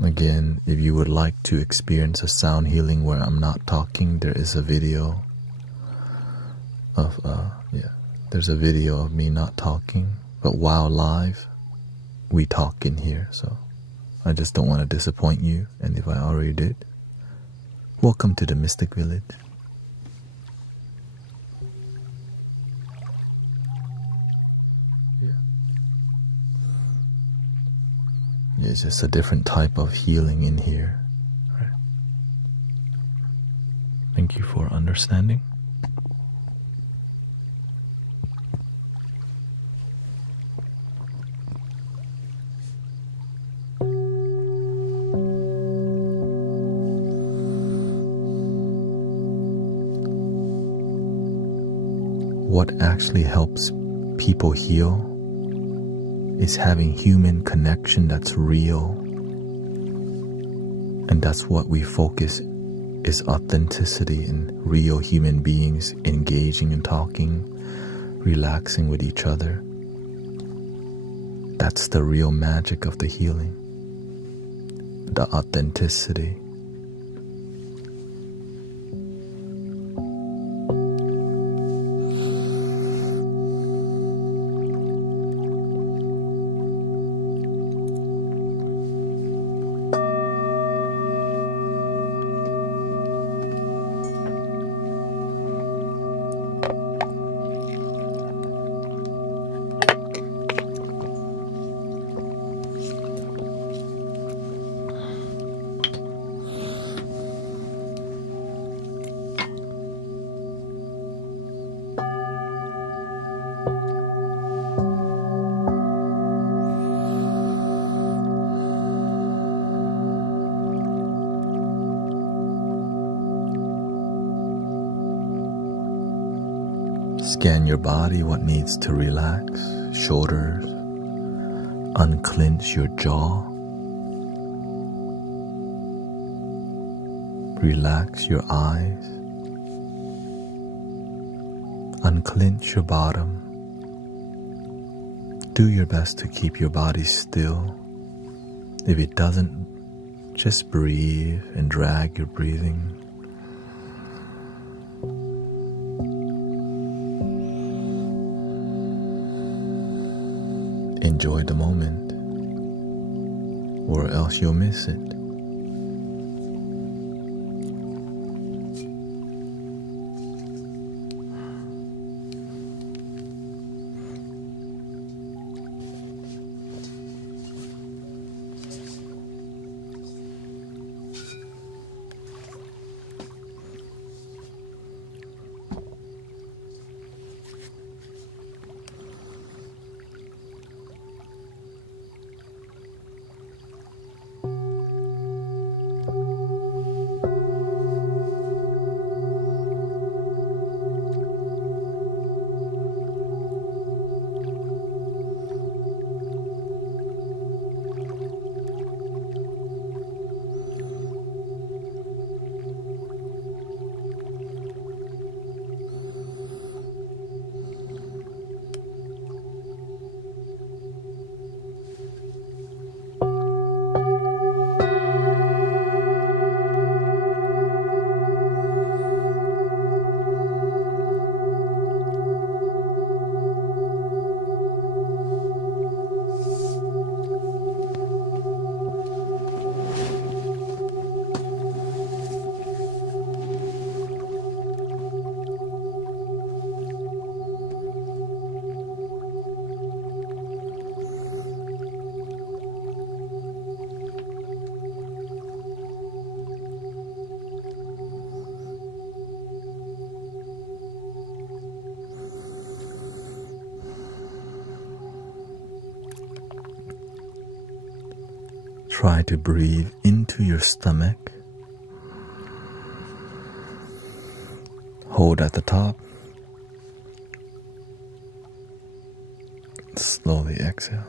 Again, if you would like to experience a sound healing where I'm not talking, there is a video of there's a video of me not talking, but while live, we talk in here, so I just don't want to disappoint you, and if I already did, welcome to the Mystic Village. It's just a different type of healing in here. Right. Thank you for understanding. What actually helps people heal is having human connection that's real, and that's what we focus is authenticity in real human beings engaging and talking, relaxing with each other. That's the real magic of the healing, the authenticity. Scan your body, what needs to relax. Shoulders. Unclench your jaw. Relax your eyes. Unclench your bottom. Do your best to keep your body still. If it doesn't, just breathe and drag your breathing. Enjoy the moment, or else you'll miss it. Try to breathe into your stomach. Hold at the top. Slowly exhale.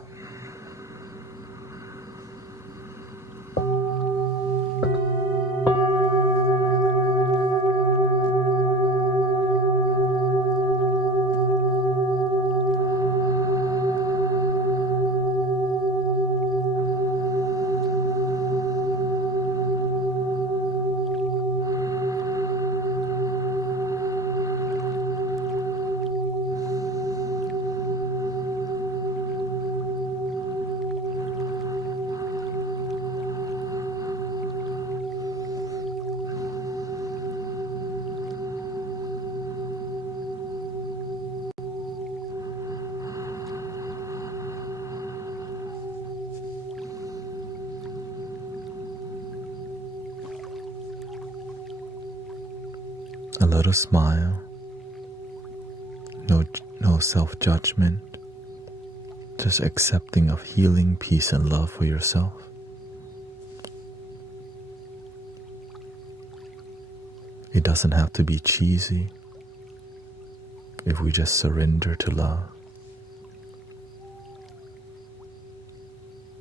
A little smile, no self-judgment, just accepting of healing, peace, and love for yourself. It doesn't have to be cheesy if we just surrender to love.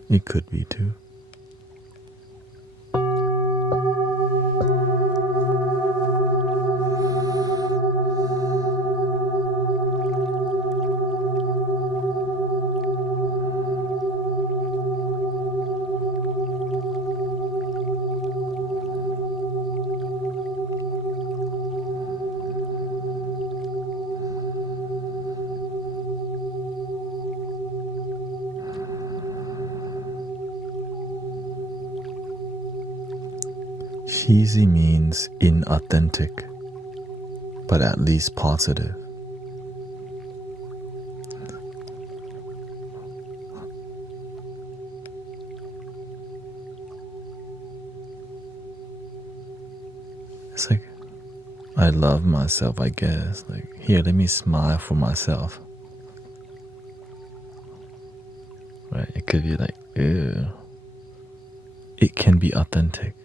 It could be too. Cheesy means inauthentic, but at least positive. It's like, I love myself, I guess. Like, here, let me smile for myself. Right? It could be like, ew. It can be authentic.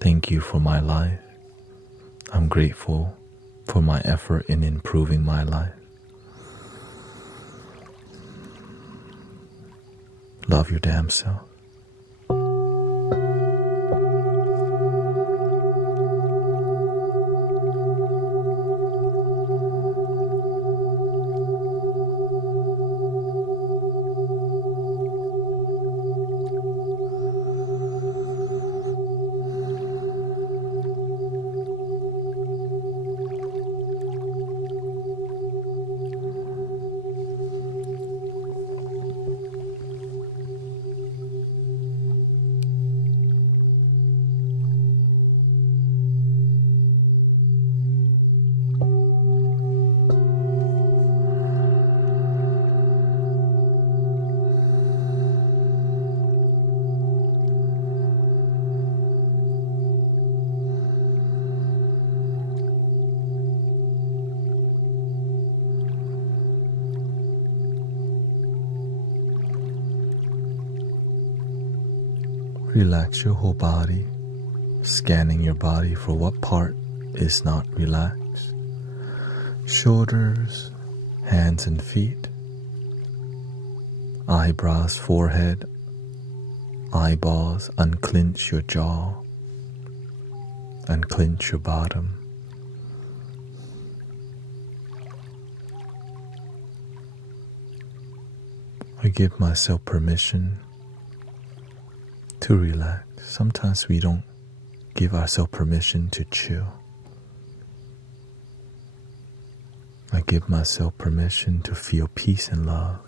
Thank you for my life. I'm grateful for my effort in improving my life. Love your damn self. Relax your whole body, scanning your body for what part is not relaxed. Shoulders, hands and feet, eyebrows, forehead, eyeballs. Unclench your jaw, unclench your bottom. I give myself permission to relax. Sometimes we don't give ourselves permission to chill. I give myself permission to feel peace and love.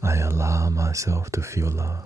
I allow myself to feel love.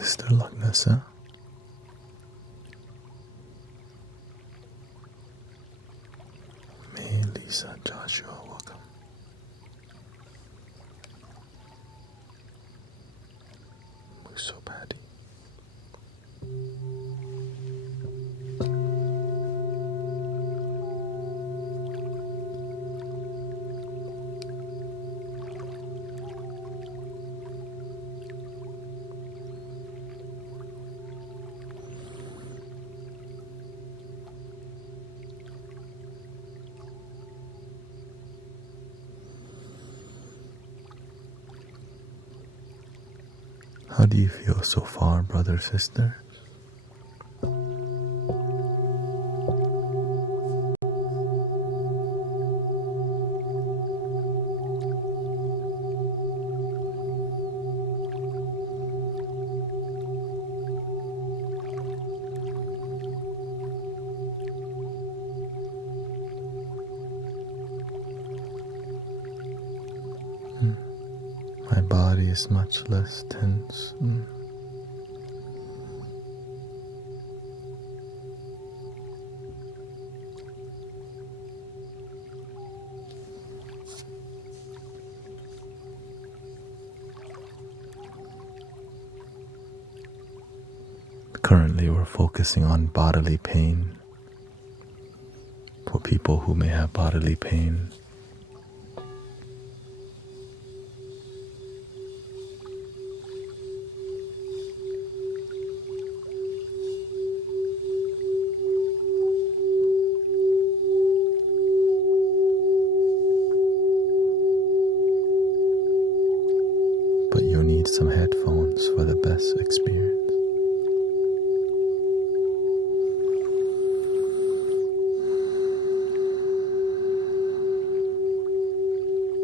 Sister Lagnasa. May Lisa, Joshua, welcome. Muso Patty. How do you feel so far, brother, sister? My body is much less tense. Currently, we're focusing on bodily pain. For people who may have bodily pain, but you'll need some headphones for the best experience.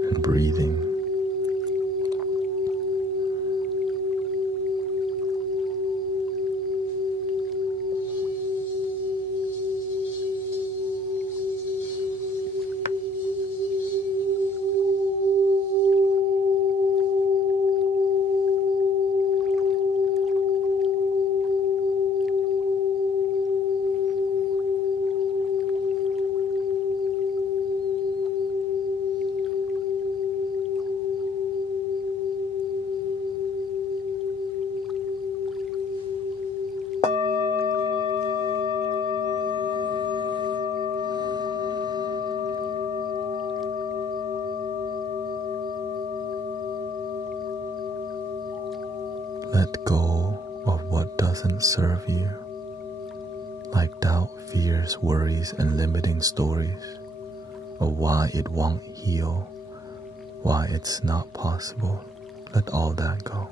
And breathing. Let go of what doesn't serve you, like doubt, fears, worries, and limiting stories of why it won't heal, why it's not possible. Let all that go.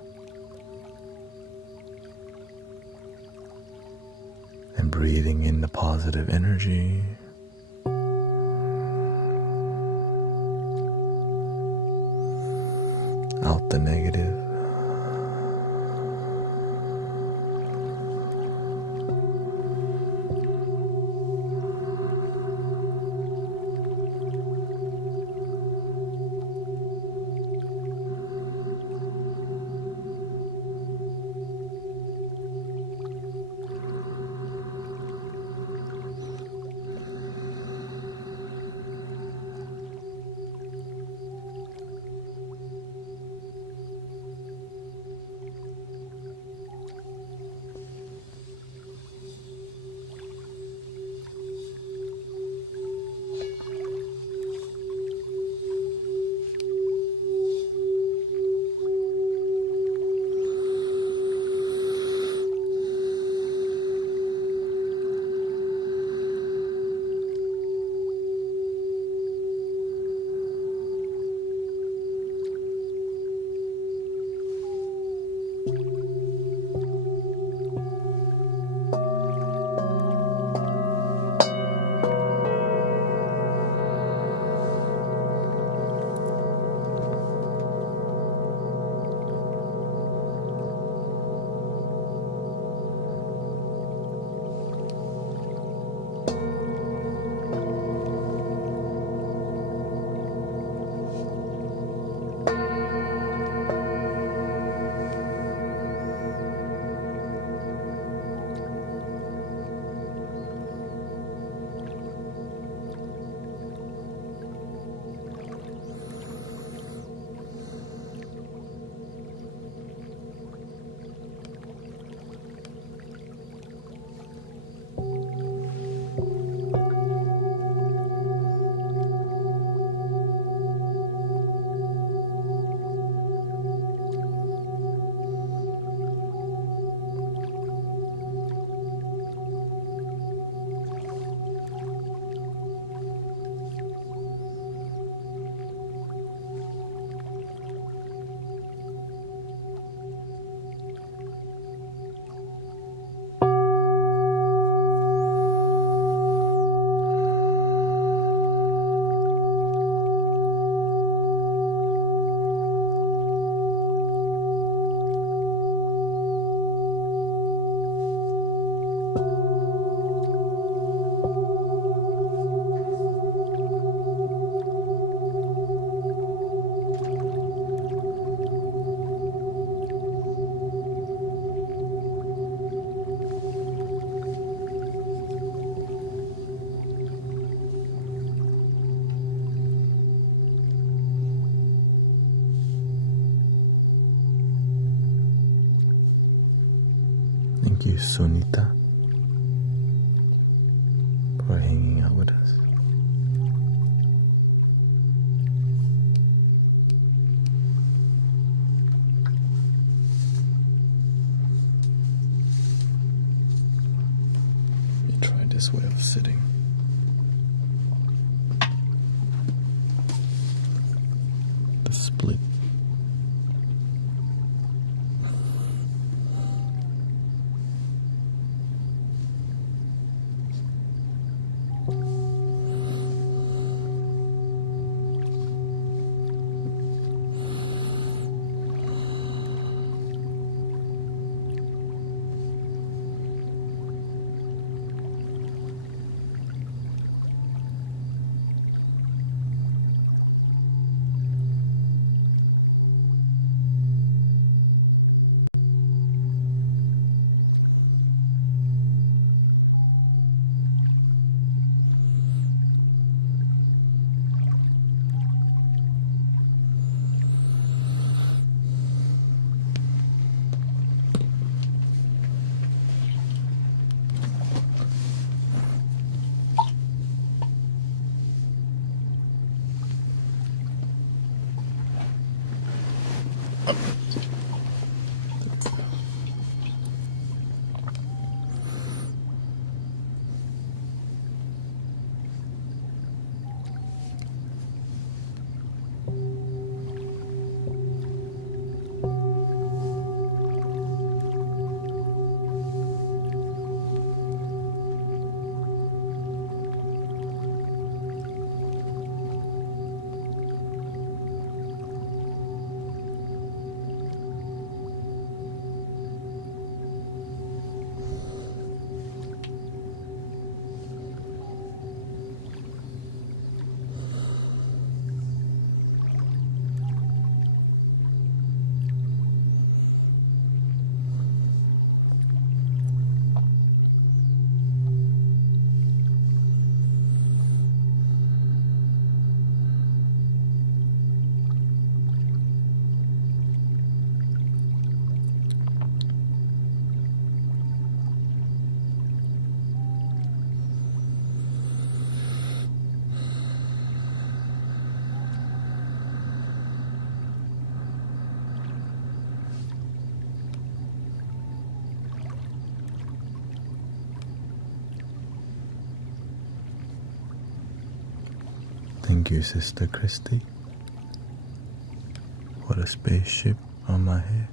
And breathing in the positive energy. Out the negative. Thank you, Sunita, for hanging out with us. Let me try this way of sitting. The split. Thank you, Sister Christy, for the spaceship on my head.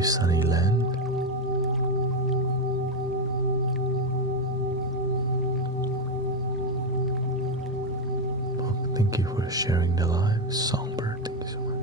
you, Sunny Land. Oh, thank you for sharing the live. Songbird, thank you so much.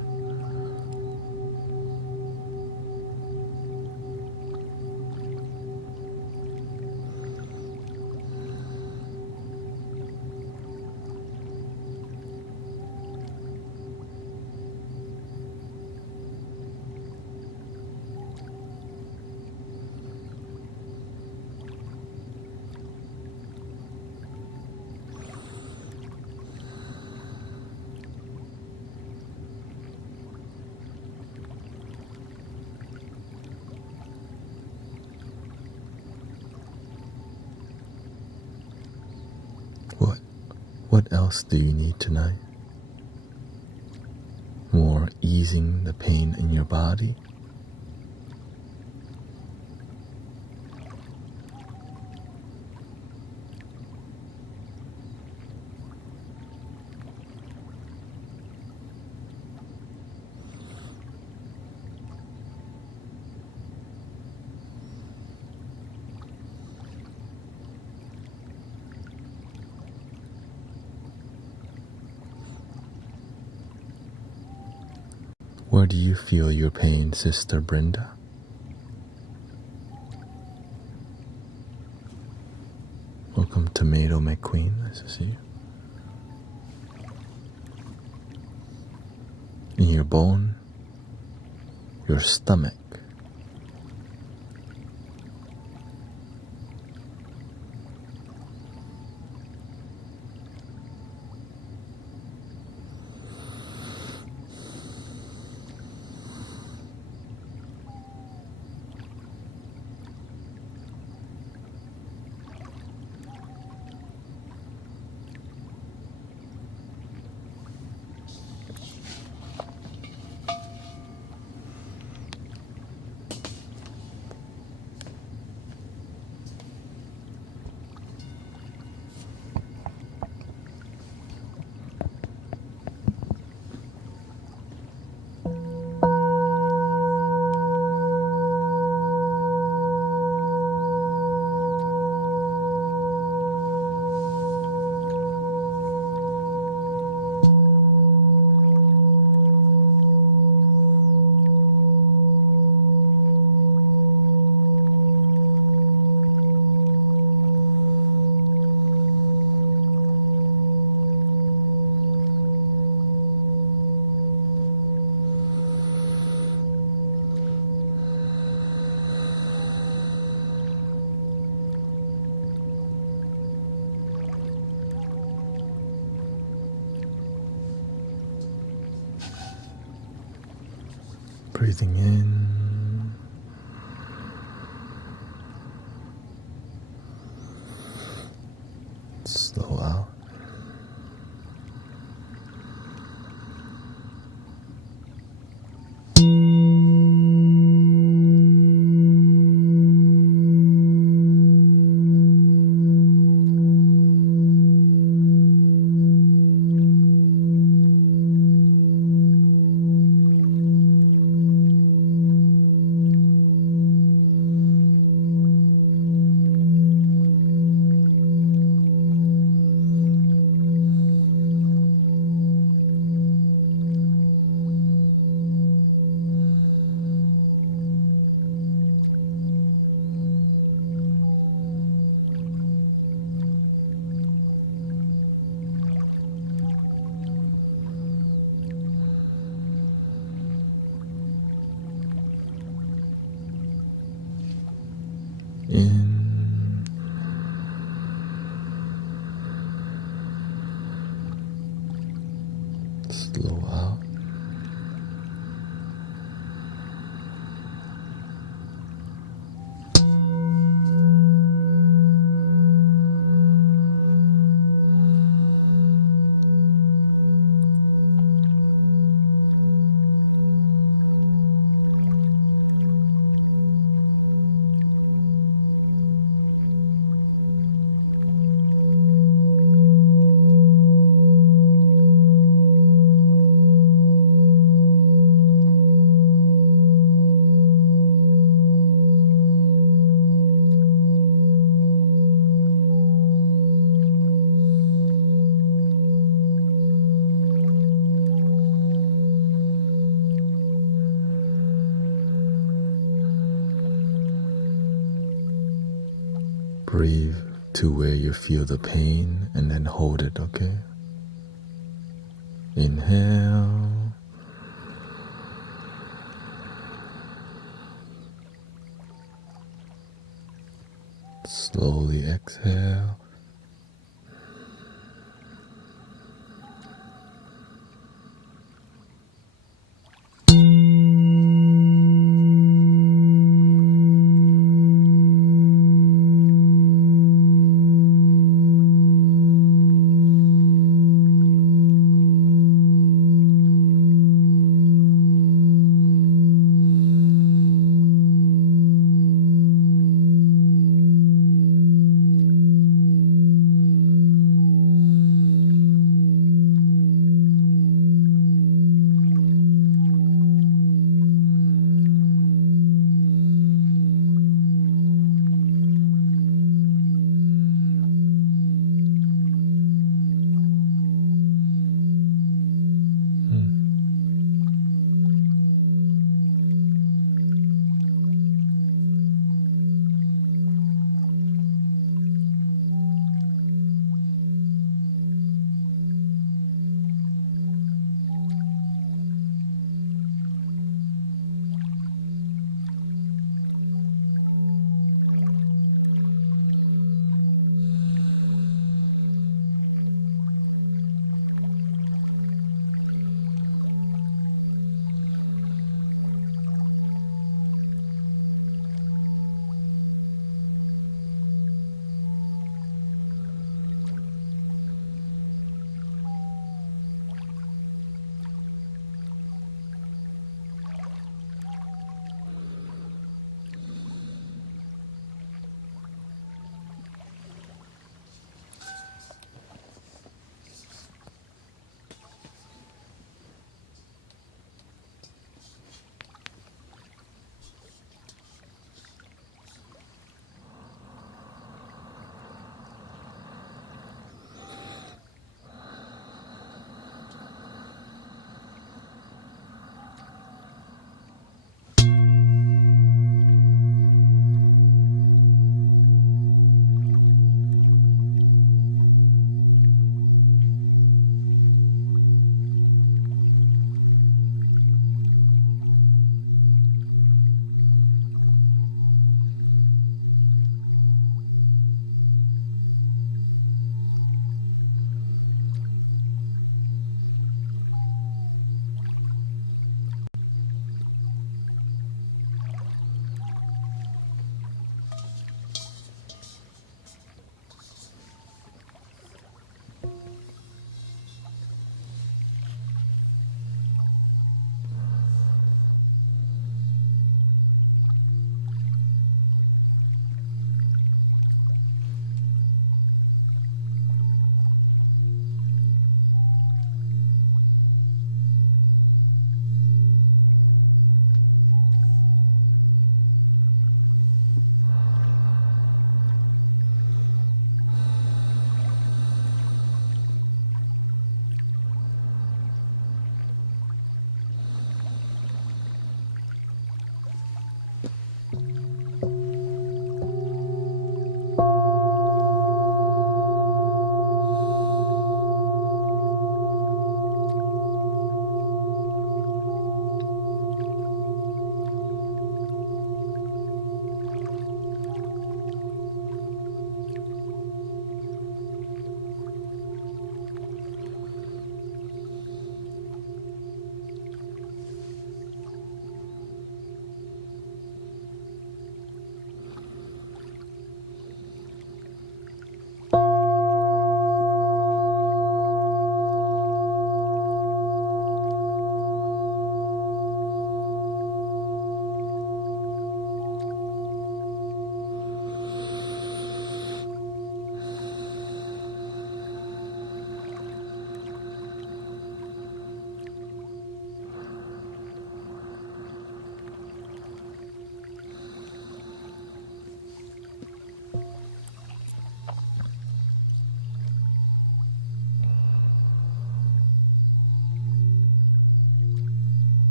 What else do you need tonight? More easing the pain in your body? Where do you feel your pain, Sister Brenda? Welcome, Tomato McQueen. Nice to see you. In your bone, your stomach. Breathing in, slow out. In, slow out. Breathe to where you feel the pain and then hold it, okay? Inhale. Slowly exhale.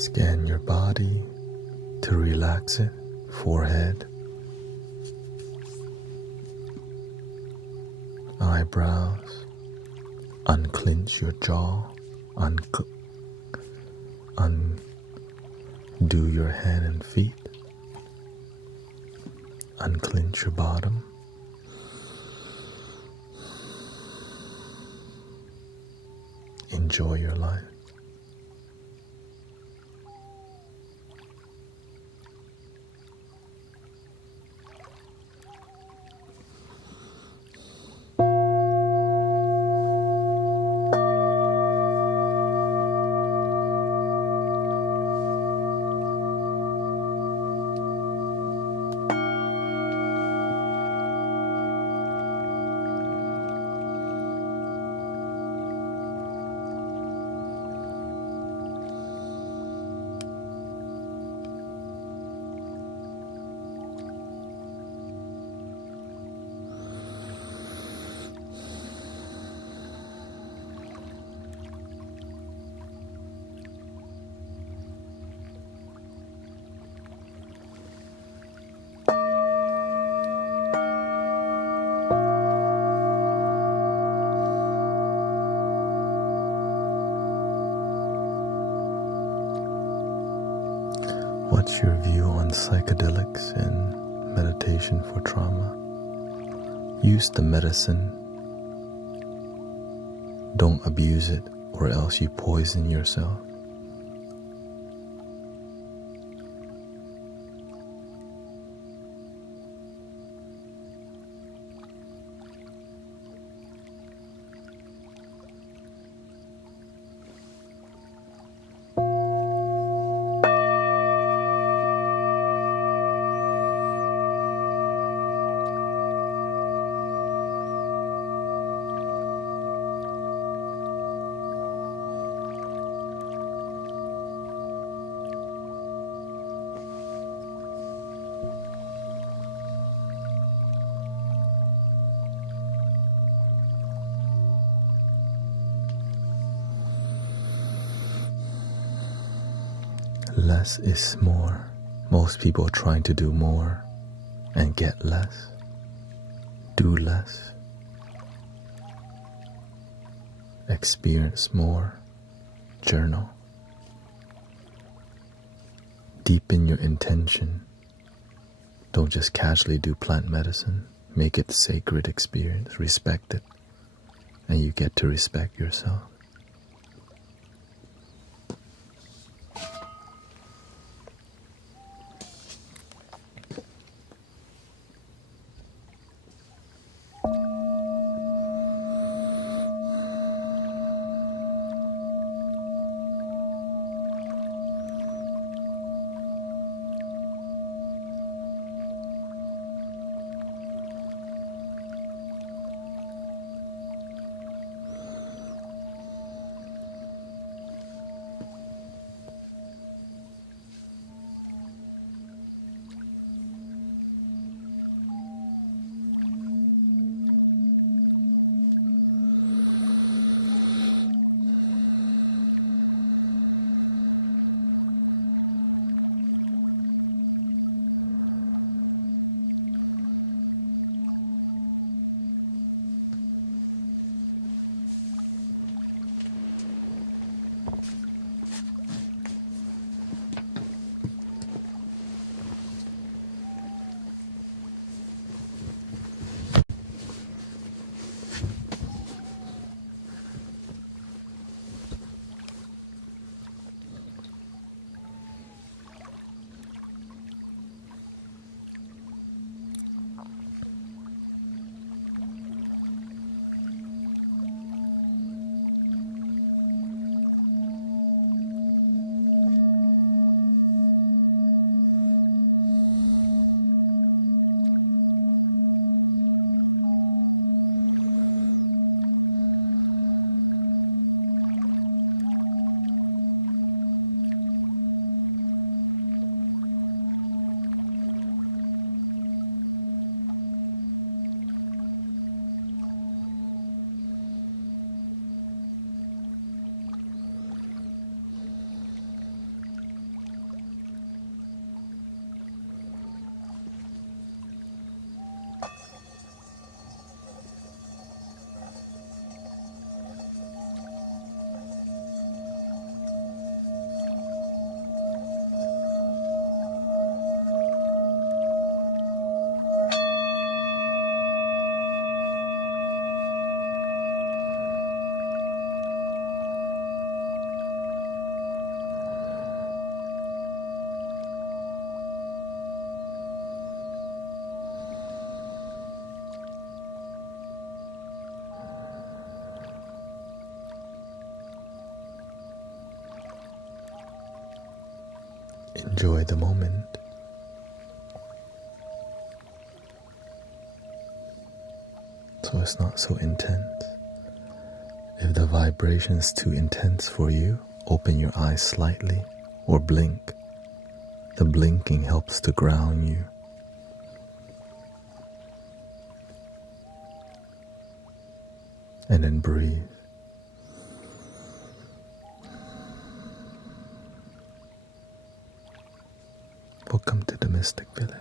Scan your body to relax it, forehead, eyebrows, unclench your jaw, undo your head and feet, unclench your bottom, enjoy your life. What's your view on psychedelics and meditation for trauma? Use the medicine. Don't abuse it, or else you poison yourself. Less is more. Most people are trying to do more and get less. Do less. Experience more. Journal. Deepen your intention. Don't just casually do plant medicine. Make it a sacred experience. Respect it. And you get to respect yourself. enjoy the moment. So it's not so intense. If the vibration is too intense for you, open your eyes slightly or blink. The blinking helps to ground you. And then breathe. Welcome to the Mystic Village.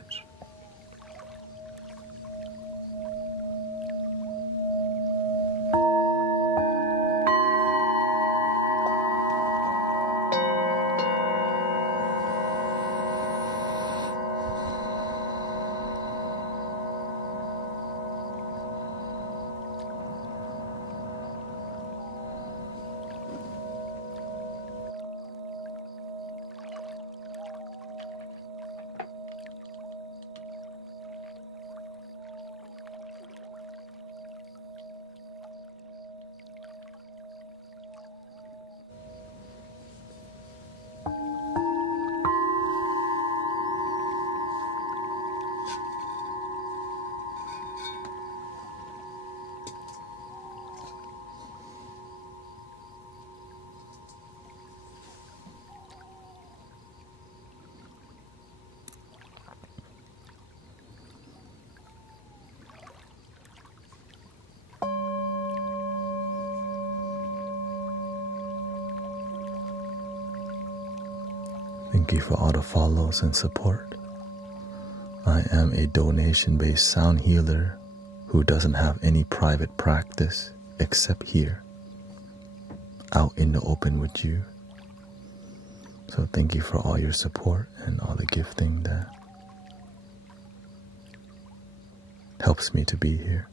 Thank you for all the follows and support. I am a donation-based sound healer who doesn't have any private practice except here, out in the open with you. So thank you for all your support and all the gifting that helps me to be here.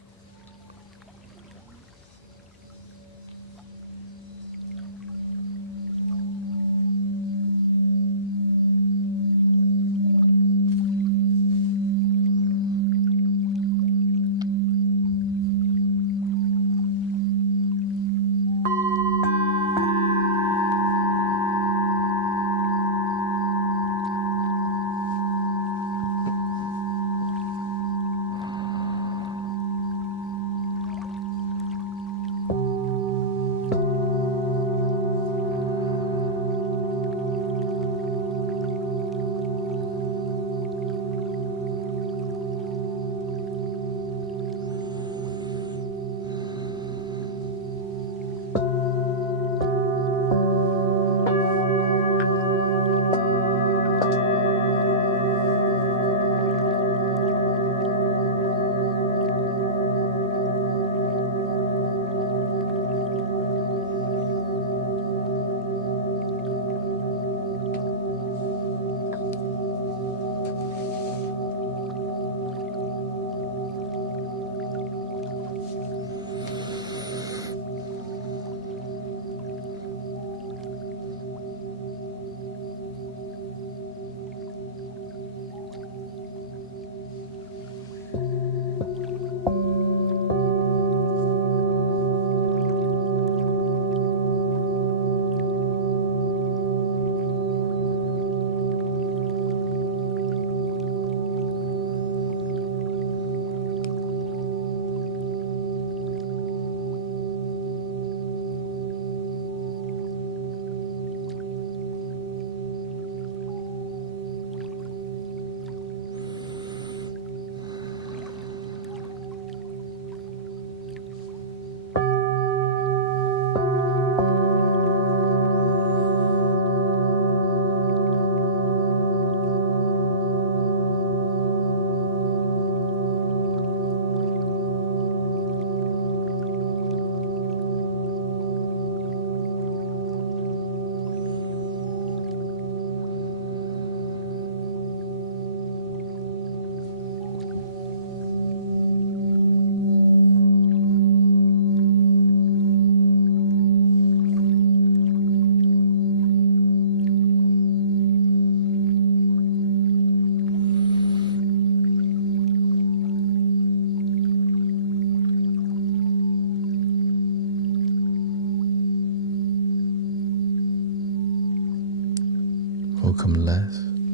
Welcome, Les.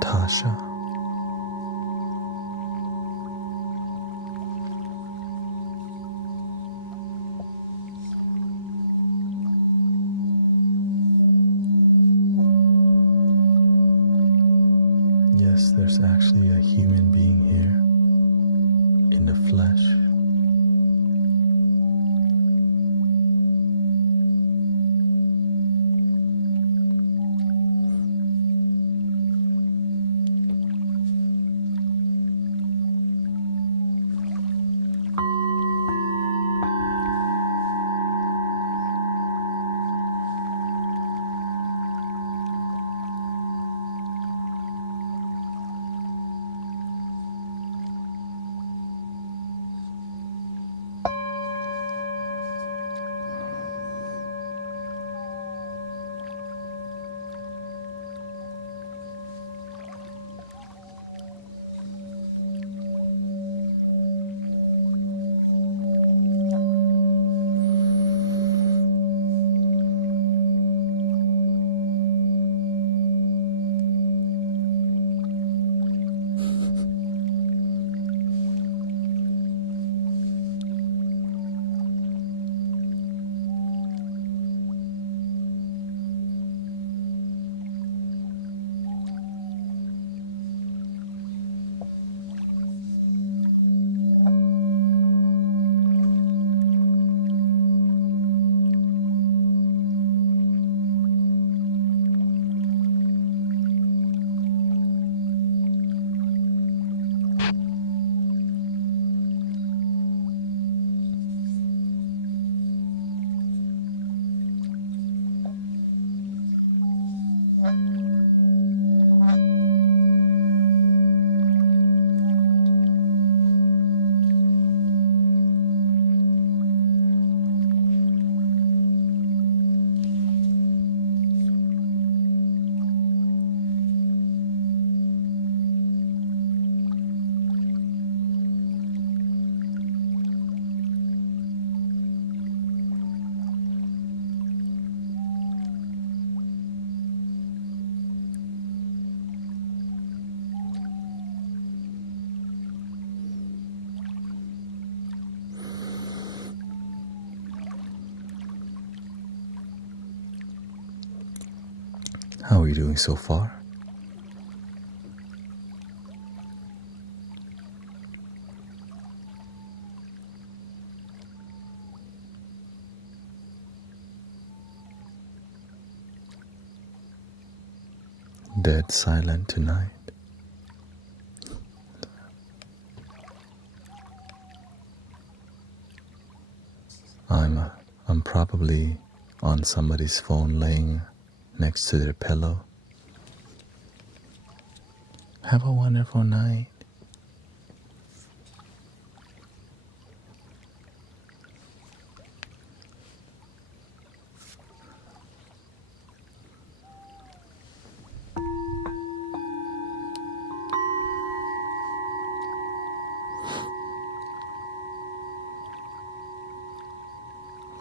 Natasha. Yes, there's actually a human being here in the flesh. How are you doing so far? Dead silent tonight. I'm probably on somebody's phone laying next to their pillow. Have a wonderful night.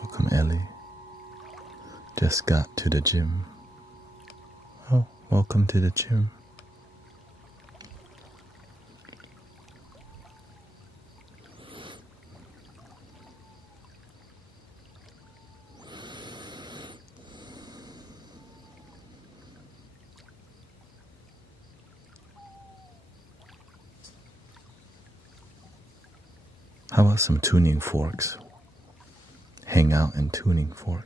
Welcome, Ellie. Just got to the gym. Oh, welcome to the gym. How about some tuning forks? Hang out and tuning fork.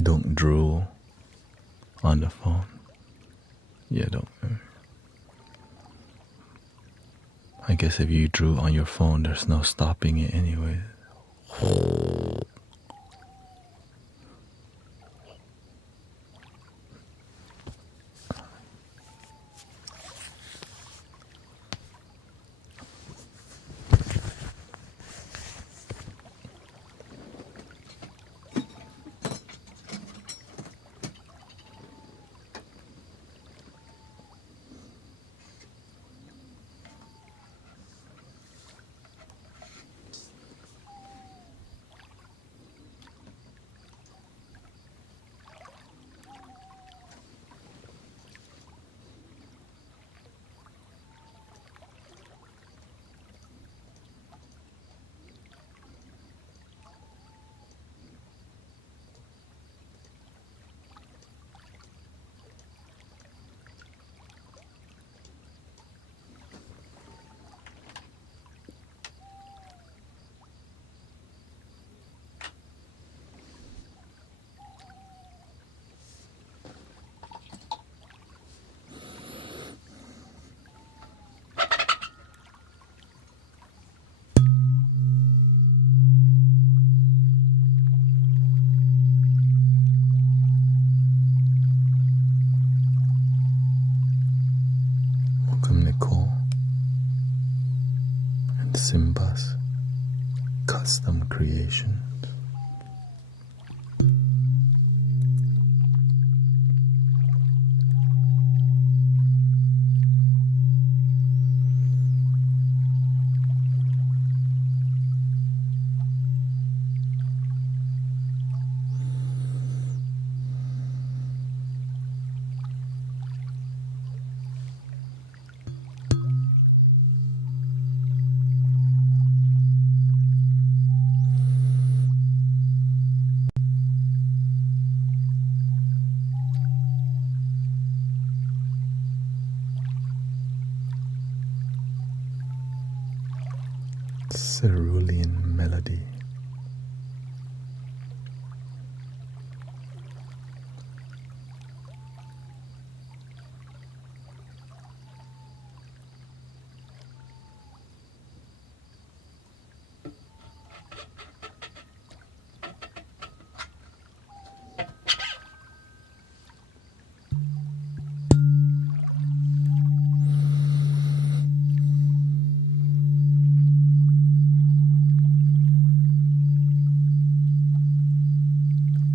Don't drool on the phone. Yeah, don't. I guess if you drool on your phone, there's no stopping it anyway. Simba's custom creations. Cerulean melody.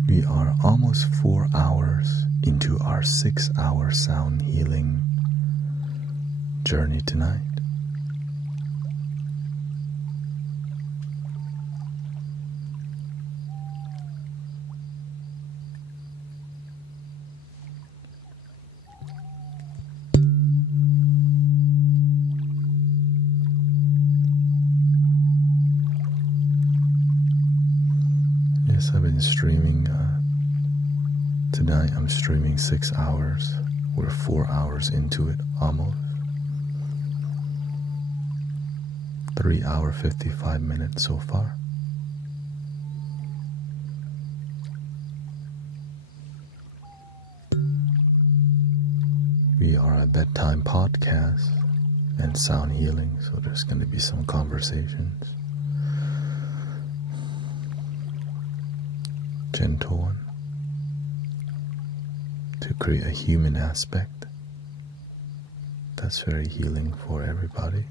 We are almost 4 hours into our 6-hour sound healing journey tonight. Yes, I've been streaming. Tonight I'm streaming 6 hours. We're 4 hours into it almost. 3 hour 55 minutes so far. We are a bedtime podcast and sound healing, so there's going to be some conversations. Gentle one. To create a human aspect that's very healing for everybody.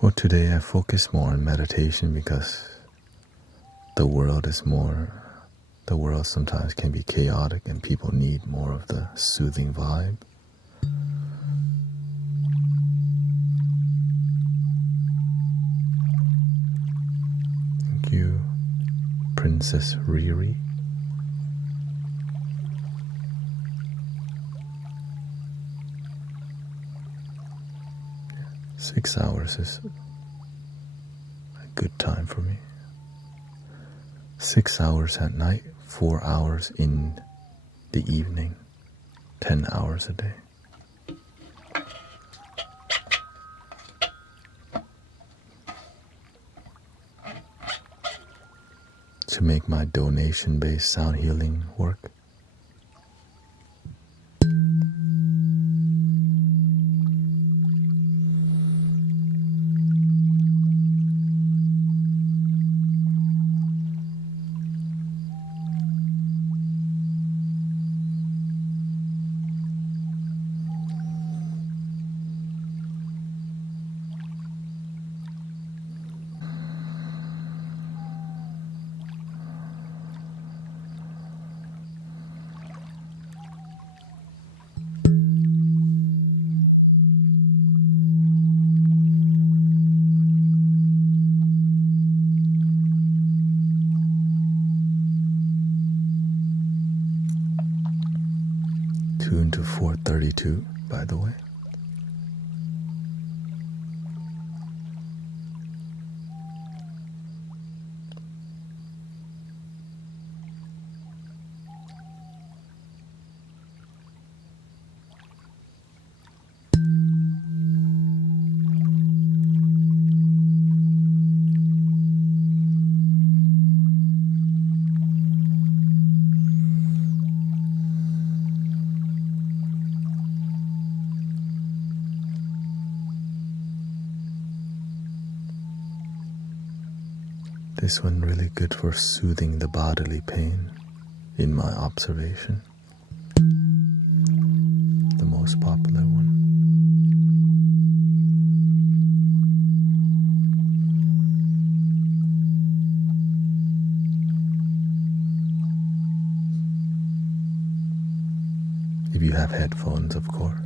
Well, today I focus more on meditation because the world sometimes can be chaotic and people need more of the soothing vibe. Thank you, Princess Riri. Six hours is a good time for me. 6 hours at night, 4 hours in the evening, 10 hours a day. To make my donation-based sound healing work. Tuned to 432, by the way. This one really good for soothing the bodily pain, in my observation. The most popular one. If you have headphones, of course.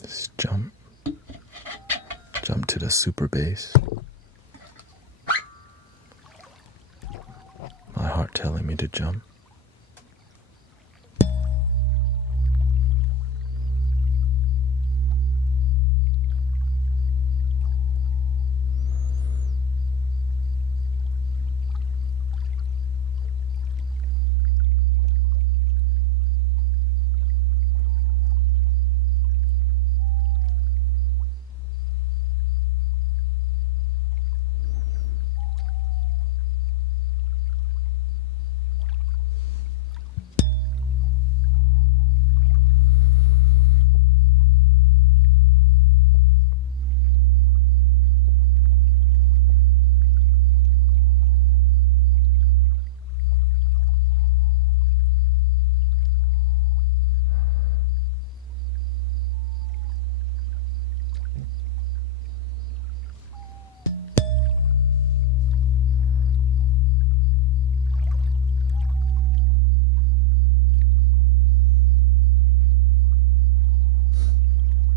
Just jump to the super bass. My heart telling me to jump.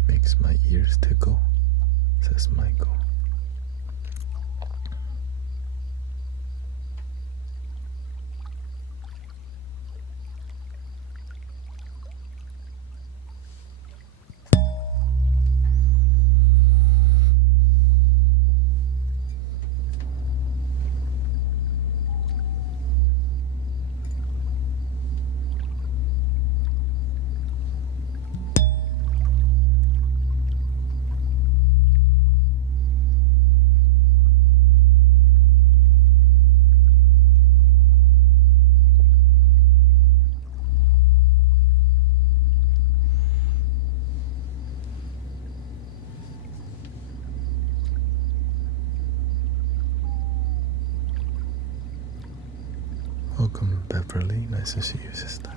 Makes my ears tickle, says Michael. Welcome, Beverly. Nice to see you, sister.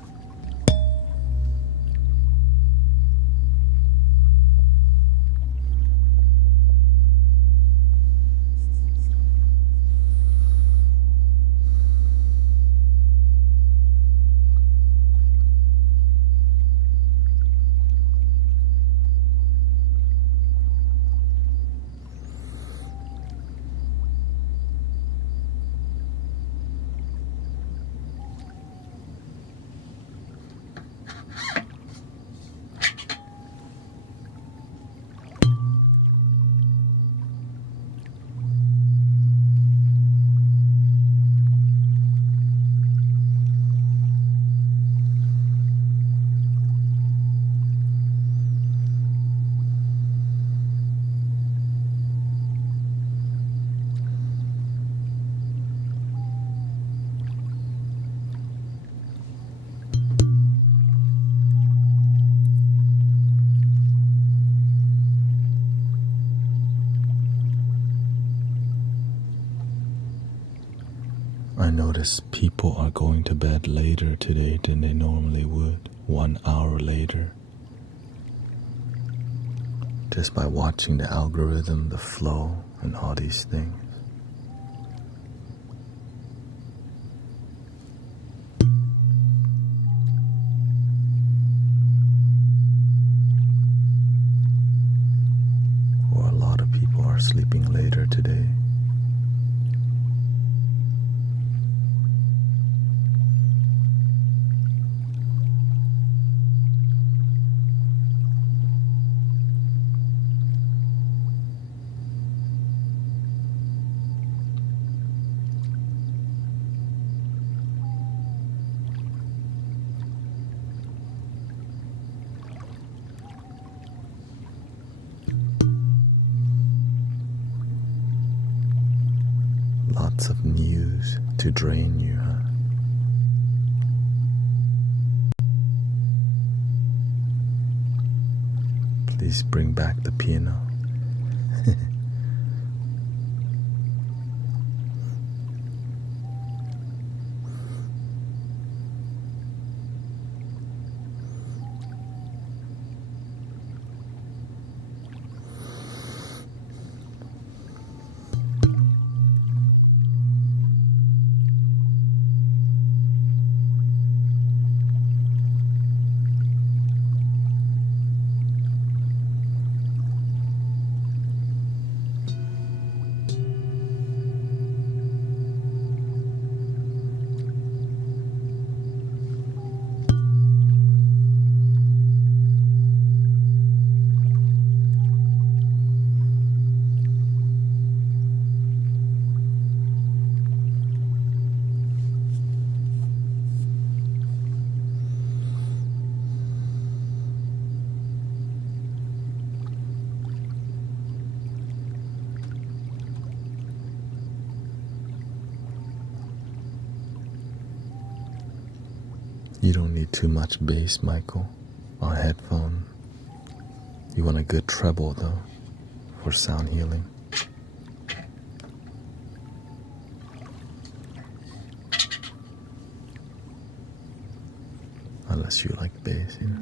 I notice people are going to bed later today than they normally would, 1 hour later. Just by watching the algorithm, the flow, and all these things. Or a lot of people are sleeping later today. Lots of news to drain you, huh? Please bring back the piano. You don't need too much bass, Michael, on headphone. You want a good treble, though, for sound healing. Unless you like bass, you know.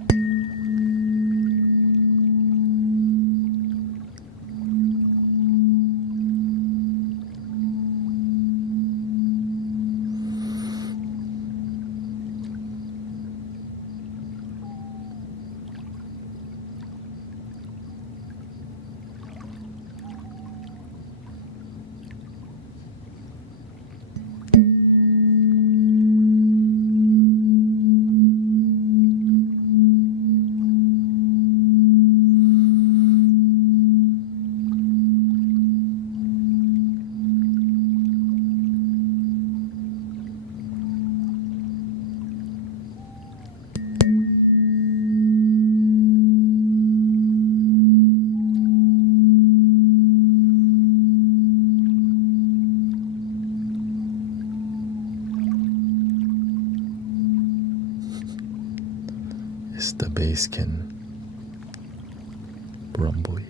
The bass can rumble you.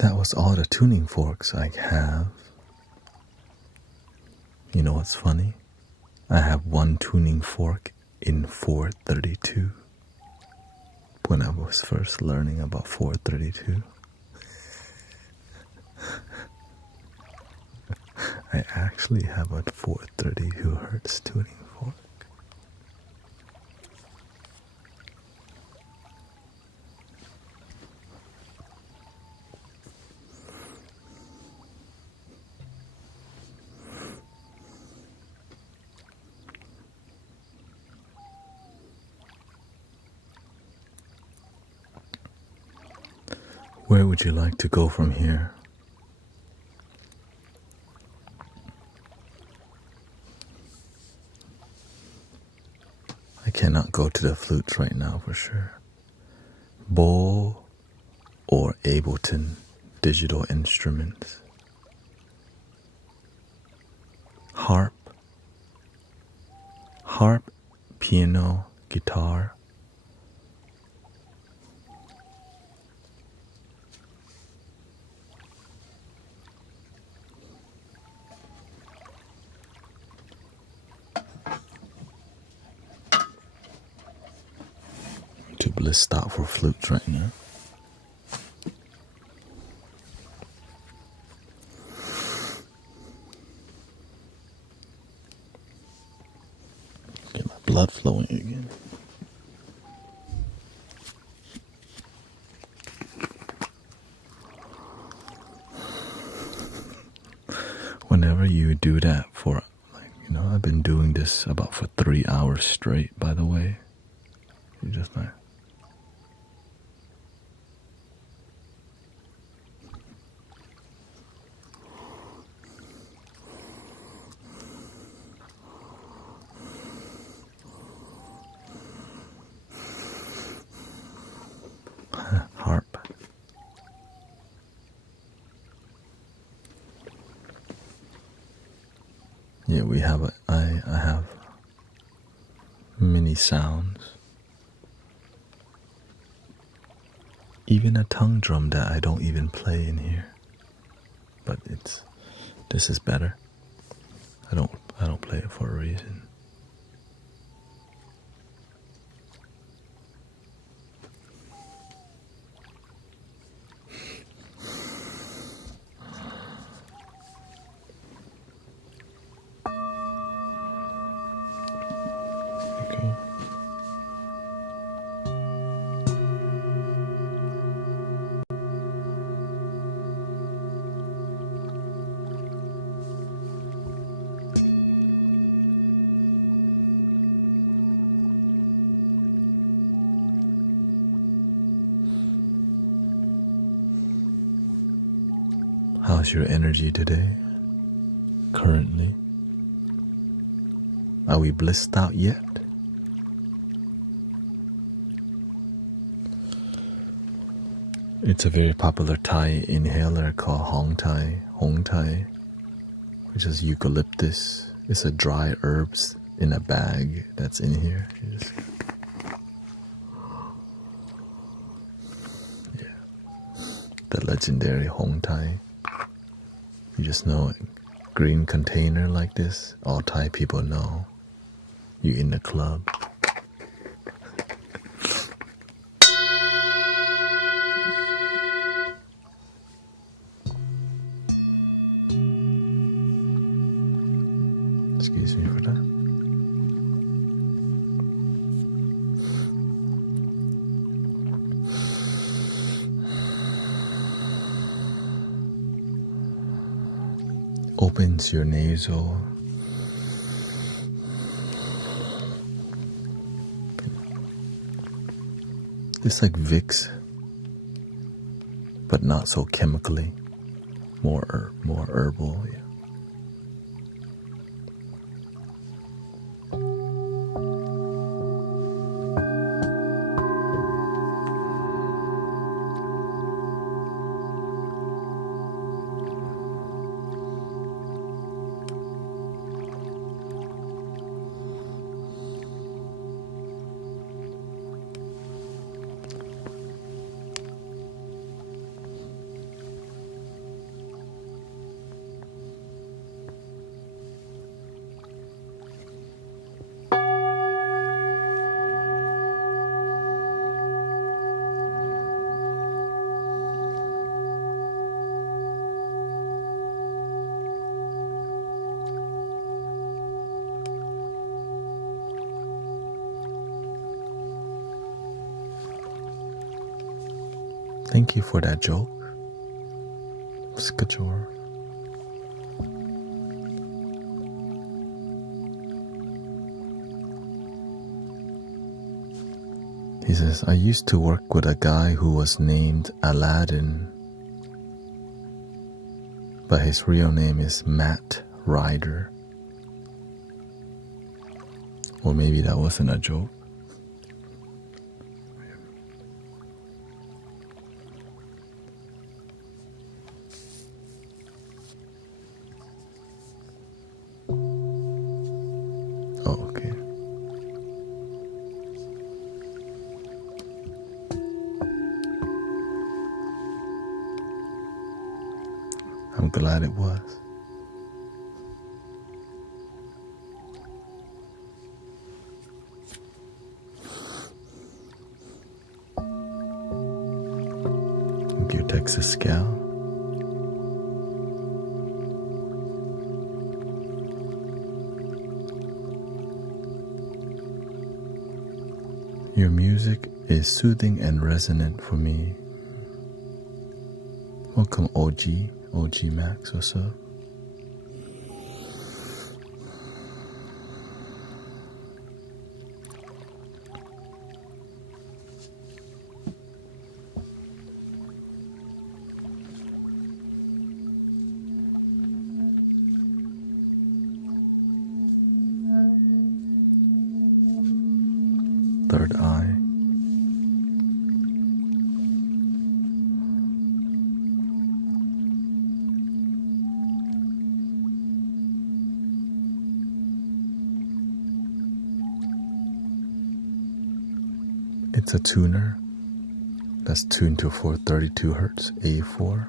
That was all the tuning forks I have. You know what's funny? I have one tuning fork in 432 when I was first learning about 432. I actually have a 432 hertz tuning fork. Where would you like to go from here? I cannot go to the flutes right now for sure. Bowl or Ableton digital instruments. Harp, piano, guitar. To blissed out for flutes right now. Get my blood flowing again. Whenever you do that for, I've been doing this about for 3 hours straight, by the way. You just like, harp. Yeah, we have I have many sounds. Even a tongue drum that I don't even play in here. But this is better. I don't play it for a reason. Okay. How's your energy today? Currently? Are we blissed out yet? It's a very popular Thai inhaler called Hong Tai, which is eucalyptus. It's a dry herbs in a bag that's in here. The legendary Hong Tai. You just know it. Green container like this, all Thai people know. You in the club. Excuse me for that. Opens your nasal. It's like Vicks, but not so chemically. More herbal. Yeah. Thank you for that joke, Skajor. He says, I used to work with a guy who was named Aladdin, but his real name is Matt Ryder. Or maybe that wasn't a joke. Oh, okay. I'm glad it was. Thank you, Texas Scout. Your music is soothing and resonant for me. Welcome, OG Max, what's up? Third eye. It's a tuner that's tuned to 432 hertz, A4.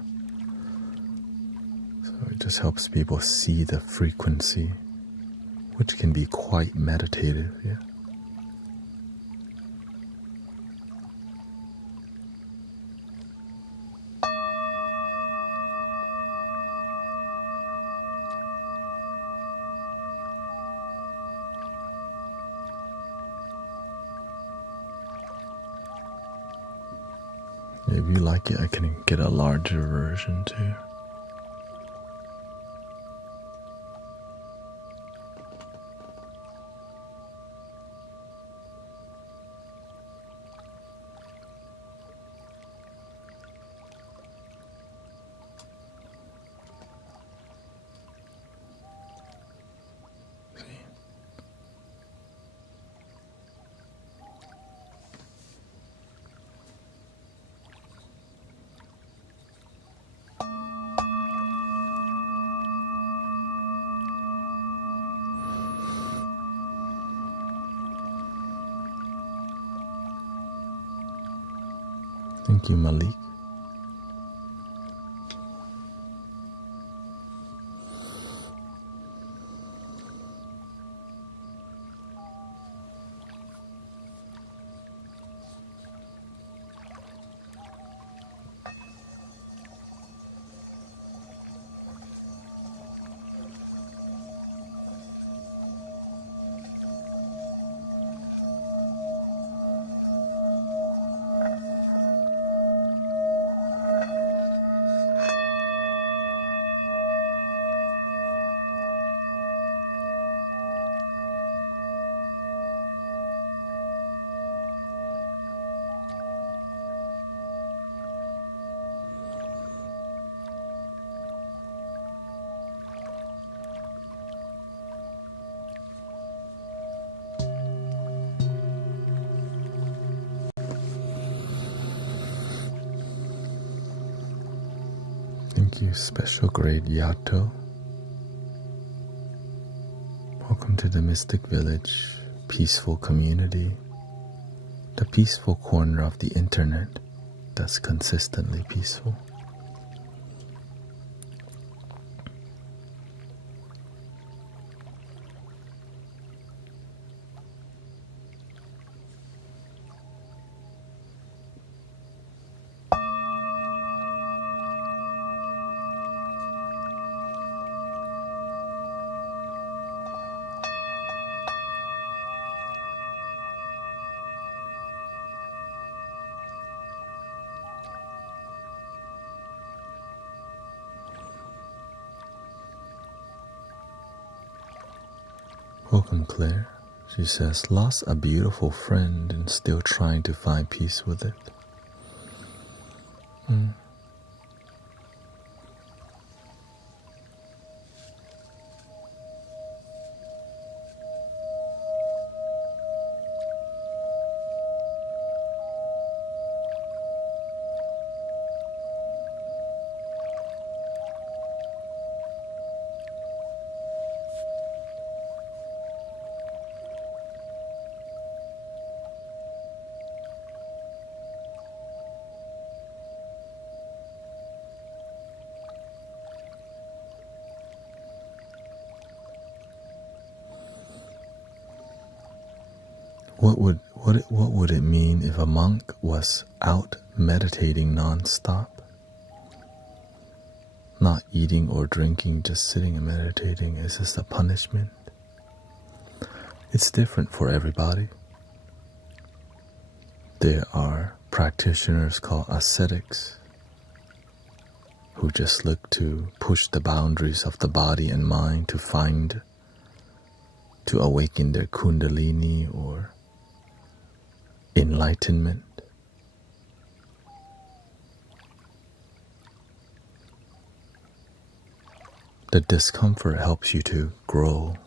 So it just helps people see the frequency, which can be quite meditative, yeah. If you like it, I can get a larger version too. Thank you, Malik. Thank you, Special Grade Yato. Welcome to the Mystic Village, peaceful community, the peaceful corner of the internet that's consistently peaceful. Welcome, Claire. She says, lost a beautiful friend and still trying to find peace with it. What would it mean if a monk was out meditating non-stop? Not eating or drinking, just sitting and meditating. Is this a punishment? It's different for everybody. There are practitioners called ascetics who just look to push the boundaries of the body and mind to awaken their kundalini or enlightenment. The discomfort helps you to grow,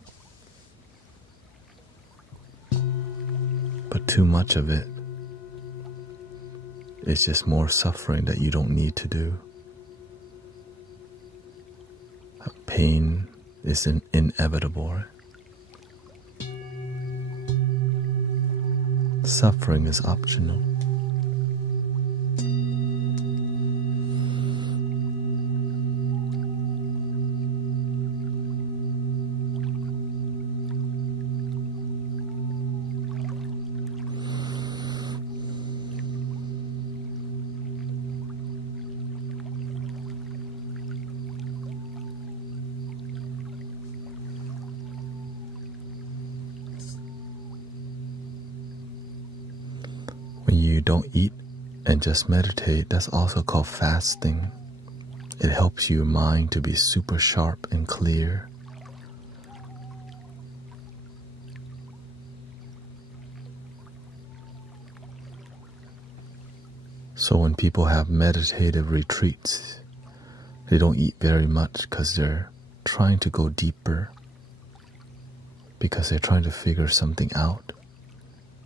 but too much of it is just more suffering that you don't need to do. Pain is inevitable, right? Suffering is optional. When you don't eat and just meditate, that's also called fasting. It helps your mind to be super sharp and clear. So when people have meditative retreats, they don't eat very much because they're trying to go deeper, because they're trying to figure something out,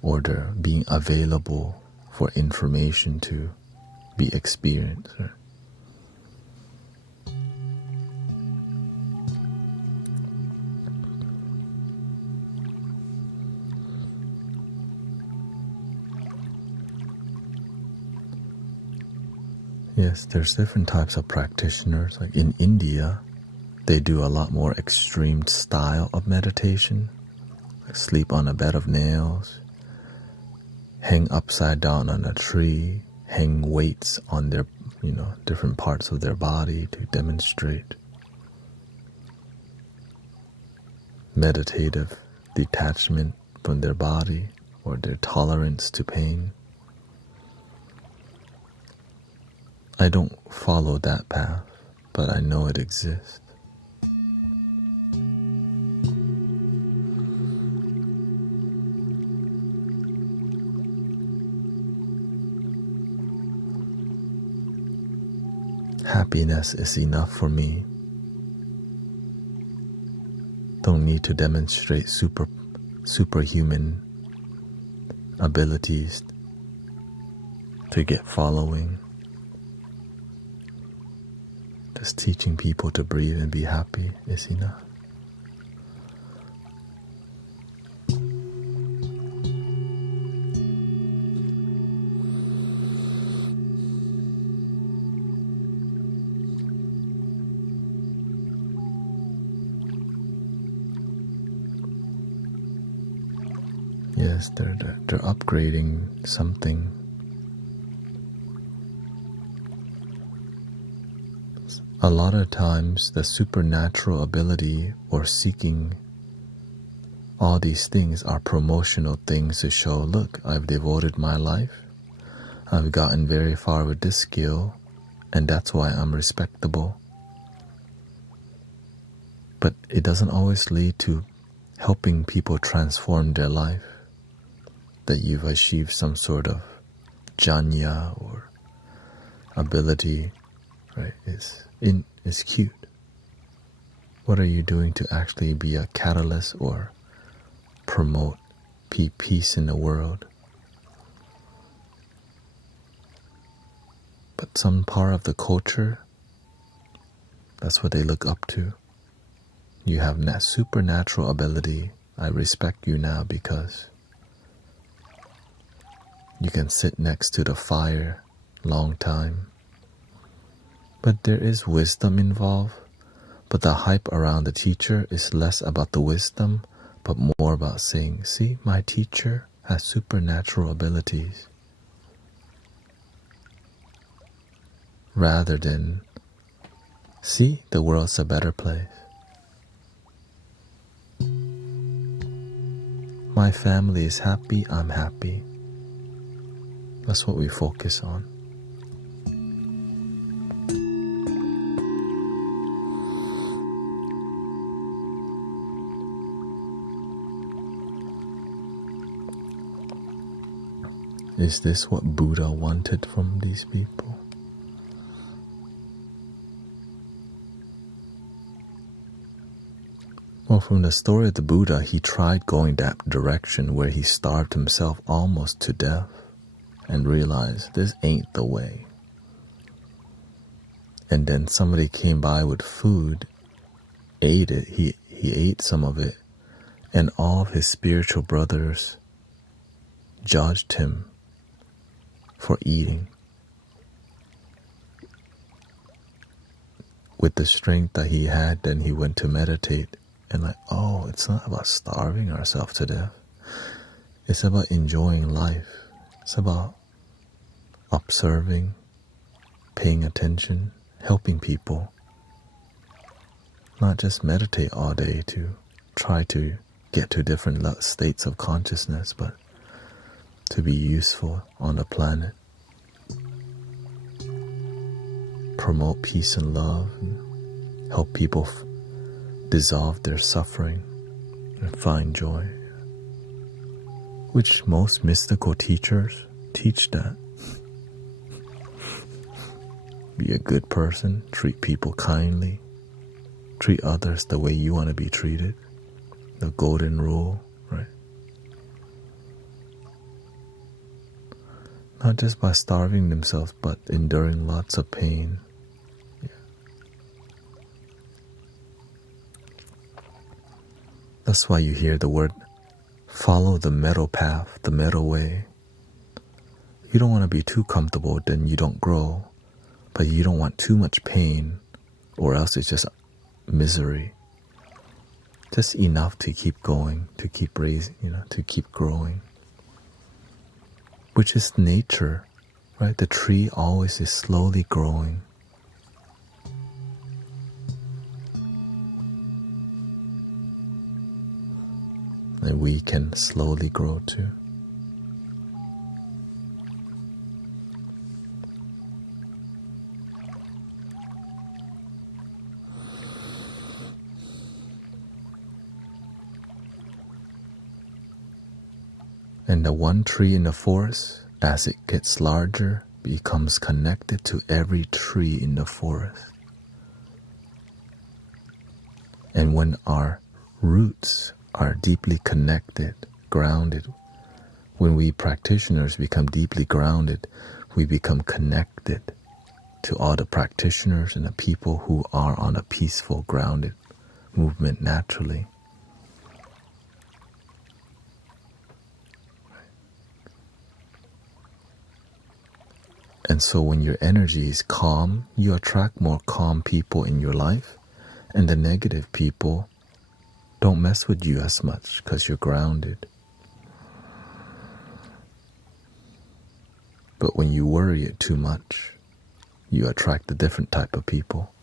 or they're being available for information to be experienced. Yes, there's different types of practitioners. Like in India, they do a lot more extreme style of meditation, like sleep on a bed of nails, hang upside down on a tree, hang weights on their, different parts of their body to demonstrate meditative detachment from their body or their tolerance to pain. I don't follow that path, but I know it exists. Happiness is enough for me. Don't need to demonstrate superhuman abilities to get following. Just teaching people to breathe and be happy is enough. Yes, they're upgrading something. A lot of times the supernatural ability or seeking all these things are promotional things to show, look, I've devoted my life, I've gotten very far with this skill, and that's why I'm respectable. But it doesn't always lead to helping people transform their life, that you've achieved some sort of janya or ability, right, is cute. What are you doing to actually be a catalyst or promote peace in the world? But some part of the culture, that's what they look up to. You have that supernatural ability. I respect you now because you can sit next to the fire long time. But there is wisdom involved. But the hype around the teacher is less about the wisdom, but more about saying, see, my teacher has supernatural abilities. Rather than, see, the world's a better place. My family is happy, I'm happy. That's what we focus on. Is this what Buddha wanted from these people? Well, from the story of the Buddha, he tried going that direction where he starved himself almost to death and realized this ain't the way. And then somebody came by with food, ate it, he ate some of it, and all of his spiritual brothers judged him for eating. With the strength that he had, then he went to meditate and like, oh, it's not about starving ourselves to death. It's about enjoying life. It's about observing, paying attention, helping people. Not just meditate all day to try to get to different states of consciousness, but to be useful on the planet. Promote peace and love, and help people dissolve their suffering and find joy. Which most mystical teachers teach that. Be a good person, treat people kindly, treat others the way you want to be treated. The golden rule, right? Not just by starving themselves, but enduring lots of pain. Yeah. That's why you hear the word, follow the middle path, the middle way. You don't want to be too comfortable, then you don't grow. But you don't want too much pain, or else it's just misery. Just enough to keep going, to keep raising, to keep growing. Which is nature, right? The tree always is slowly growing. And we can slowly grow too. And the one tree in the forest, as it gets larger, becomes connected to every tree in the forest. And when our roots are deeply connected, grounded, when we practitioners become deeply grounded, we become connected to all the practitioners and the people who are on a peaceful, grounded movement naturally. And so when your energy is calm, you attract more calm people in your life, and the negative people don't mess with you as much because you're grounded. But when you worry it too much, you attract a different type of people.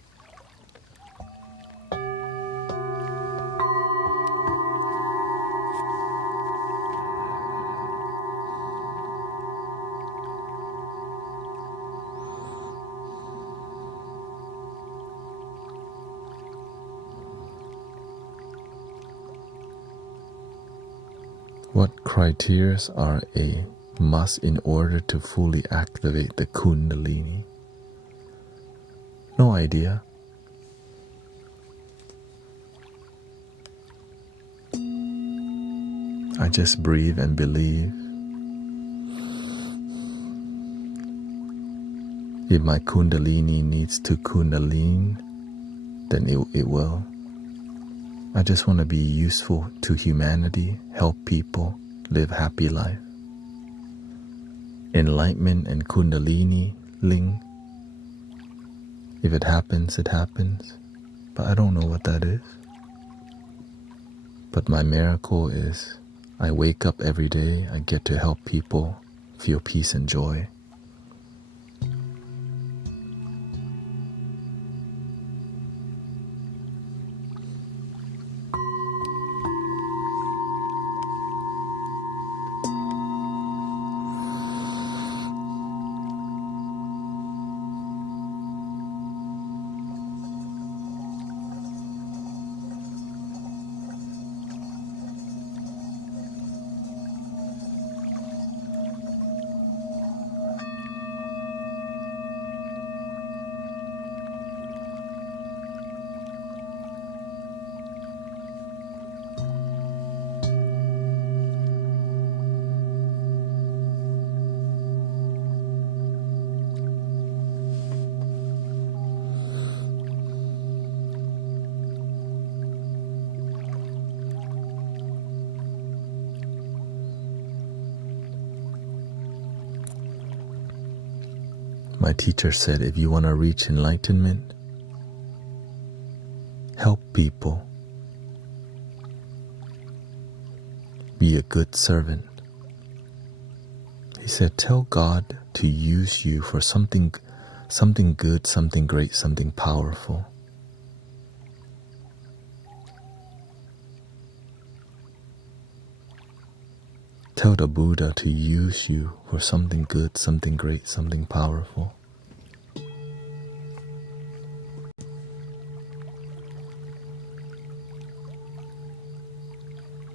What criteria are a must in order to fully activate the Kundalini? No idea. I just breathe and believe. If my Kundalini needs to Kundalini, then it will. I just want to be useful to humanity, help people, live happy life. Enlightenment and Kundalini link. If it happens, it happens. But I don't know what that is. But my miracle is I wake up every day, I get to help people feel peace and joy. My teacher said if you want to reach enlightenment, help people. Be a good servant. He said tell God to use you for something good, something great, something powerful. Tell the Buddha to use you for something good, something great, something powerful.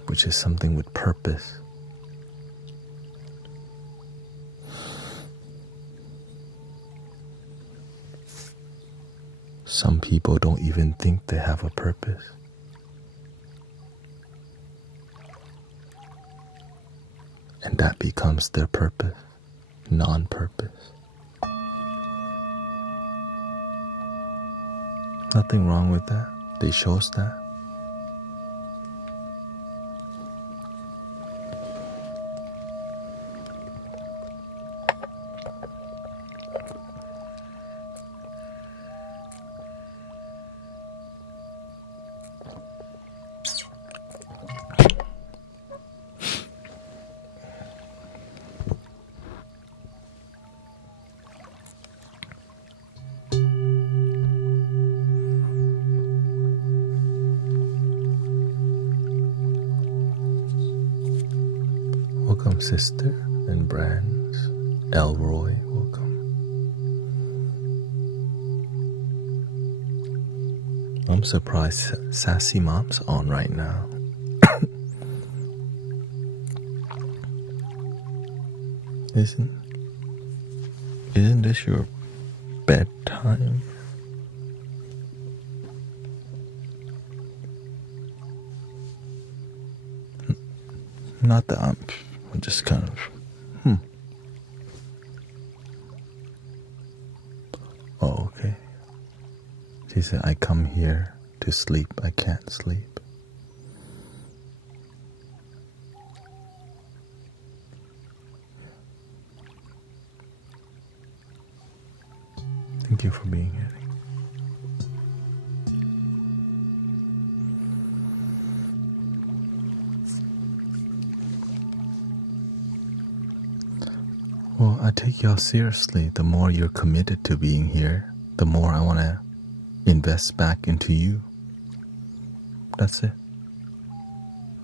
Which is something with purpose. Some people don't even think they have a purpose. And that becomes their purpose, non-purpose. Nothing wrong with that. They show us that. Welcome, Sister and Brands. Elroy, welcome. I'm surprised Sassy Mom's on right now. Isn't this your bedtime? Not that I'm just kind of, Oh, okay. She said, I come here to sleep. I can't sleep. Thank you for being here. Well, I take y'all seriously. The more you're committed to being here, the more I want to invest back into you. That's it.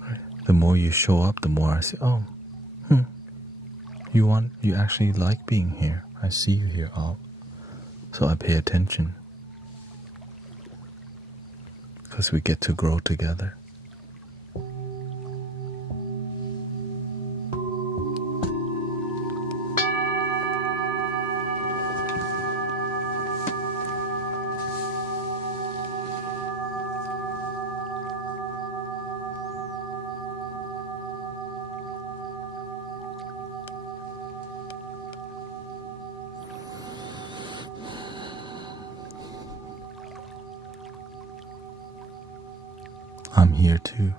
Right. The more you show up, the more I say, oh, you actually like being here. I see you here. Oh, so I pay attention. Because we get to grow together. I'm here too.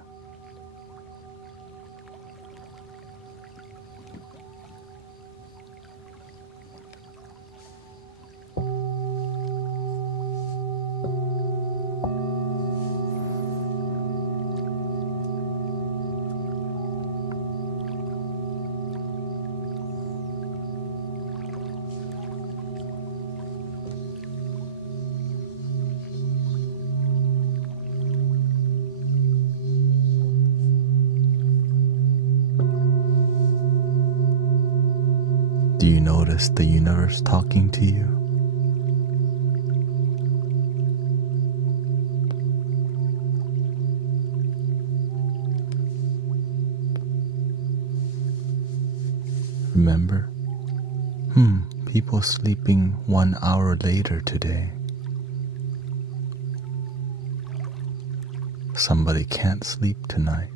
Do you notice the universe talking to you? Remember? People sleeping 1 hour later today. Somebody can't sleep tonight.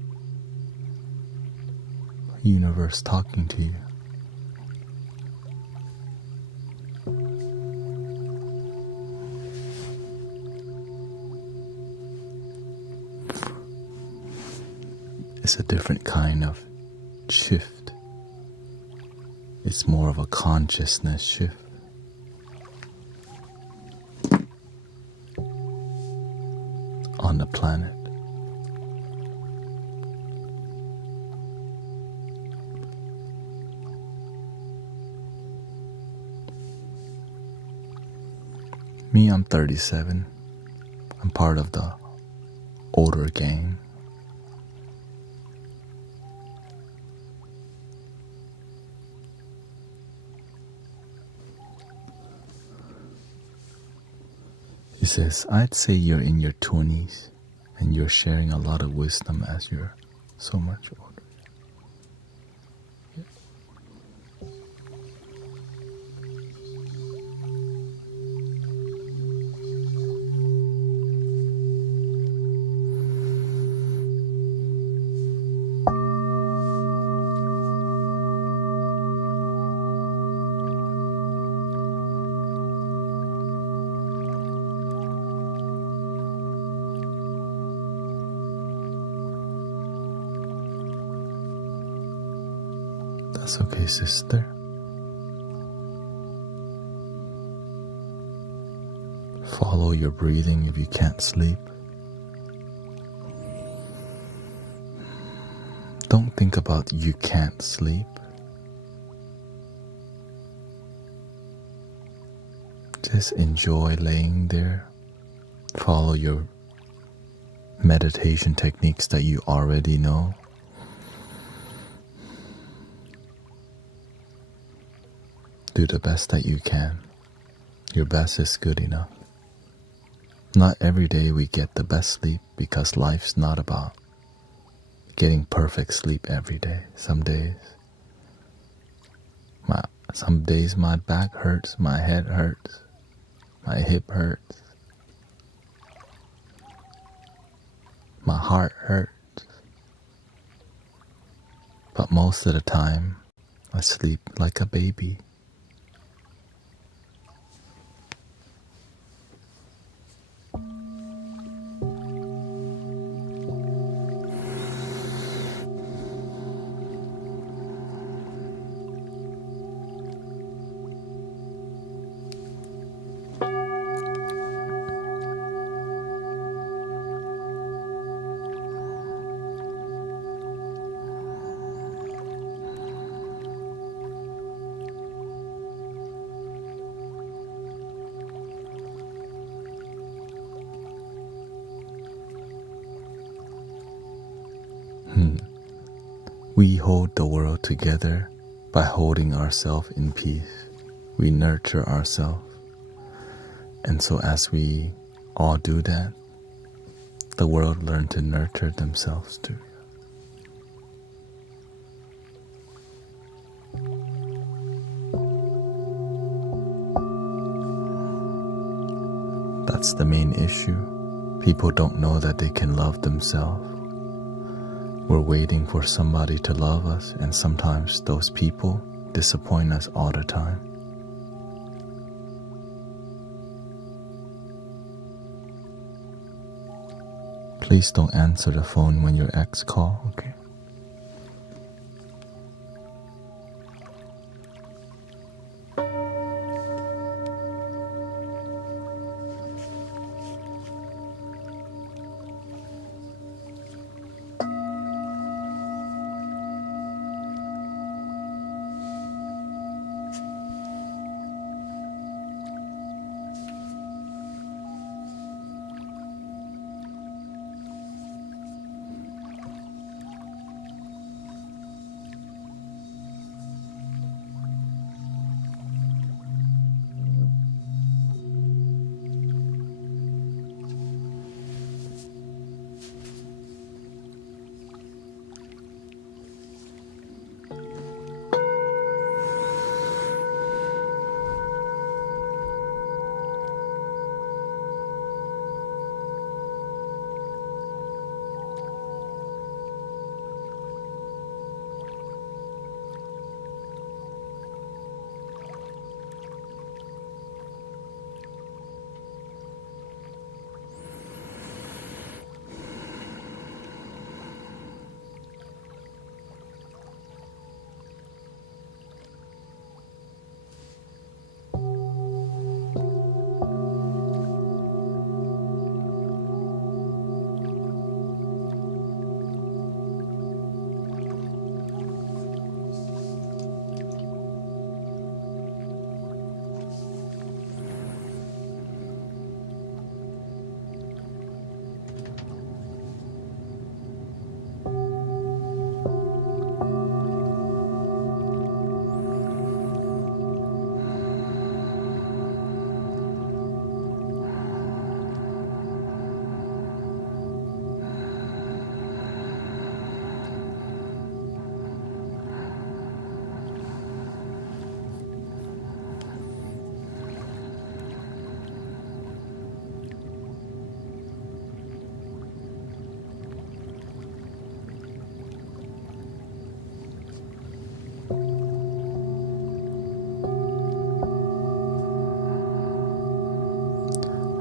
Universe talking to you. It's a different kind of shift. It's more of a consciousness shift. On the planet. Me, I'm 37. I'm part of the older gang. He says, I'd say you're in your 20s and you're sharing a lot of wisdom as you're so much older. That's okay, sister. Follow your breathing if you can't sleep. Don't think about you can't sleep. Just enjoy laying there. Follow your meditation techniques that you already know. Do the best that you can. Your best is good enough. Not every day we get the best sleep because life's not about getting perfect sleep every day. Some days my back hurts, my head hurts, my hip hurts, my heart hurts. But most of the time, I sleep like a baby. We hold the world together by holding ourselves in peace. We nurture ourselves. And so as we all do that, the world learn to nurture themselves too. That's the main issue. People don't know that they can love themselves. We're waiting for somebody to love us, and sometimes those people disappoint us all the time. Please don't answer the phone when your ex calls, okay?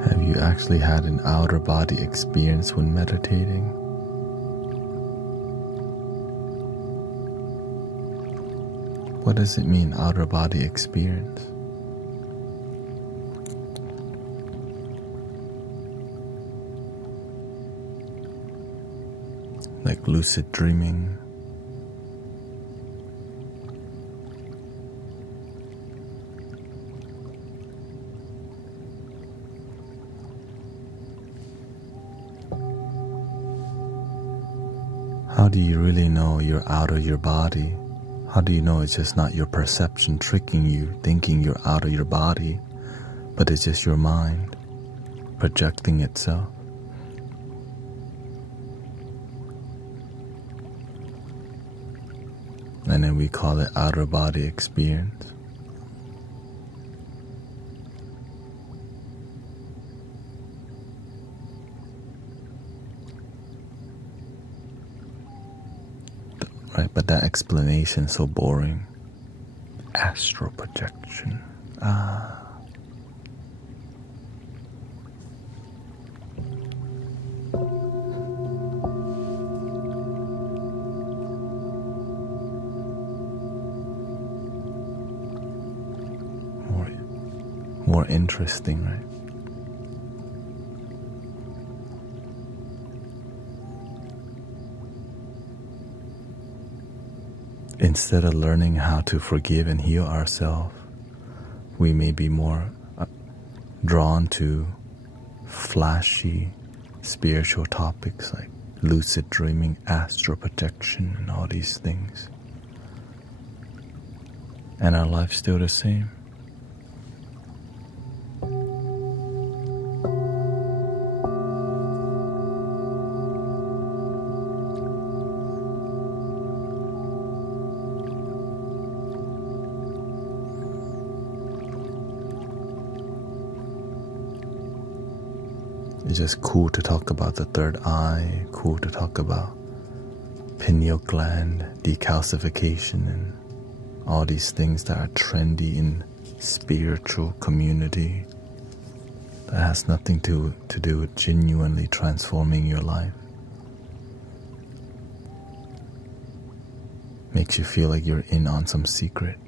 Have you actually had an outer body experience when meditating? What does it mean, outer body experience? Like lucid dreaming? How do you really know you're out of your body? How do you know it's just not your perception tricking you, thinking you're out of your body, but it's just your mind projecting itself? And then we call it outer body experience. Right, but that explanation is so boring. Astral projection. More interesting, right? Instead of learning how to forgive and heal ourselves, we may be more drawn to flashy spiritual topics like lucid dreaming, astral projection, and all these things. And our life's still the same. It's just cool to talk about the third eye, cool to talk about pineal gland decalcification and all these things that are trendy in spiritual community. that has nothing to do with genuinely transforming your life. Makes you feel like you're in on some secret.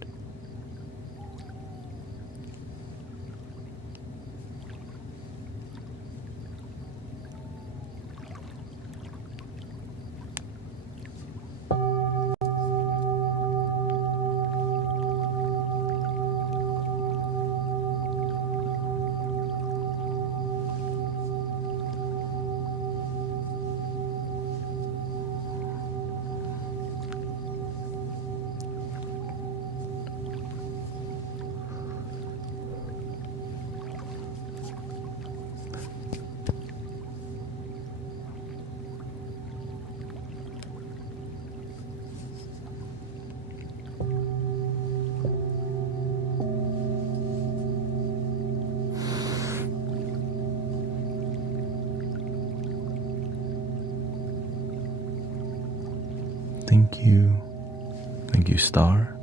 Thank you, Star.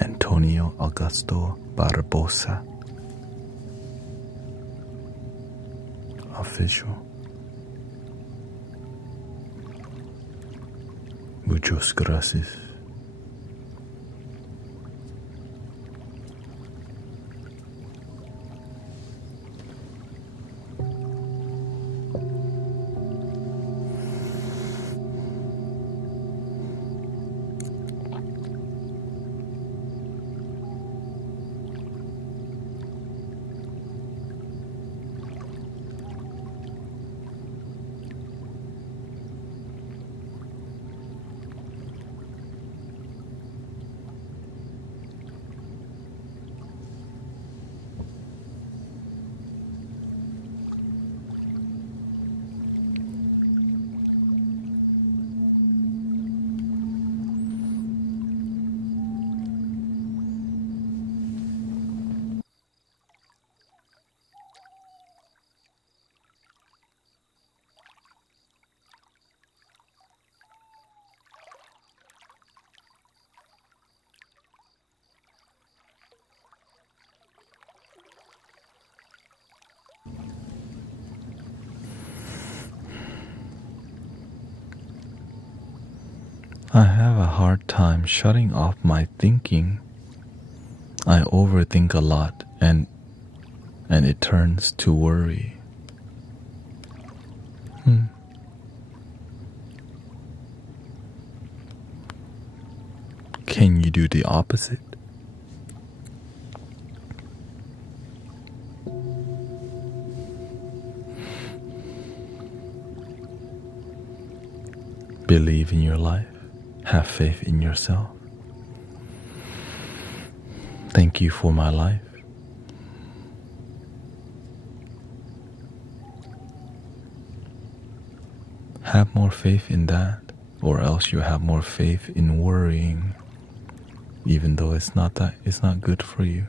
Antonio Augusto Barbosa. Official. Muchos gracias. I have a hard time shutting off my thinking. I overthink a lot and it turns to worry. Can you do the opposite? Believe in your life. Have faith in yourself. Thank you for my life. Have more faith in that, or else you have more faith in worrying, even though it's not good for you.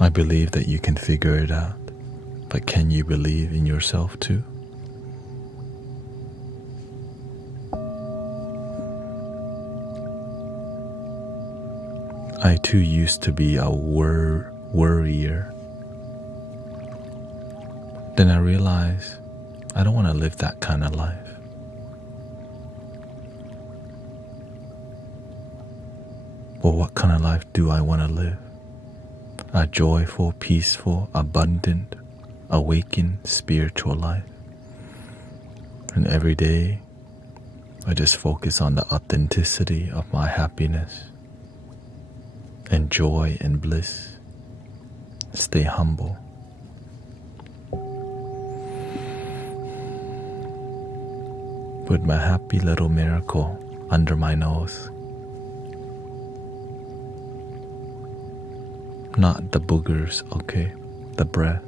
I believe that you can figure it out, but can you believe in yourself too? I too used to be a worrier. Then I realized I don't want to live that kind of life. Well, what kind of life do I want to live? A joyful, peaceful, abundant, awakened spiritual life. And every day, I just focus on the authenticity of my happiness and joy and bliss. Stay humble. Put my happy little miracle under my nose. Not the boogers, okay? The breath.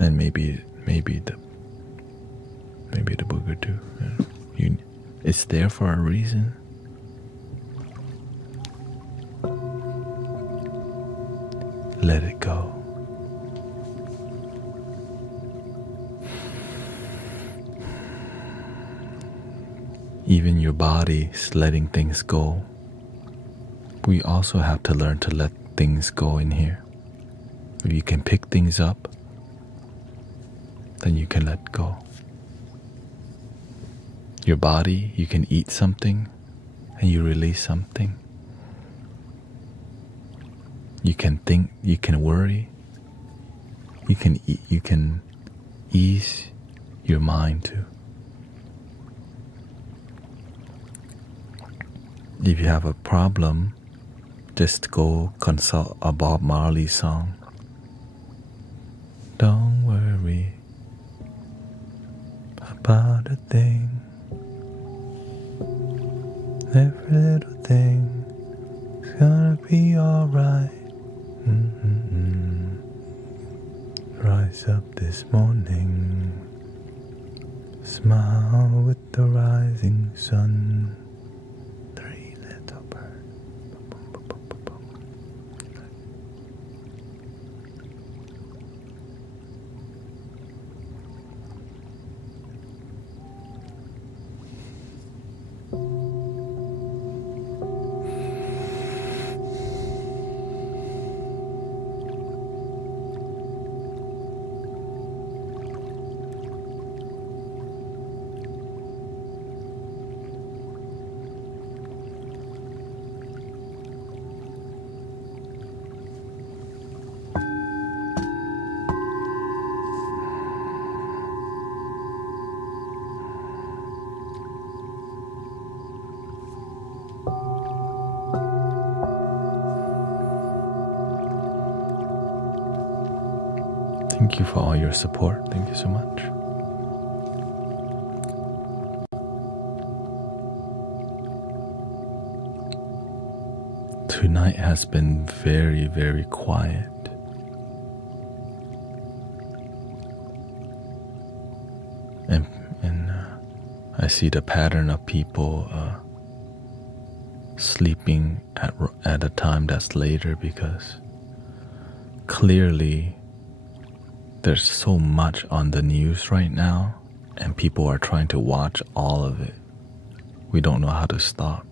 And maybe the booger too. It's there for a reason. Let it go. even your body is letting things go. We also have to learn to let things go in here. If you can pick things up, then you can let go. Your body, you can eat something and you release something. You can think, you can worry, you can ease your mind too. If you have a problem, just go consult a Bob Marley song. Don't worry about a thing. Every little thing is gonna be alright. Rise up this morning, smile with the rising sun. Three little birds. Thank you for all your support. Thank you so much. Tonight has been very, very quiet. And I see the pattern of people sleeping at a time that's later because clearly there's so much on the news right now and people are trying to watch all of it. We don't know how to stop.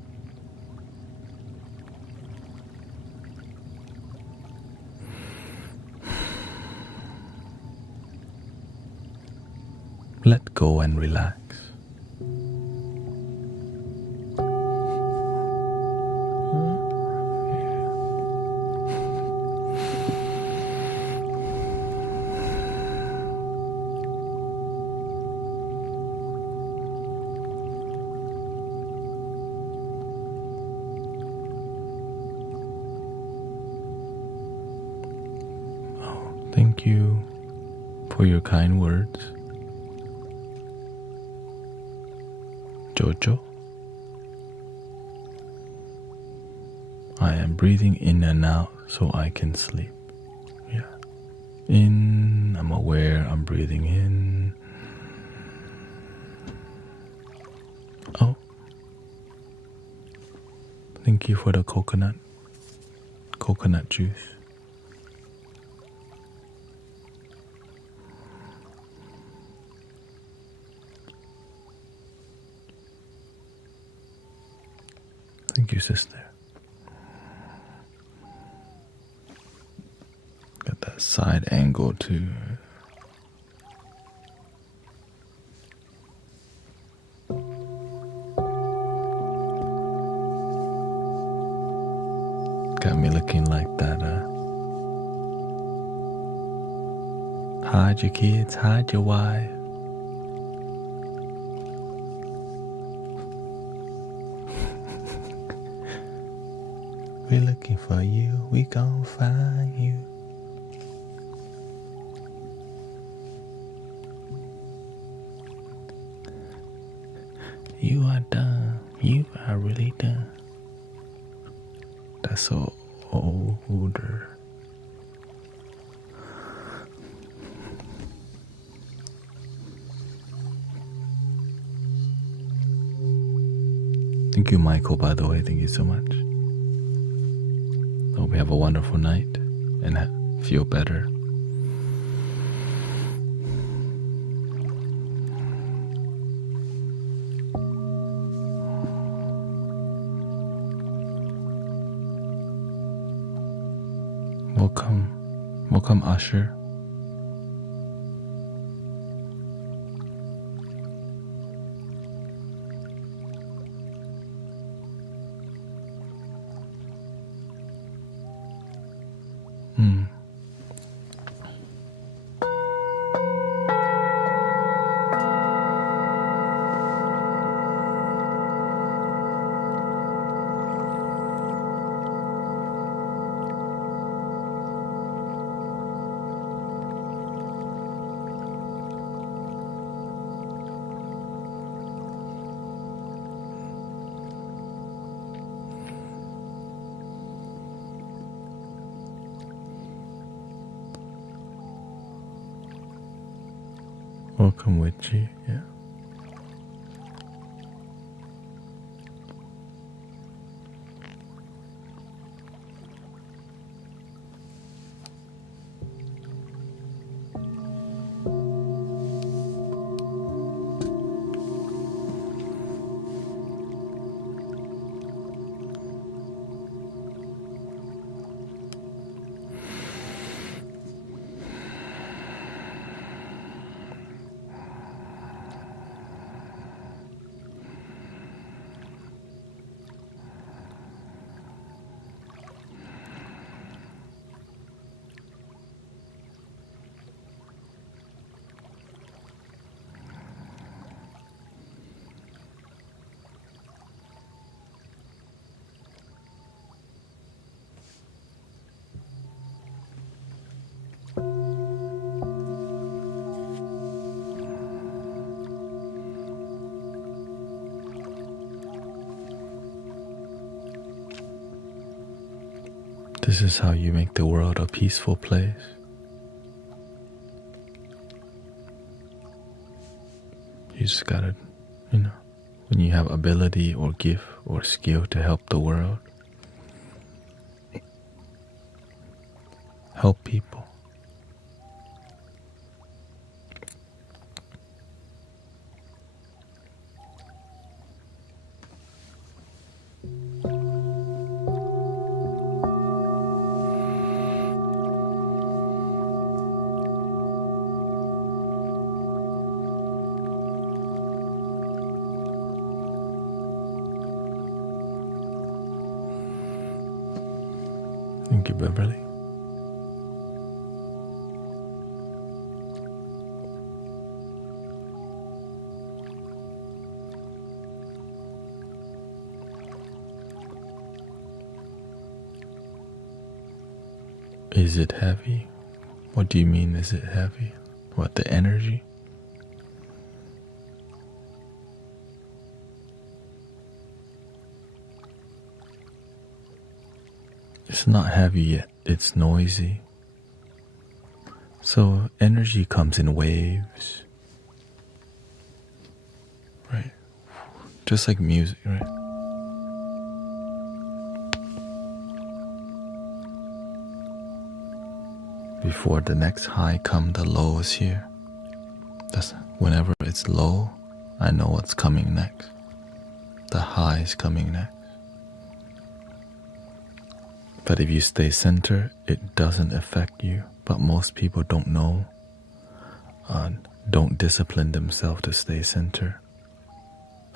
Let go and relax. Thank you for your kind words, Jojo. I am breathing in and out so I can sleep. Yeah. In, I'm aware I'm breathing in. Oh. Thank you for the coconut juice. Thank you, sister. Got that side angle too. Got me looking like that. Hide your kids, hide your wife. We're looking for you, we gon' find you. You are done, you are really done. That's so older. Thank you, Michael, by the way, thank you so much. Hope you have a wonderful night and feel better. Welcome. Welcome, Usher. Welcome, Witchy. Yeah. This is how you make the world a peaceful place. You just gotta, when you have ability or gift or skill to help the world, help people. Thank you, Beverly. Is it heavy? What do you mean, is it heavy? What, the energy? It's not heavy yet, it's noisy. So energy comes in waves, right? Just like music, right? Before the next high come, the low is here. That's whenever it's low, I know what's coming next. The high is coming next. But if you stay centered, it doesn't affect you. But most people don't know, don't discipline themselves to stay centered.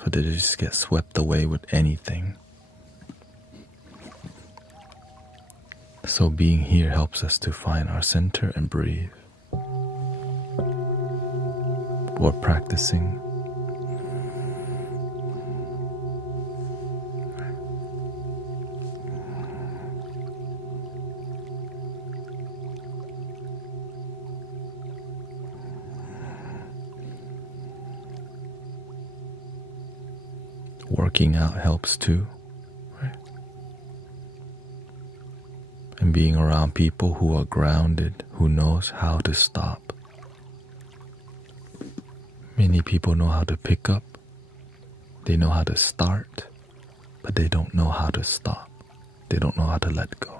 So they just get swept away with anything. So being here helps us to find our center and breathe. Or practicing. Working out helps too, right? And being around people who are grounded, who knows how to stop. Many people know how to pick up, they know how to start, but they don't know how to stop. They don't know how to let go.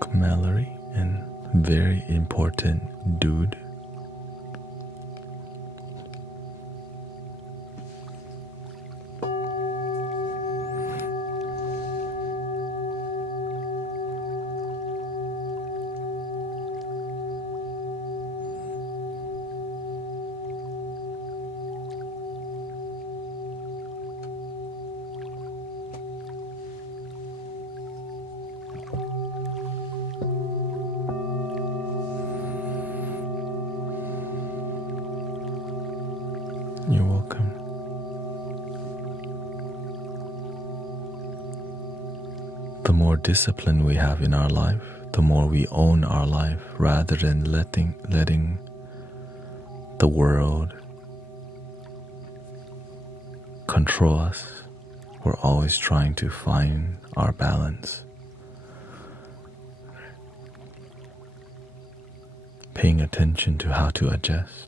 Brooke Mallory, and very important dude. You're welcome. The more discipline we have in our life, the more we own our life rather than letting the world control us. We're always trying to find our balance. Paying attention to how to adjust.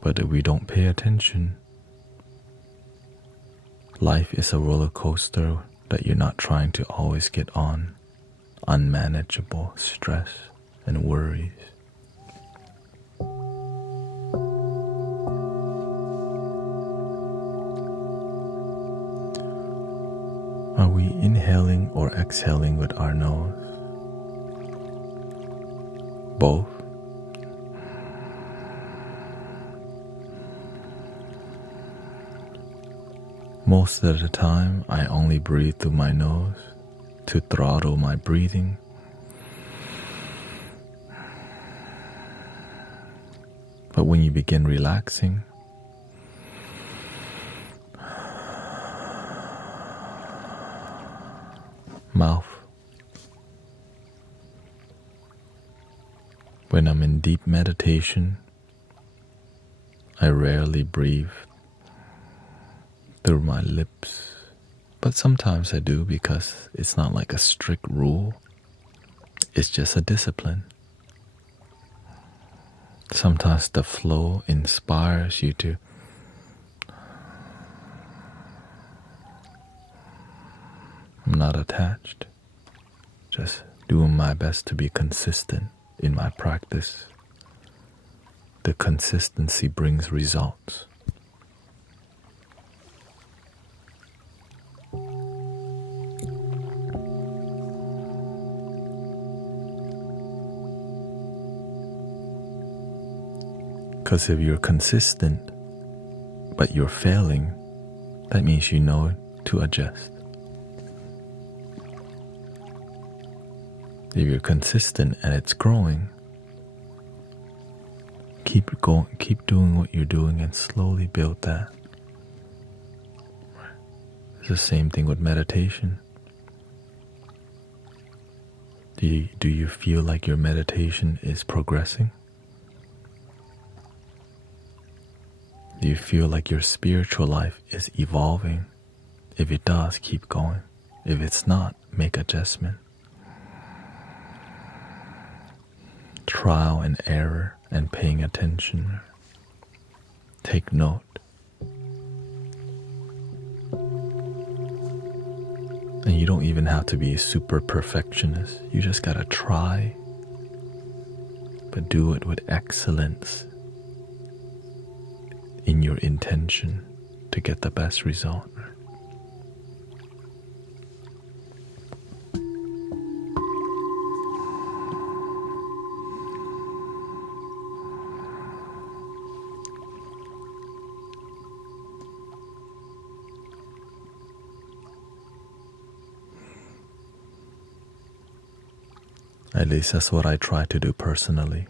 But if we don't pay attention, life is a roller coaster that you're not trying to always get on. Unmanageable stress and worries. Are we inhaling or exhaling with our nose? Both. Most of the time, I only breathe through my nose to throttle my breathing. But when you begin relaxing, mouth. When I'm in deep meditation, I rarely breathe through my lips, but sometimes I do because it's not like a strict rule. It's just a discipline. Sometimes the flow inspires you to I'm not attached, just doing my best to be consistent in my practice. The consistency brings results. Because if you're consistent, but you're failing, that means you know to adjust. If you're consistent and it's growing, keep going, keep doing what you're doing and slowly build that. It's the same thing with meditation. Do you feel like your meditation is progressing? Do you feel like your spiritual life is evolving? If it does, keep going. If it's not, make adjustment. Trial and error and paying attention. Take note. And you don't even have to be a super perfectionist. You just gotta try, but do it with excellence in your intention to get the best result. At least that's what I try to do personally.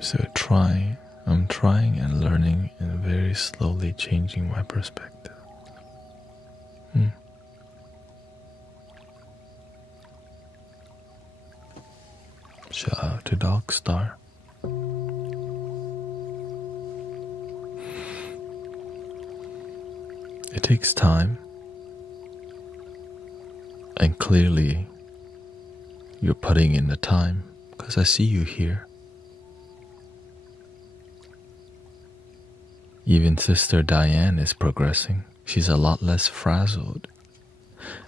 So I'm trying and learning and very slowly changing my perspective. Shout out to Dogstar. It takes time, and clearly you're putting in the time because I see you here. Even Sister Diane is progressing. She's a lot less frazzled.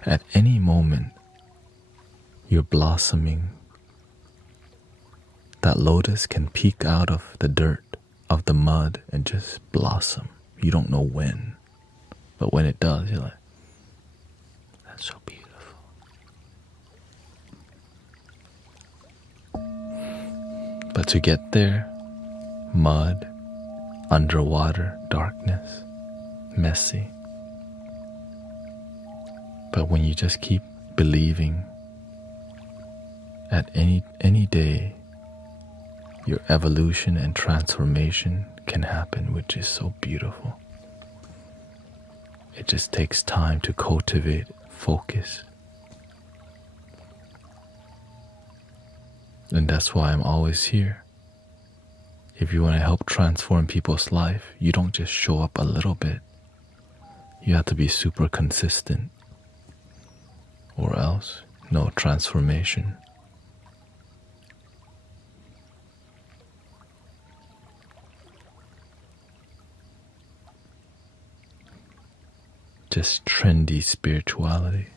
At any moment, you're blossoming. That lotus can peek out of the dirt, of the mud, and just blossom. You don't know when. But when it does, you're like, that's so beautiful. But to get there, mud, underwater, darkness, messy. But when you just keep believing, at any day, your evolution and transformation can happen, which is so beautiful. It just takes time to cultivate focus. And that's why I'm always here. If you want to help transform people's life, you don't just show up a little bit. You have to be super consistent. Or else, no transformation. Just trendy spirituality.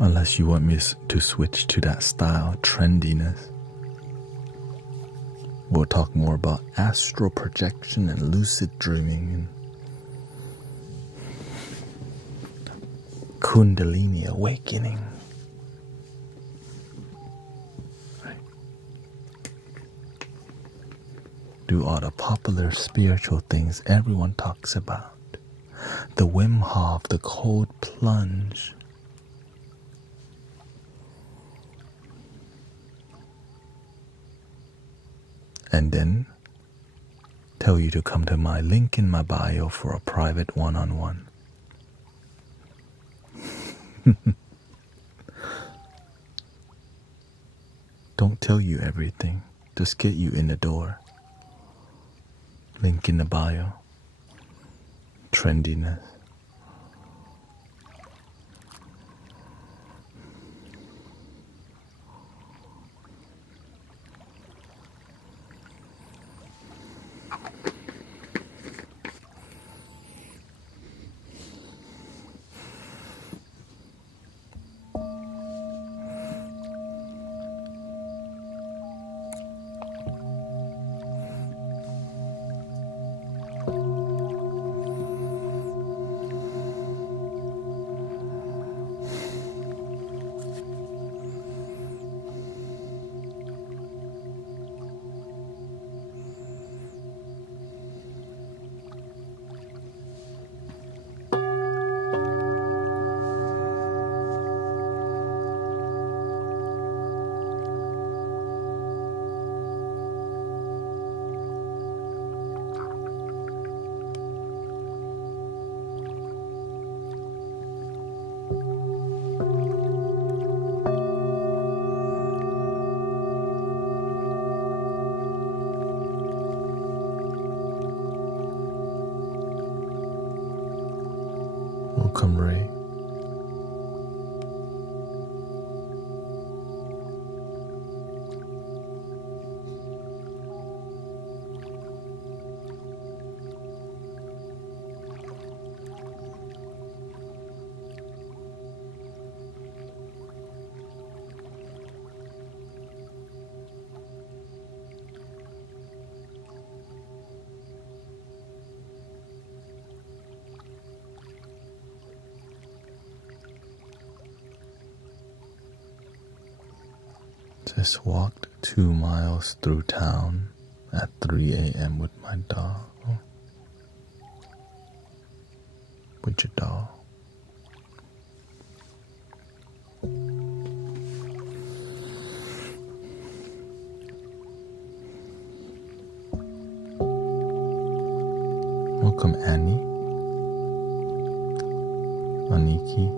Unless you want me to switch to that style, trendiness. We'll talk more about astral projection and lucid dreaming and Kundalini awakening. Right. Do all the popular spiritual things everyone talks about. The Wim Hof, the cold plunge. And then tell you to come to my link in my bio for a private one-on-one. Don't tell you everything, just get you in the door. Link in the bio. Trendiness. Welcome, Ray. Just walked 2 miles through town at 3 a.m. with my dog. With your dog. Welcome, Annie. Aniki.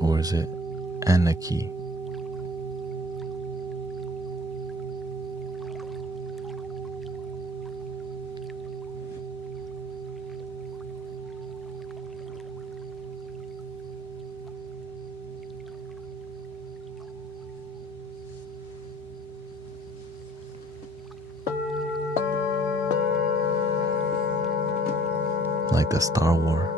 Or is it Anarchy? Like the Star Wars.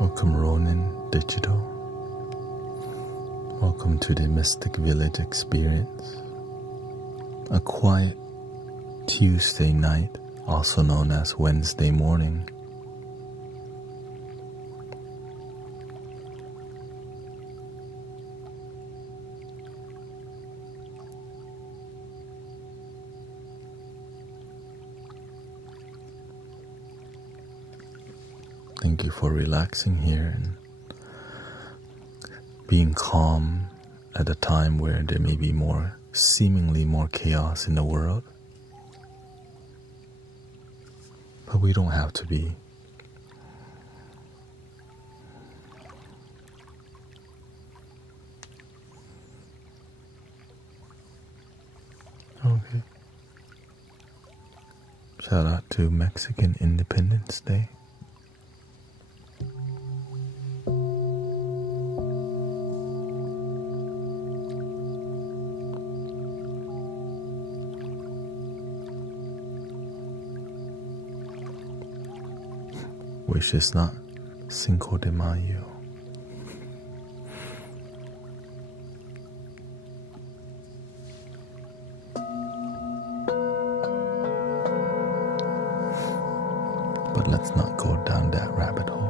Welcome, Ronin Digital. Welcome to the Mystic Village experience. A quiet Tuesday night, also known as Wednesday morning. Thank you for relaxing here and being calm at a time where there may be seemingly more chaos in the world. But we don't have to be. Okay. Shout out to Mexican Independence Day. Which is not Cinco de Mayo. But let's not go down that rabbit hole.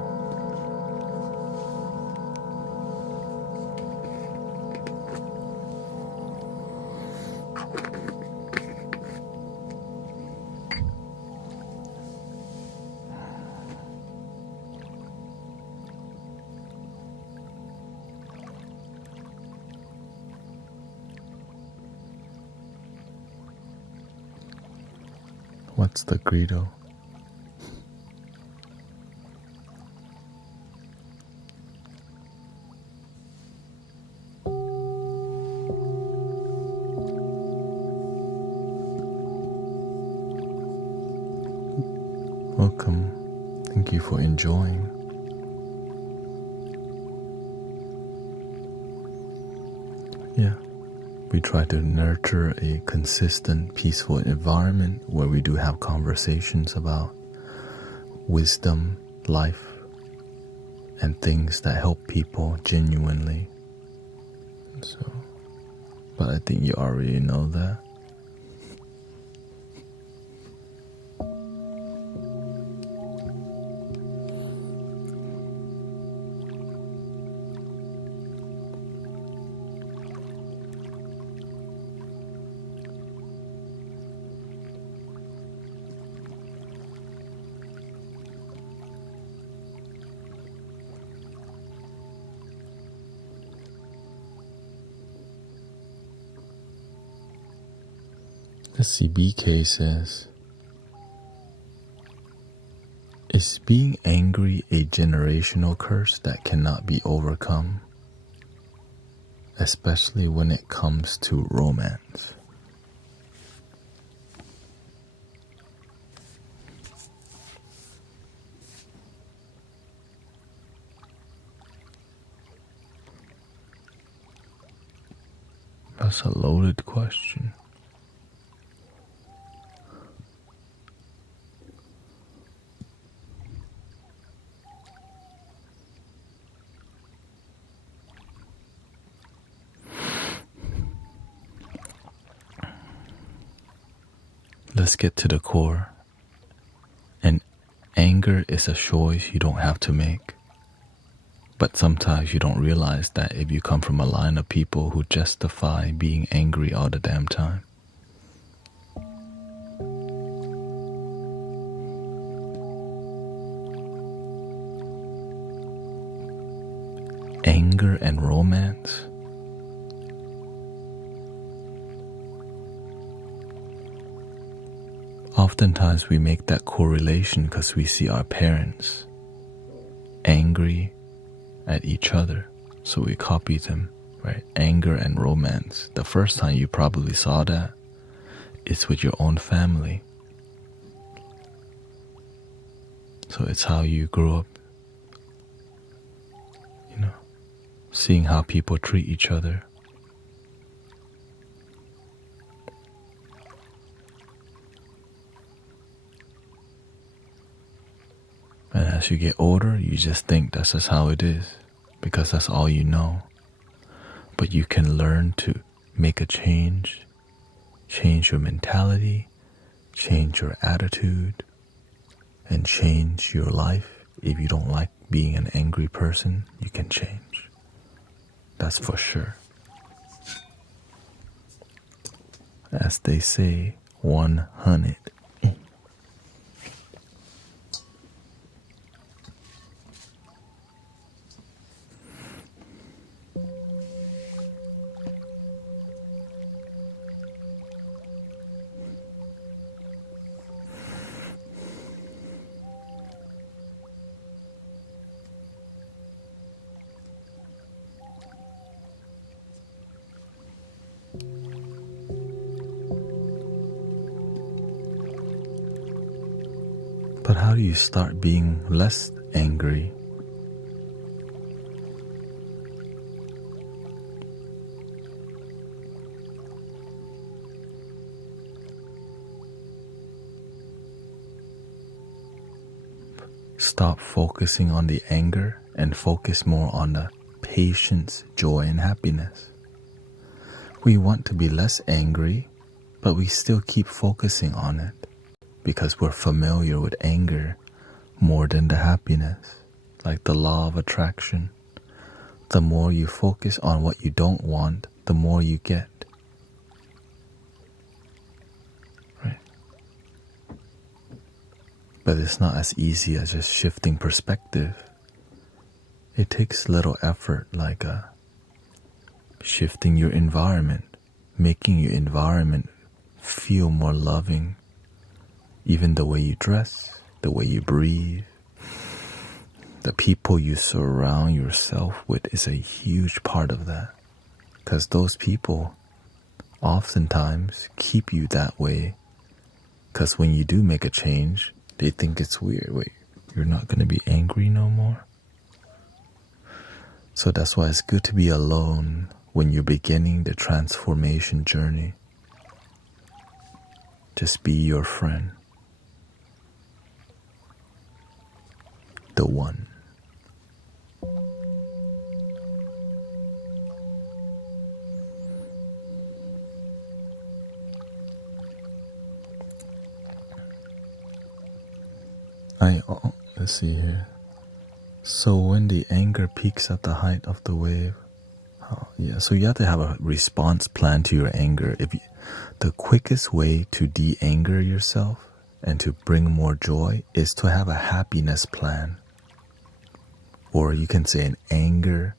What's the credo? Welcome. Thank you for enjoying. Yeah. We try to nurture a consistent, peaceful environment where we do have conversations about wisdom, life, and things that help people genuinely. But I think you already know that. The CBK says, is being angry a generational curse that cannot be overcome, especially when it comes to romance? That's a loaded question. let's get to the core. And anger is a choice you don't have to make. But sometimes you don't realize that if you come from a line of people who justify being angry all the damn time. Anger and romance. Oftentimes we make that correlation because we see our parents angry at each other, so we copy them, right? Anger and romance. The first time you probably saw that is with your own family. So it's how you grew up, seeing how people treat each other. And as you get older, you just think that's just how it is, because that's all you know. But you can learn to make a change your mentality, change your attitude, and change your life. If you don't like being an angry person, you can change. That's for sure. As they say, 100. But how do you start being less angry? Stop focusing on the anger and focus more on the patience, joy, and happiness. We want to be less angry, but we still keep focusing on it because we're familiar with anger more than the happiness. Like the law of attraction. The more you focus on what you don't want, the more you get. Right? But it's not as easy as just shifting perspective. It takes little effort, like shifting your environment, making your environment feel more loving. Even the way you dress, the way you breathe, the people you surround yourself with is a huge part of that. Because those people oftentimes keep you that way. Because when you do make a change, they think it's weird. Wait, you're not going to be angry no more? So that's why it's good to be alone when you're beginning the transformation journey. Just be your friend. The one. Let's see here. So when the anger peaks at the height of the wave, so you have to have a response plan to your anger. The quickest way to de-anger yourself and to bring more joy is to have a happiness plan. Or you can say an anger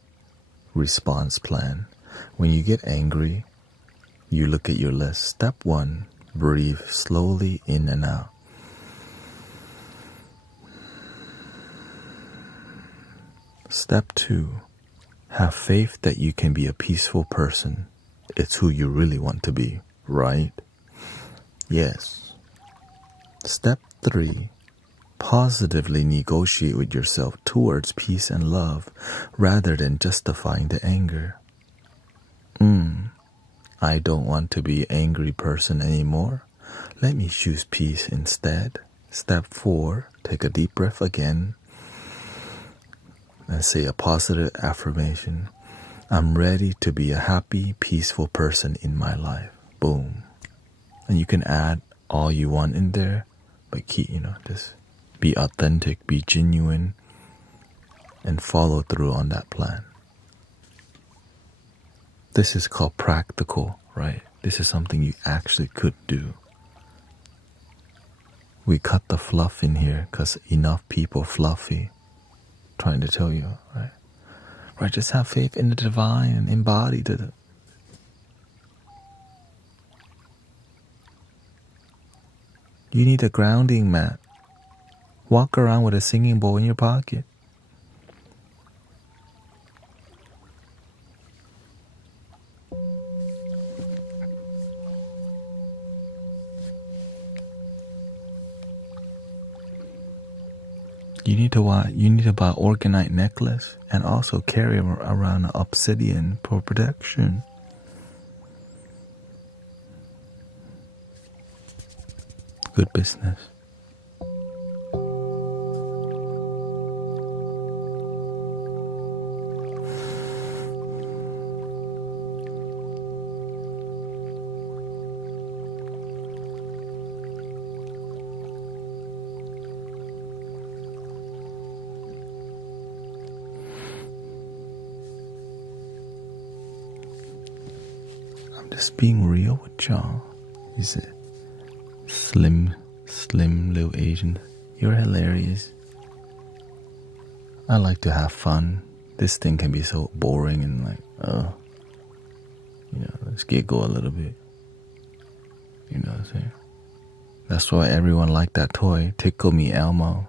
response plan. When you get angry, you look at your list. Step 1, breathe slowly in and out. Step 2, have faith that you can be a peaceful person. It's who you really want to be, right? Yes. Step 3, positively negotiate with yourself towards peace and love rather than justifying the anger. I don't want to be an angry person anymore. Let me choose peace instead. Step 4, take a deep breath again and say a positive affirmation. I'm ready to be a happy, peaceful person in my life. Boom. And you can add all you want in there, but keep, just be authentic, be genuine, and follow through on that plan. This is called practical, right? This is something you actually could do. We cut the fluff in here because enough people fluffy trying to tell you, right? Right, just have faith in the divine and embody the. You need a grounding mat. Walk around with a singing bowl in your pocket. You need to buy organite necklace and also carry around an obsidian for protection. Good business. Just being real with y'all. Is it slim little Asian? You're hilarious. I like to have fun. This thing can be so boring and like, let's giggle a little bit. You know what I'm saying? That's why everyone liked that toy. Tickle Me Elmo.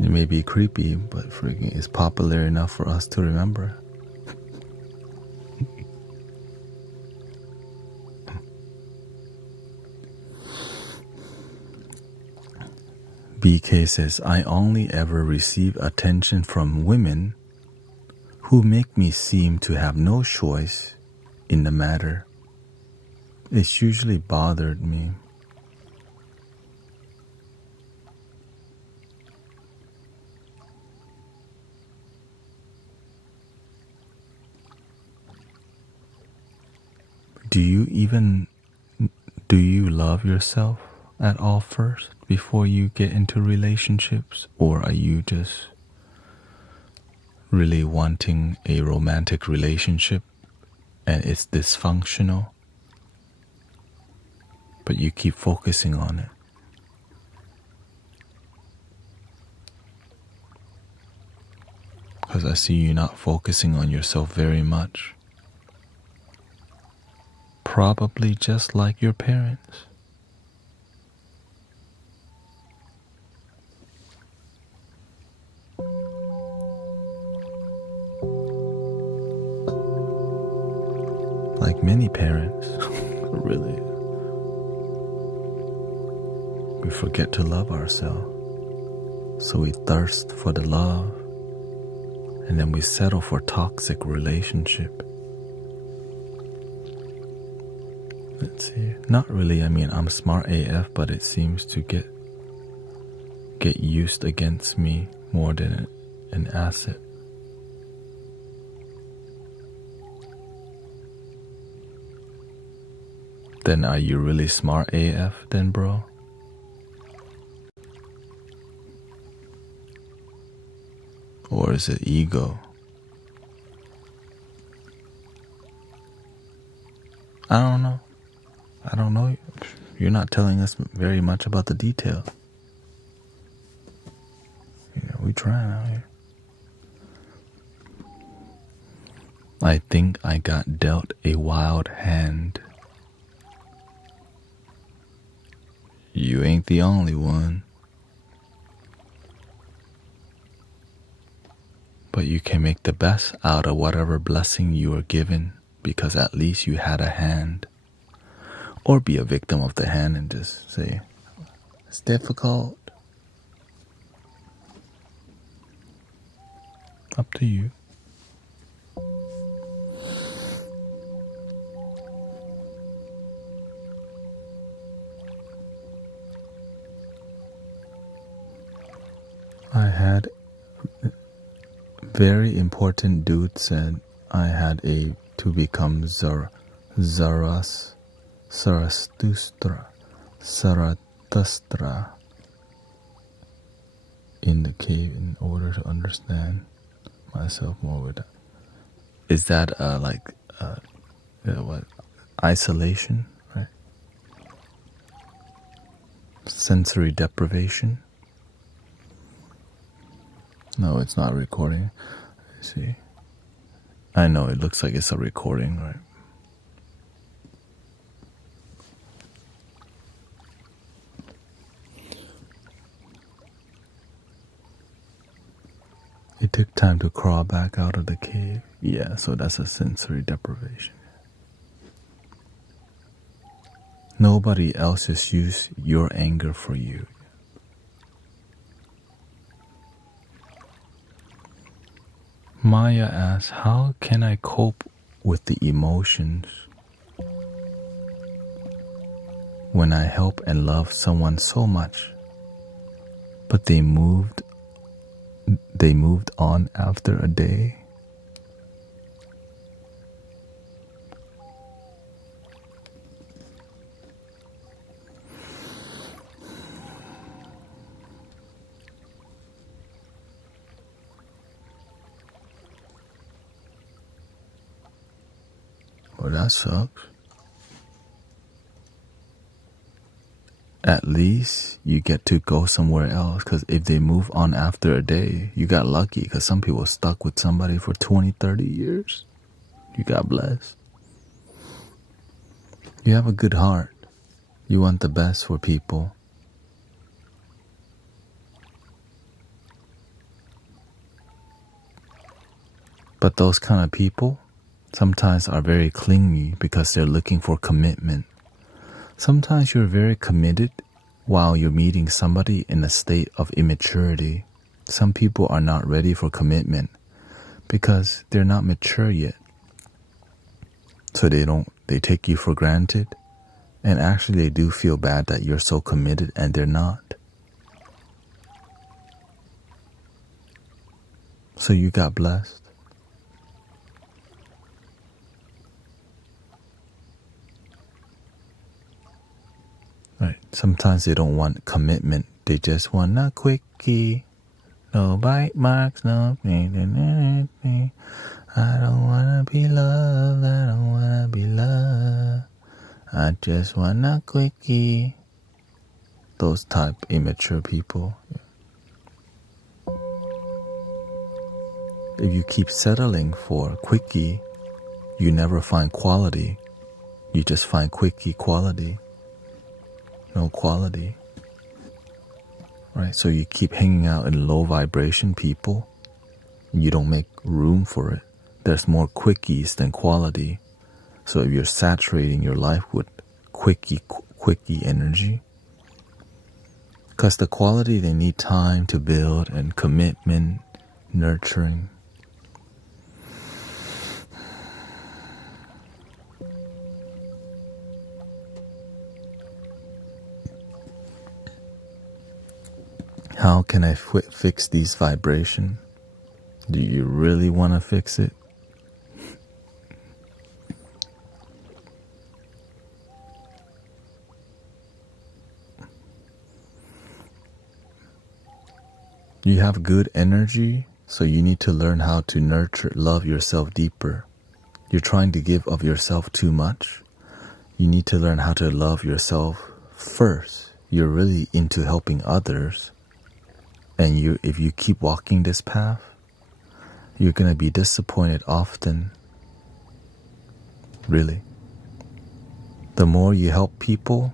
It may be creepy, but freaking it's popular enough for us to remember. BK says, I only ever receive attention from women who make me seem to have no choice in the matter. It's usually bothered me. Do you love yourself at all first before you get into relationships? Or are you just really wanting a romantic relationship and it's dysfunctional, but you keep focusing on it? Because I see you not focusing on yourself very much. Probably just like your parents. Like many parents, really. We forget to love ourselves. So we thirst for the love. And then we settle for toxic relationship. Let's see. Not really. I mean, I'm smart AF, but it seems to get used against me more than an asset. Then are you really smart AF then, bro? Or is it ego? I don't know. You're not telling us very much about the detail. We trying out here. I think I got dealt a wild hand. You ain't the only one. But you can make the best out of whatever blessing you are given, because at least you had a hand. Or be a victim of the hand and just say, it's difficult. Up to you. I had very important dude said I had to become Zarathustra in the cave in order to understand myself more with that. Is that what? Isolation, right? Sensory deprivation? No, it's not recording. Let's see. I know it looks like it's a recording, right? It took time to crawl back out of the cave. Yeah, so that's a sensory deprivation. Nobody else just used your anger for you. Maya asks, how can I cope with the emotions when I help and love someone so much, but they moved on after a day? Well, that sucks. At least you get to go somewhere else, because if they move on after a day, you got lucky, because some people are stuck with somebody for 20, 30 years. You got blessed. You have a good heart. You want the best for people. But those kind of people sometimes are very clingy because they're looking for commitment. Sometimes you're very committed while you're meeting somebody in a state of immaturity. Some people are not ready for commitment because they're not mature yet. So they take you for granted, and actually they do feel bad that you're so committed and they're not. So you got blessed. Right. Sometimes they don't want commitment. They just want a quickie. No bite marks, no. I don't wanna be loved. I don't wanna be loved. I just want a quickie. Those type immature people. If you keep settling for quickie, you never find quality. You just find quickie quality. No quality. Right? So you keep hanging out in low vibration people. You don't make room for it. There's more quickies than quality. So if you're saturating your life with quickie energy, because the quality, they need time to build and commitment, nurturing. How can I fix these vibrations? Do you really want to fix it? You have good energy, so you need to learn how to love yourself deeper. You're trying to give of yourself too much. You need to learn how to love yourself first. You're really into helping others. And if you keep walking this path, you're going to be disappointed often. Really. The more you help people,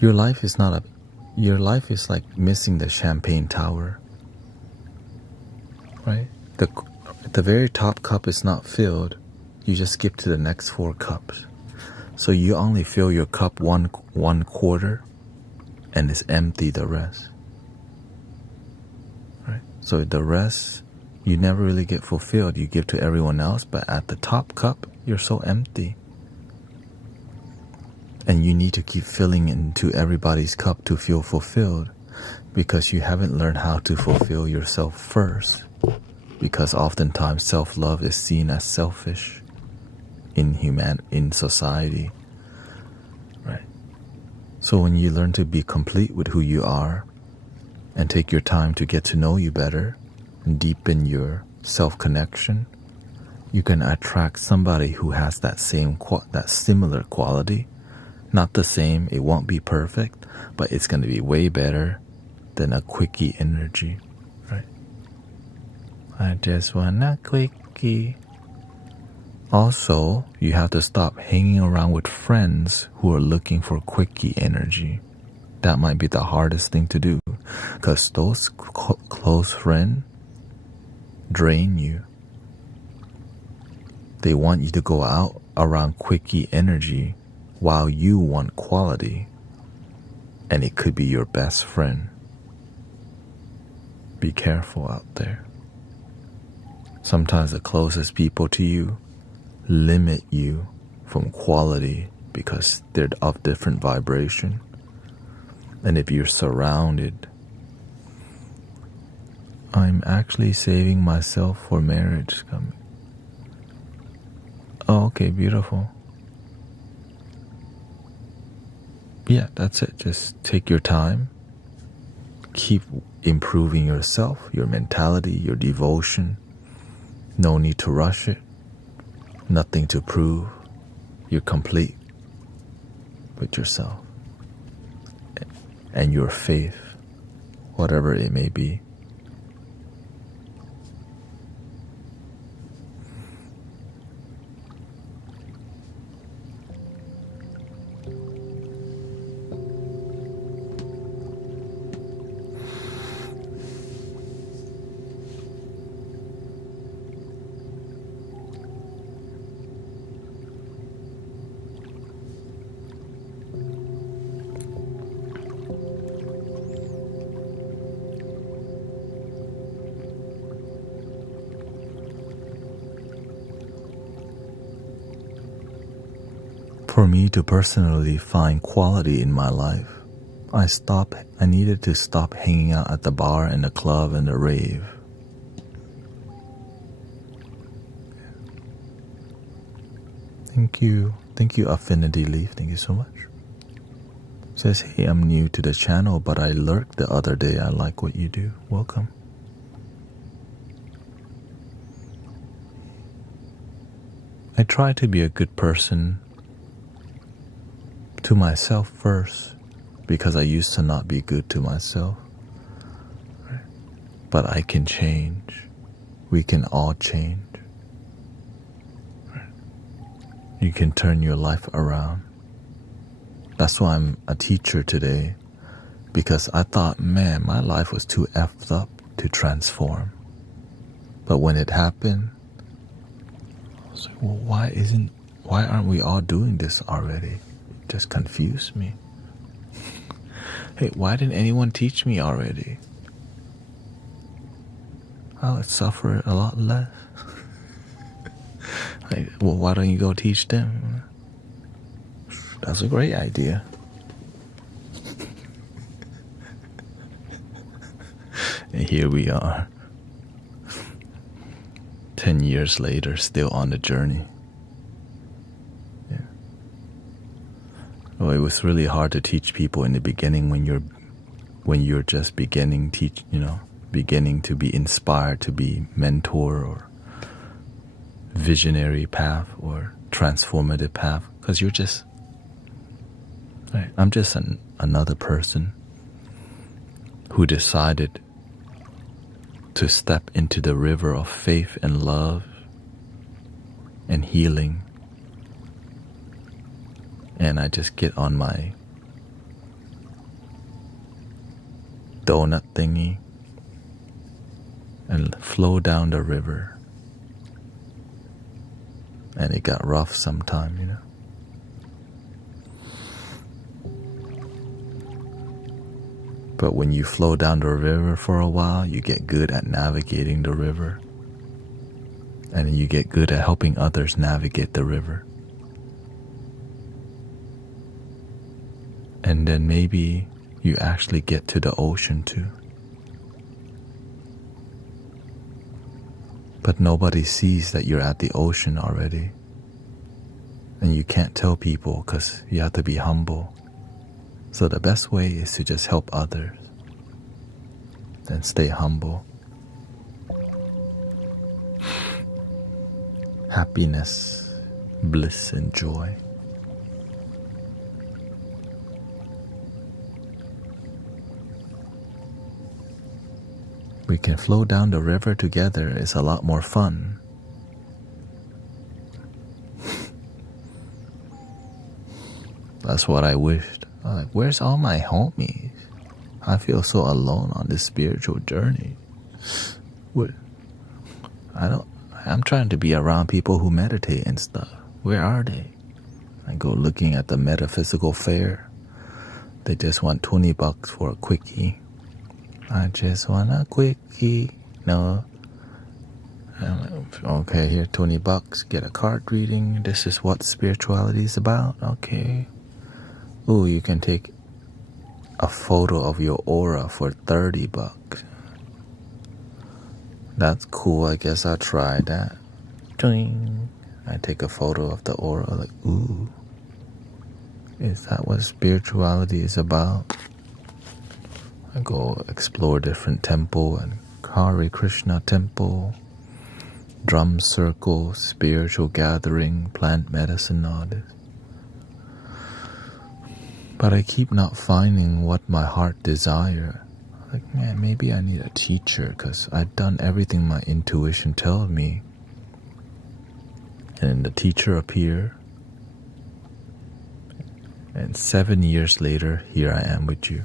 your life is like missing the champagne tower. Right? The very top cup is not filled. You just skip to the next 4 cups. So you only fill your cup one quarter, and it's empty the rest. Right? So the rest You never really get fulfilled. You give to everyone else, but at the top cup, you're so empty. And you need to keep filling into everybody's cup to feel fulfilled, because you haven't learned how to fulfill yourself first. Because oftentimes self-love is seen as selfish in society, right? So when you learn to be complete with who you are and take your time to get to know you better and deepen your self-connection, you can attract somebody who has that similar quality. Not the same, it won't be perfect, but it's going to be way better than a quickie energy, right? I just want a quickie. Also, you have to stop hanging around with friends who are looking for quickie energy. That might be the hardest thing to do, because those close friends drain you. They want you to go out around quickie energy while you want quality, and it could be your best friend. Be careful out there. Sometimes the closest people to you limit you from quality because they're of different vibration. And if you're surrounded, I'm actually saving myself for marriage coming. Oh, okay, beautiful. Yeah, that's it. Just take your time. Keep improving yourself, your mentality, your devotion. No need to rush it. Nothing to prove. You're complete with yourself and your faith, whatever it may be. For me to personally find quality in my life, I needed to stop hanging out at the bar and the club and the rave. Thank you, Affinity Leaf, thank you so much. Says, hey, I'm new to the channel, but I lurked the other day. I like what you do. Welcome. I try to be a good person to myself first, because I used to not be good to myself. Right? But I can change. We can all change. Right? You can turn your life around. That's why I'm a teacher today, because I thought, man, my life was too effed up to transform. But when it happened, I was like, well, why aren't we all doing this already? It just confused me. Hey, why didn't anyone teach me already? I would suffer a lot less. Like, well, why don't you go teach them? That's a great idea. And here we are, 10 years later, still on the journey. Yeah. Well, it was really hard to teach people in the beginning when you're just beginning to be inspired to be mentor or visionary path or transformative path, because you're just right. I'm just another person who decided to step into the river of faith and love and healing, and I just get on my donut thingy and flow down the river. And it got rough sometime, you know. But when you flow down the river for a while, you get good at navigating the river. and you get good at helping others navigate the river. And then maybe you actually get to the ocean too. But nobody sees that you're at the ocean already. And you can't tell people because you have to be humble. So the best way is to just help others and stay humble. Happiness, bliss, and joy. We can flow down the river together. It's a lot more fun. That's what I wished. I'm like, where's all my homies? I feel so alone on this spiritual journey. I'm trying to be around people who meditate and stuff. Where are they? I go looking at the metaphysical fair. They just want $20 for a quickie. I just want a quickie. No. I'm like, okay, here, $20. Get a card reading. This is what spirituality is about. Okay. Ooh, you can take a photo of your aura for $30. That's cool. I guess I'll try that. Ding. I take a photo of the aura. Like, ooh. Is that what spirituality is about? I go explore different temple and Hare Krishna temple, drum circle, spiritual gathering, plant medicine, all this. But I keep not finding what my heart desires. Like, man, maybe I need a teacher because I've done everything my intuition tells me. And the teacher appeared. And 7 years later, here I am with you.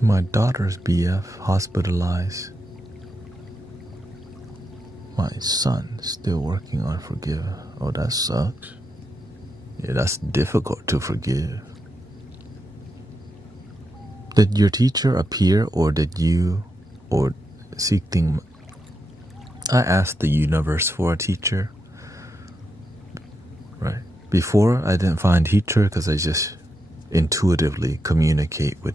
My daughter's BF hospitalized. My son still working on forgive. Oh, that sucks. Yeah, that's difficult to forgive. Did your teacher appear or did you seek things? I asked the universe for a teacher. Right. Before I didn't find teacher because I just intuitively communicate with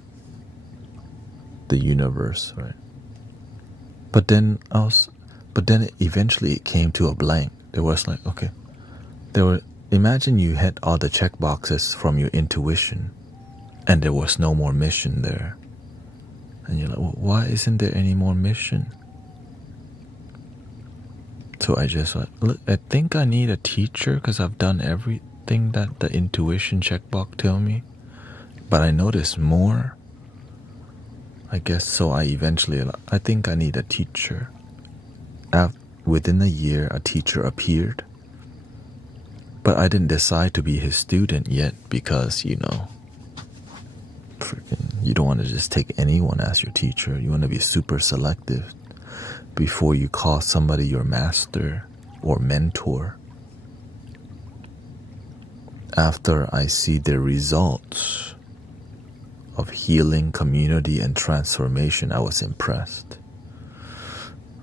the universe, right? But then eventually it came to a blank. There was like, okay, imagine you hit all the check boxes from your intuition and there was no more mission there. And you're like, well, why isn't there any more mission? So I just like, look, I think I need a teacher because I've done everything that the intuition checkbox tell me. But I noticed more. I guess so. I think I need a teacher. Within a year, a teacher appeared. But I didn't decide to be his student yet because, you don't want to just take anyone as your teacher. You want to be super selective before you call somebody your master or mentor. After I see the results of healing, community, and transformation, I was impressed.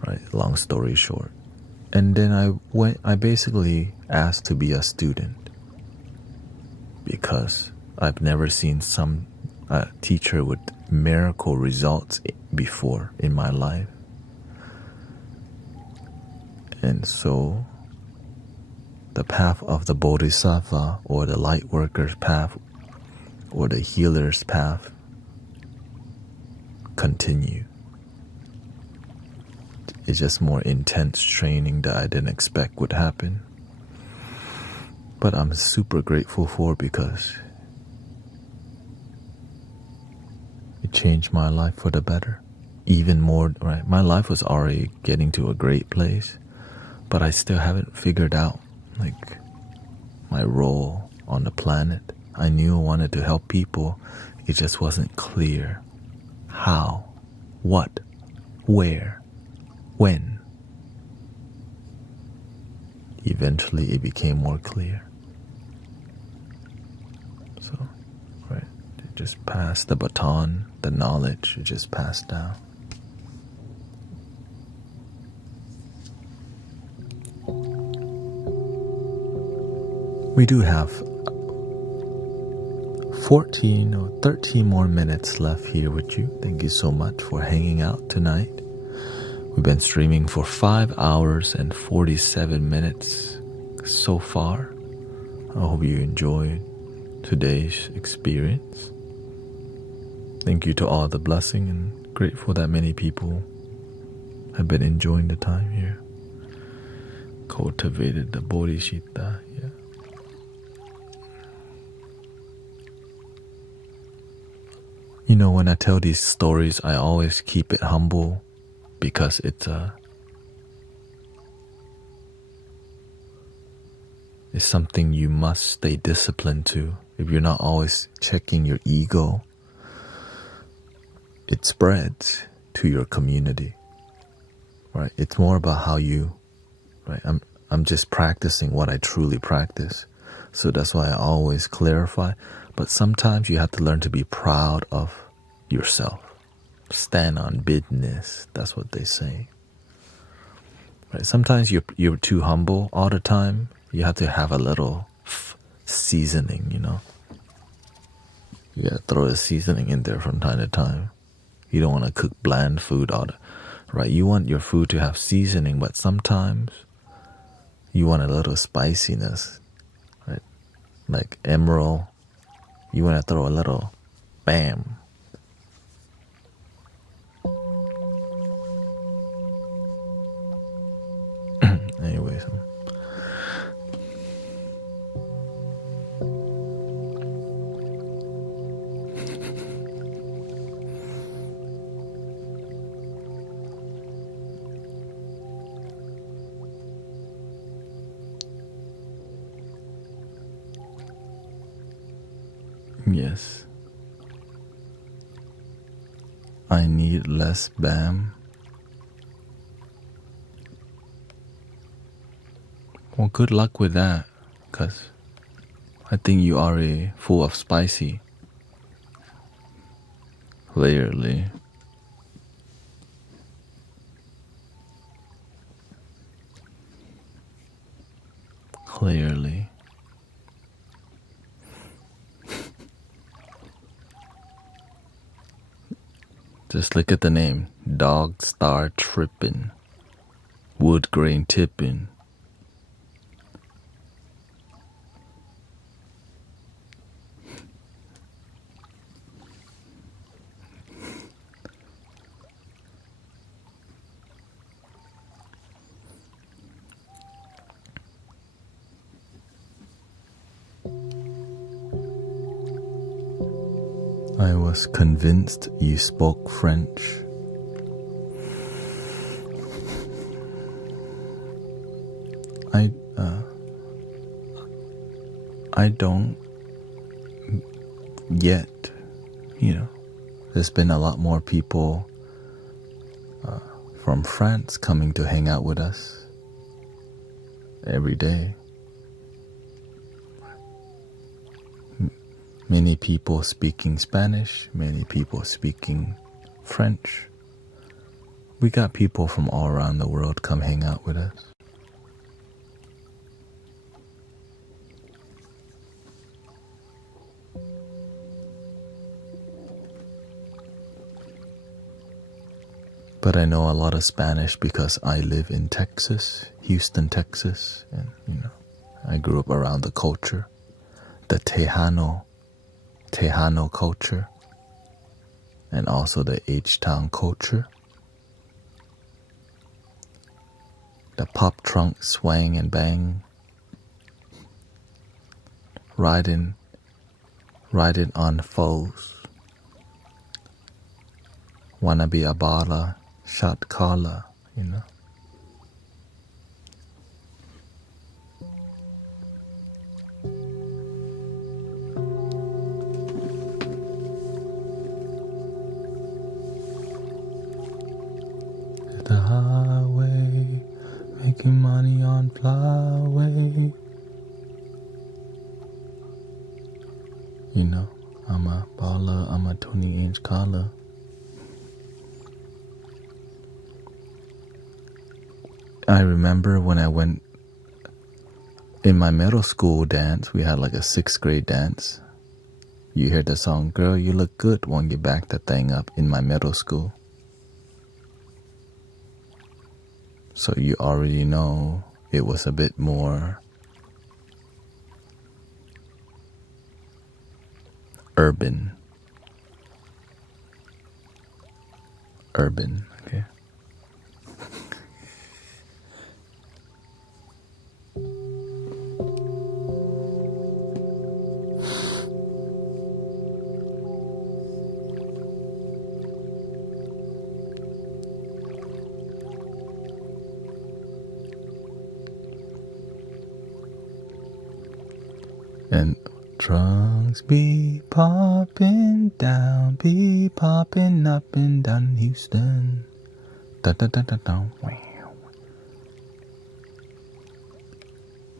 Right, long story short. And then I basically asked to be a student because I've never seen some teacher with miracle results before in my life. And so the path of the Bodhisattva or the light worker's path or the healer's path continue. It's just more intense training that I didn't expect would happen. But I'm super grateful for because it changed my life for the better. Even more, right? My life was already getting to a great place. but I still haven't figured out like my role on the planet. I knew I wanted to help people. It just wasn't clear how, what, where, when. Eventually it became more clear. So, right, you just pass the baton, the knowledge, you just pass down. We do have 14 or 13 more minutes left here with you. Thank you so much for hanging out tonight. We've been streaming for 5 hours and 47 minutes so far. I hope you enjoyed today's experience. Thank you to all the blessing, and grateful that many people have been enjoying the time here. Cultivated the bodhicitta, yeah. You know, when I tell these stories, I always keep it humble because it's something you must stay disciplined to. If you're not always checking your ego, it spreads to your community, right? It's more about how you, right? I'm just practicing what I truly practice. So that's why I always clarify. But sometimes you have to learn to be proud of yourself. Stand on business. That's what they say. Right? Sometimes you're too humble all the time. You have to have a little seasoning, you know. You gotta throw the seasoning in there from time to time. You don't want to cook bland food right? You want your food to have seasoning, but sometimes you want a little spiciness, right? Like emerald, you want to throw a little bam. Anyways. Yes. I need less BAM. Well, good luck with that, because I think you are full of spicy. Clearly. Clearly. Just look at the name. Dog star trippin'. Wood grain tipping. I was convinced you spoke French. I don't yet, you know. There's been a lot more people from France coming to hang out with us every day. Many people speaking Spanish, many people speaking French. We got people from all around the world come hang out with us. But I know a lot of Spanish because I live in Texas, Houston, Texas, and you know, I grew up around the culture, the Tejano culture, and also the H-Town culture. The pop trunk swang and bang, riding on foes. Wanna be a baller, shot caller, you know. making money on flyway. You know, I'm a baller, I'm a 20-inch collar. I remember when I went in my middle school dance, we had like a 6th grade dance. You hear the song, Girl, You Look Good, Won't You Back That Thing Up, in my middle school. So you already know it was a bit more urban. Urban, okay. And trunks be popping down, be popping up and down Houston. Da da da da da.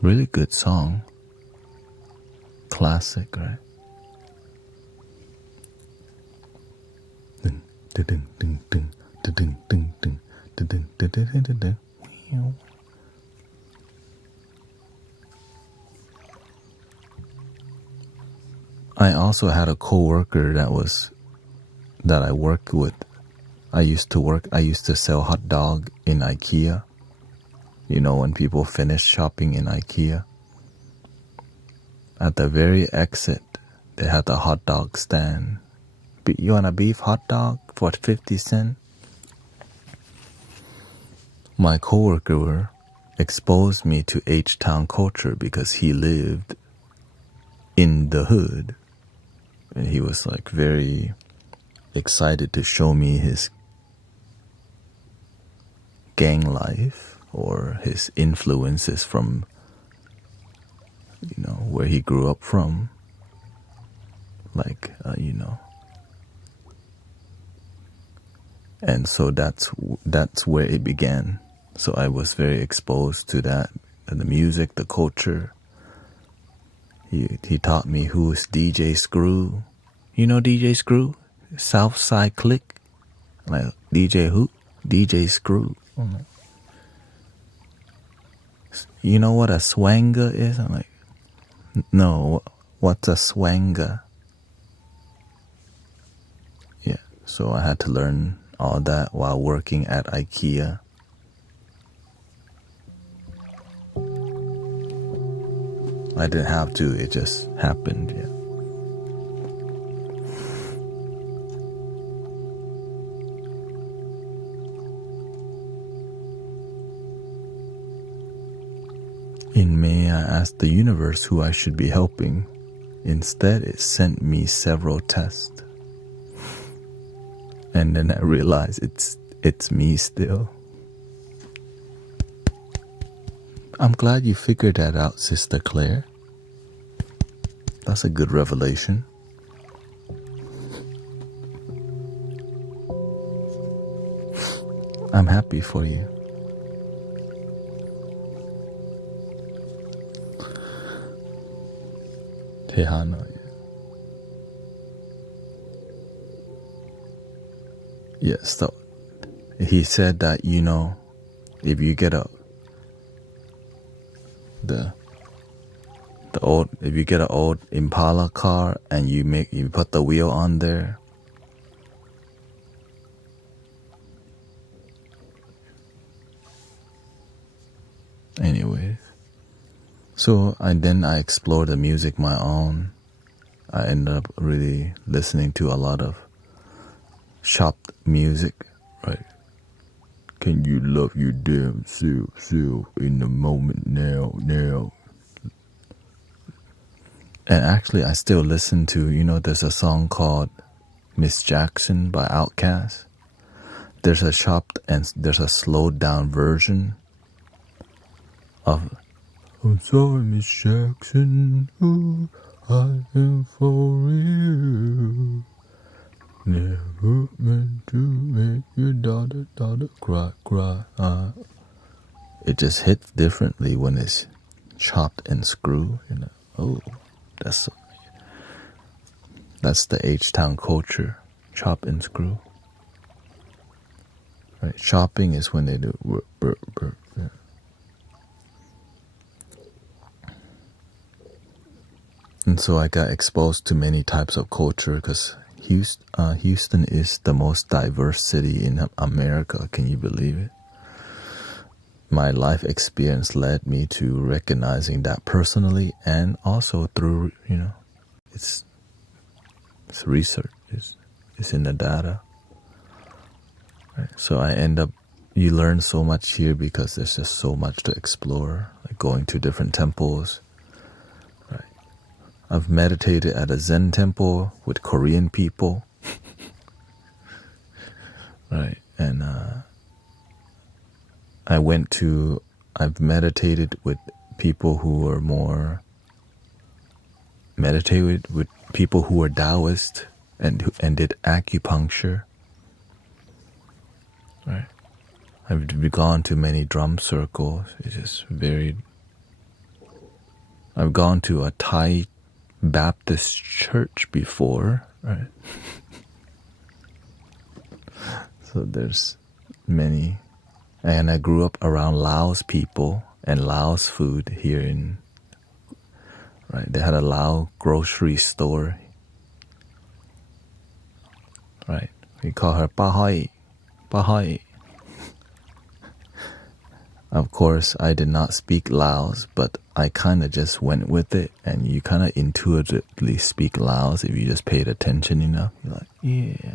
Really good song. Classic, right? Ding ding ding ding ding ding ding ding ding ding ding. I also had a coworker that I worked with. I used to sell hot dog in IKEA. You know, when people finish shopping in IKEA, at the very exit, they had the hot dog stand. You want a beef hot dog for 50 cents? My coworker exposed me to H-Town culture because he lived in the hood. And he was like very excited to show me his gang life or his influences from, you know, where he grew up from. Like, you know. And so that's where it began. So I was very exposed to that, and the music, the culture. He taught me who's DJ Screw. You know DJ Screw? Southside Click? Like DJ who? DJ Screw. You know what a swanger is? I'm like, no, what's a swanger? Yeah, so I had to learn all that while working at IKEA. I didn't have to, it just happened, yeah. In May, I asked the universe who I should be helping. Instead, it sent me several tests. And then I realized it's me still. I'm glad you figured that out, Sister Claire. That's a good revelation. I'm happy for you. Tehana. Yes, so he said that, you know, if you get if you get an old Impala car and you put the wheel on there, anyways. So I explored the music my own. I ended up really listening to a lot of chopped music, right? Can you love your damn self in the moment now? And actually, I still listen to, you know, there's a song called Miss Jackson by Outkast. There's a chopped and there's a slowed down version of I'm sorry, Miss Jackson, ooh, I am for real. Never meant to make your daughter cry. it just hits differently when it's chopped and screwed. Oh, that's the H-Town culture, chop and screw. Right, chopping is when they do yeah. And so I got exposed to many types of culture because Houston is the most diverse city in America. Can you believe it? My life experience led me to recognizing that personally, and also through, it's research. It's in the data. Right? So you learn so much here because there's just so much to explore, like going to different temples. Right? I've meditated at a Zen temple with Korean people. Right? And I've meditated with people who are meditated with people who are Taoist and did acupuncture. Right. I've gone to many drum circles. It's just I've gone to a Thai Baptist church before, right? So there's many. And I grew up around Laos people and Laos food here right? They had a Lao grocery store. Right. We call her Pahoi. Pahoi. Of course, I did not speak Laos, but I kind of just went with it, and you kind of intuitively speak Laos if you just paid attention enough. You're like, yeah,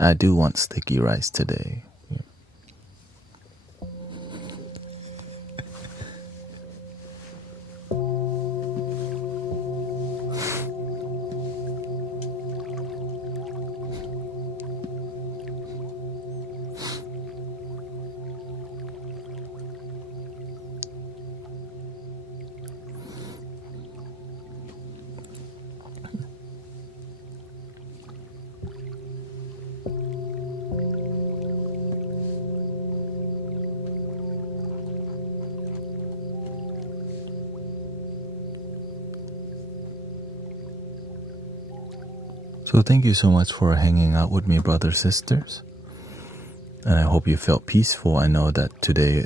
I do want sticky rice today. Yeah. So thank you so much for hanging out with me, brothers, sisters. And I hope you felt peaceful. I know that today,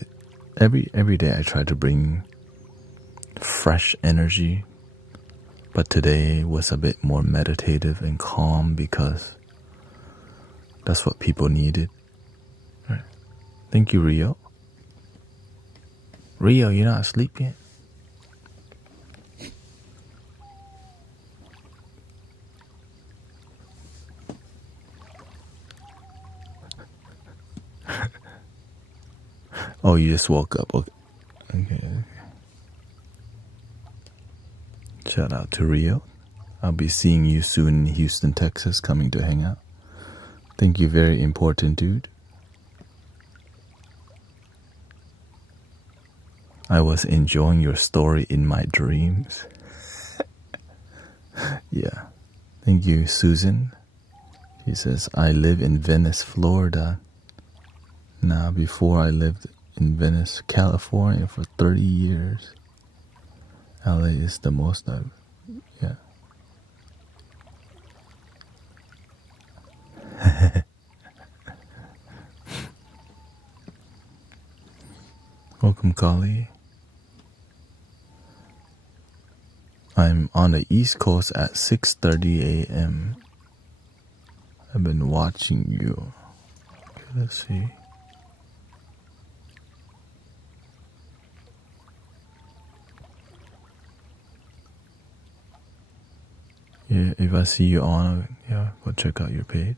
every day I try to bring fresh energy, but today was a bit more meditative and calm because that's what people needed. Right. Thank you, Rio. Rio, you're not asleep yet? Oh, you just woke up. Okay. Shout out to Rio. I'll be seeing you soon in Houston, Texas, coming to hang out. Thank you, very important dude. I was enjoying your story in my dreams. Yeah. Thank you, Susan. She says, I live in Venice, Florida. Now, before I lived in Venice, California for 30 years. LA is the most yeah. Welcome, Kali. I'm on the East Coast at 6:30 a.m. I've been watching you. Okay, let's see. Yeah, if I see you on, go check out your page.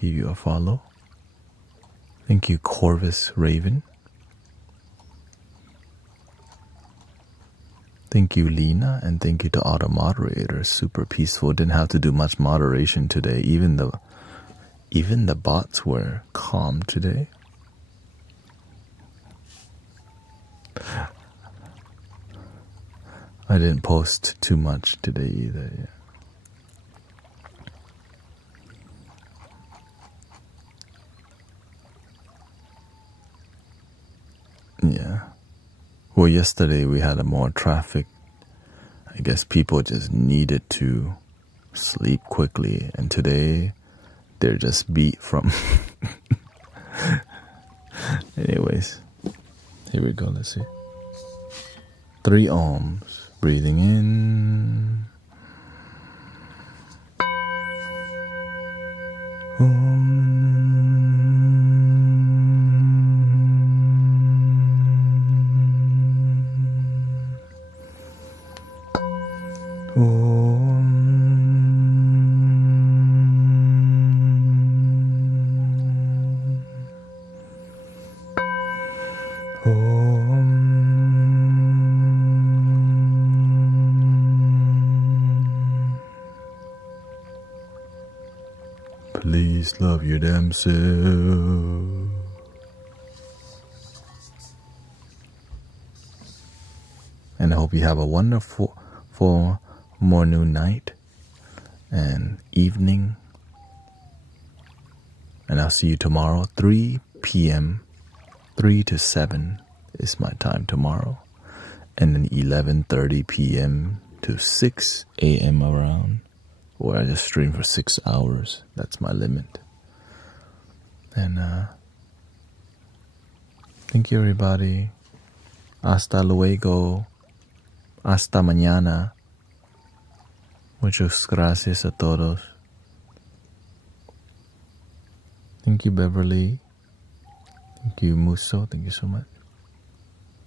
Give you a follow. Thank you, Corvus Raven. Thank you, Lena, and thank you to all the moderators. Super peaceful. Didn't have to do much moderation today. Even the bots were calm today. I didn't post too much today either. Yeah. Well, yesterday we had a more traffic. I guess people just needed to sleep quickly, and today they're just beat from. Anyways, here we go. Let's see. 3 ohms. Breathing in. Please love your damn self. And I hope you have a wonderful morning, night, and evening. And I'll see you tomorrow, 3 p.m. 3 to 7 is my time tomorrow. And then 11:30 p.m. to 6 a.m. around, where I just stream for 6 hours. That's my limit. And thank you, everybody. Hasta luego. Hasta mañana. Muchas gracias a todos. Thank you, Beverly. Thank you, Muso. Thank you so much.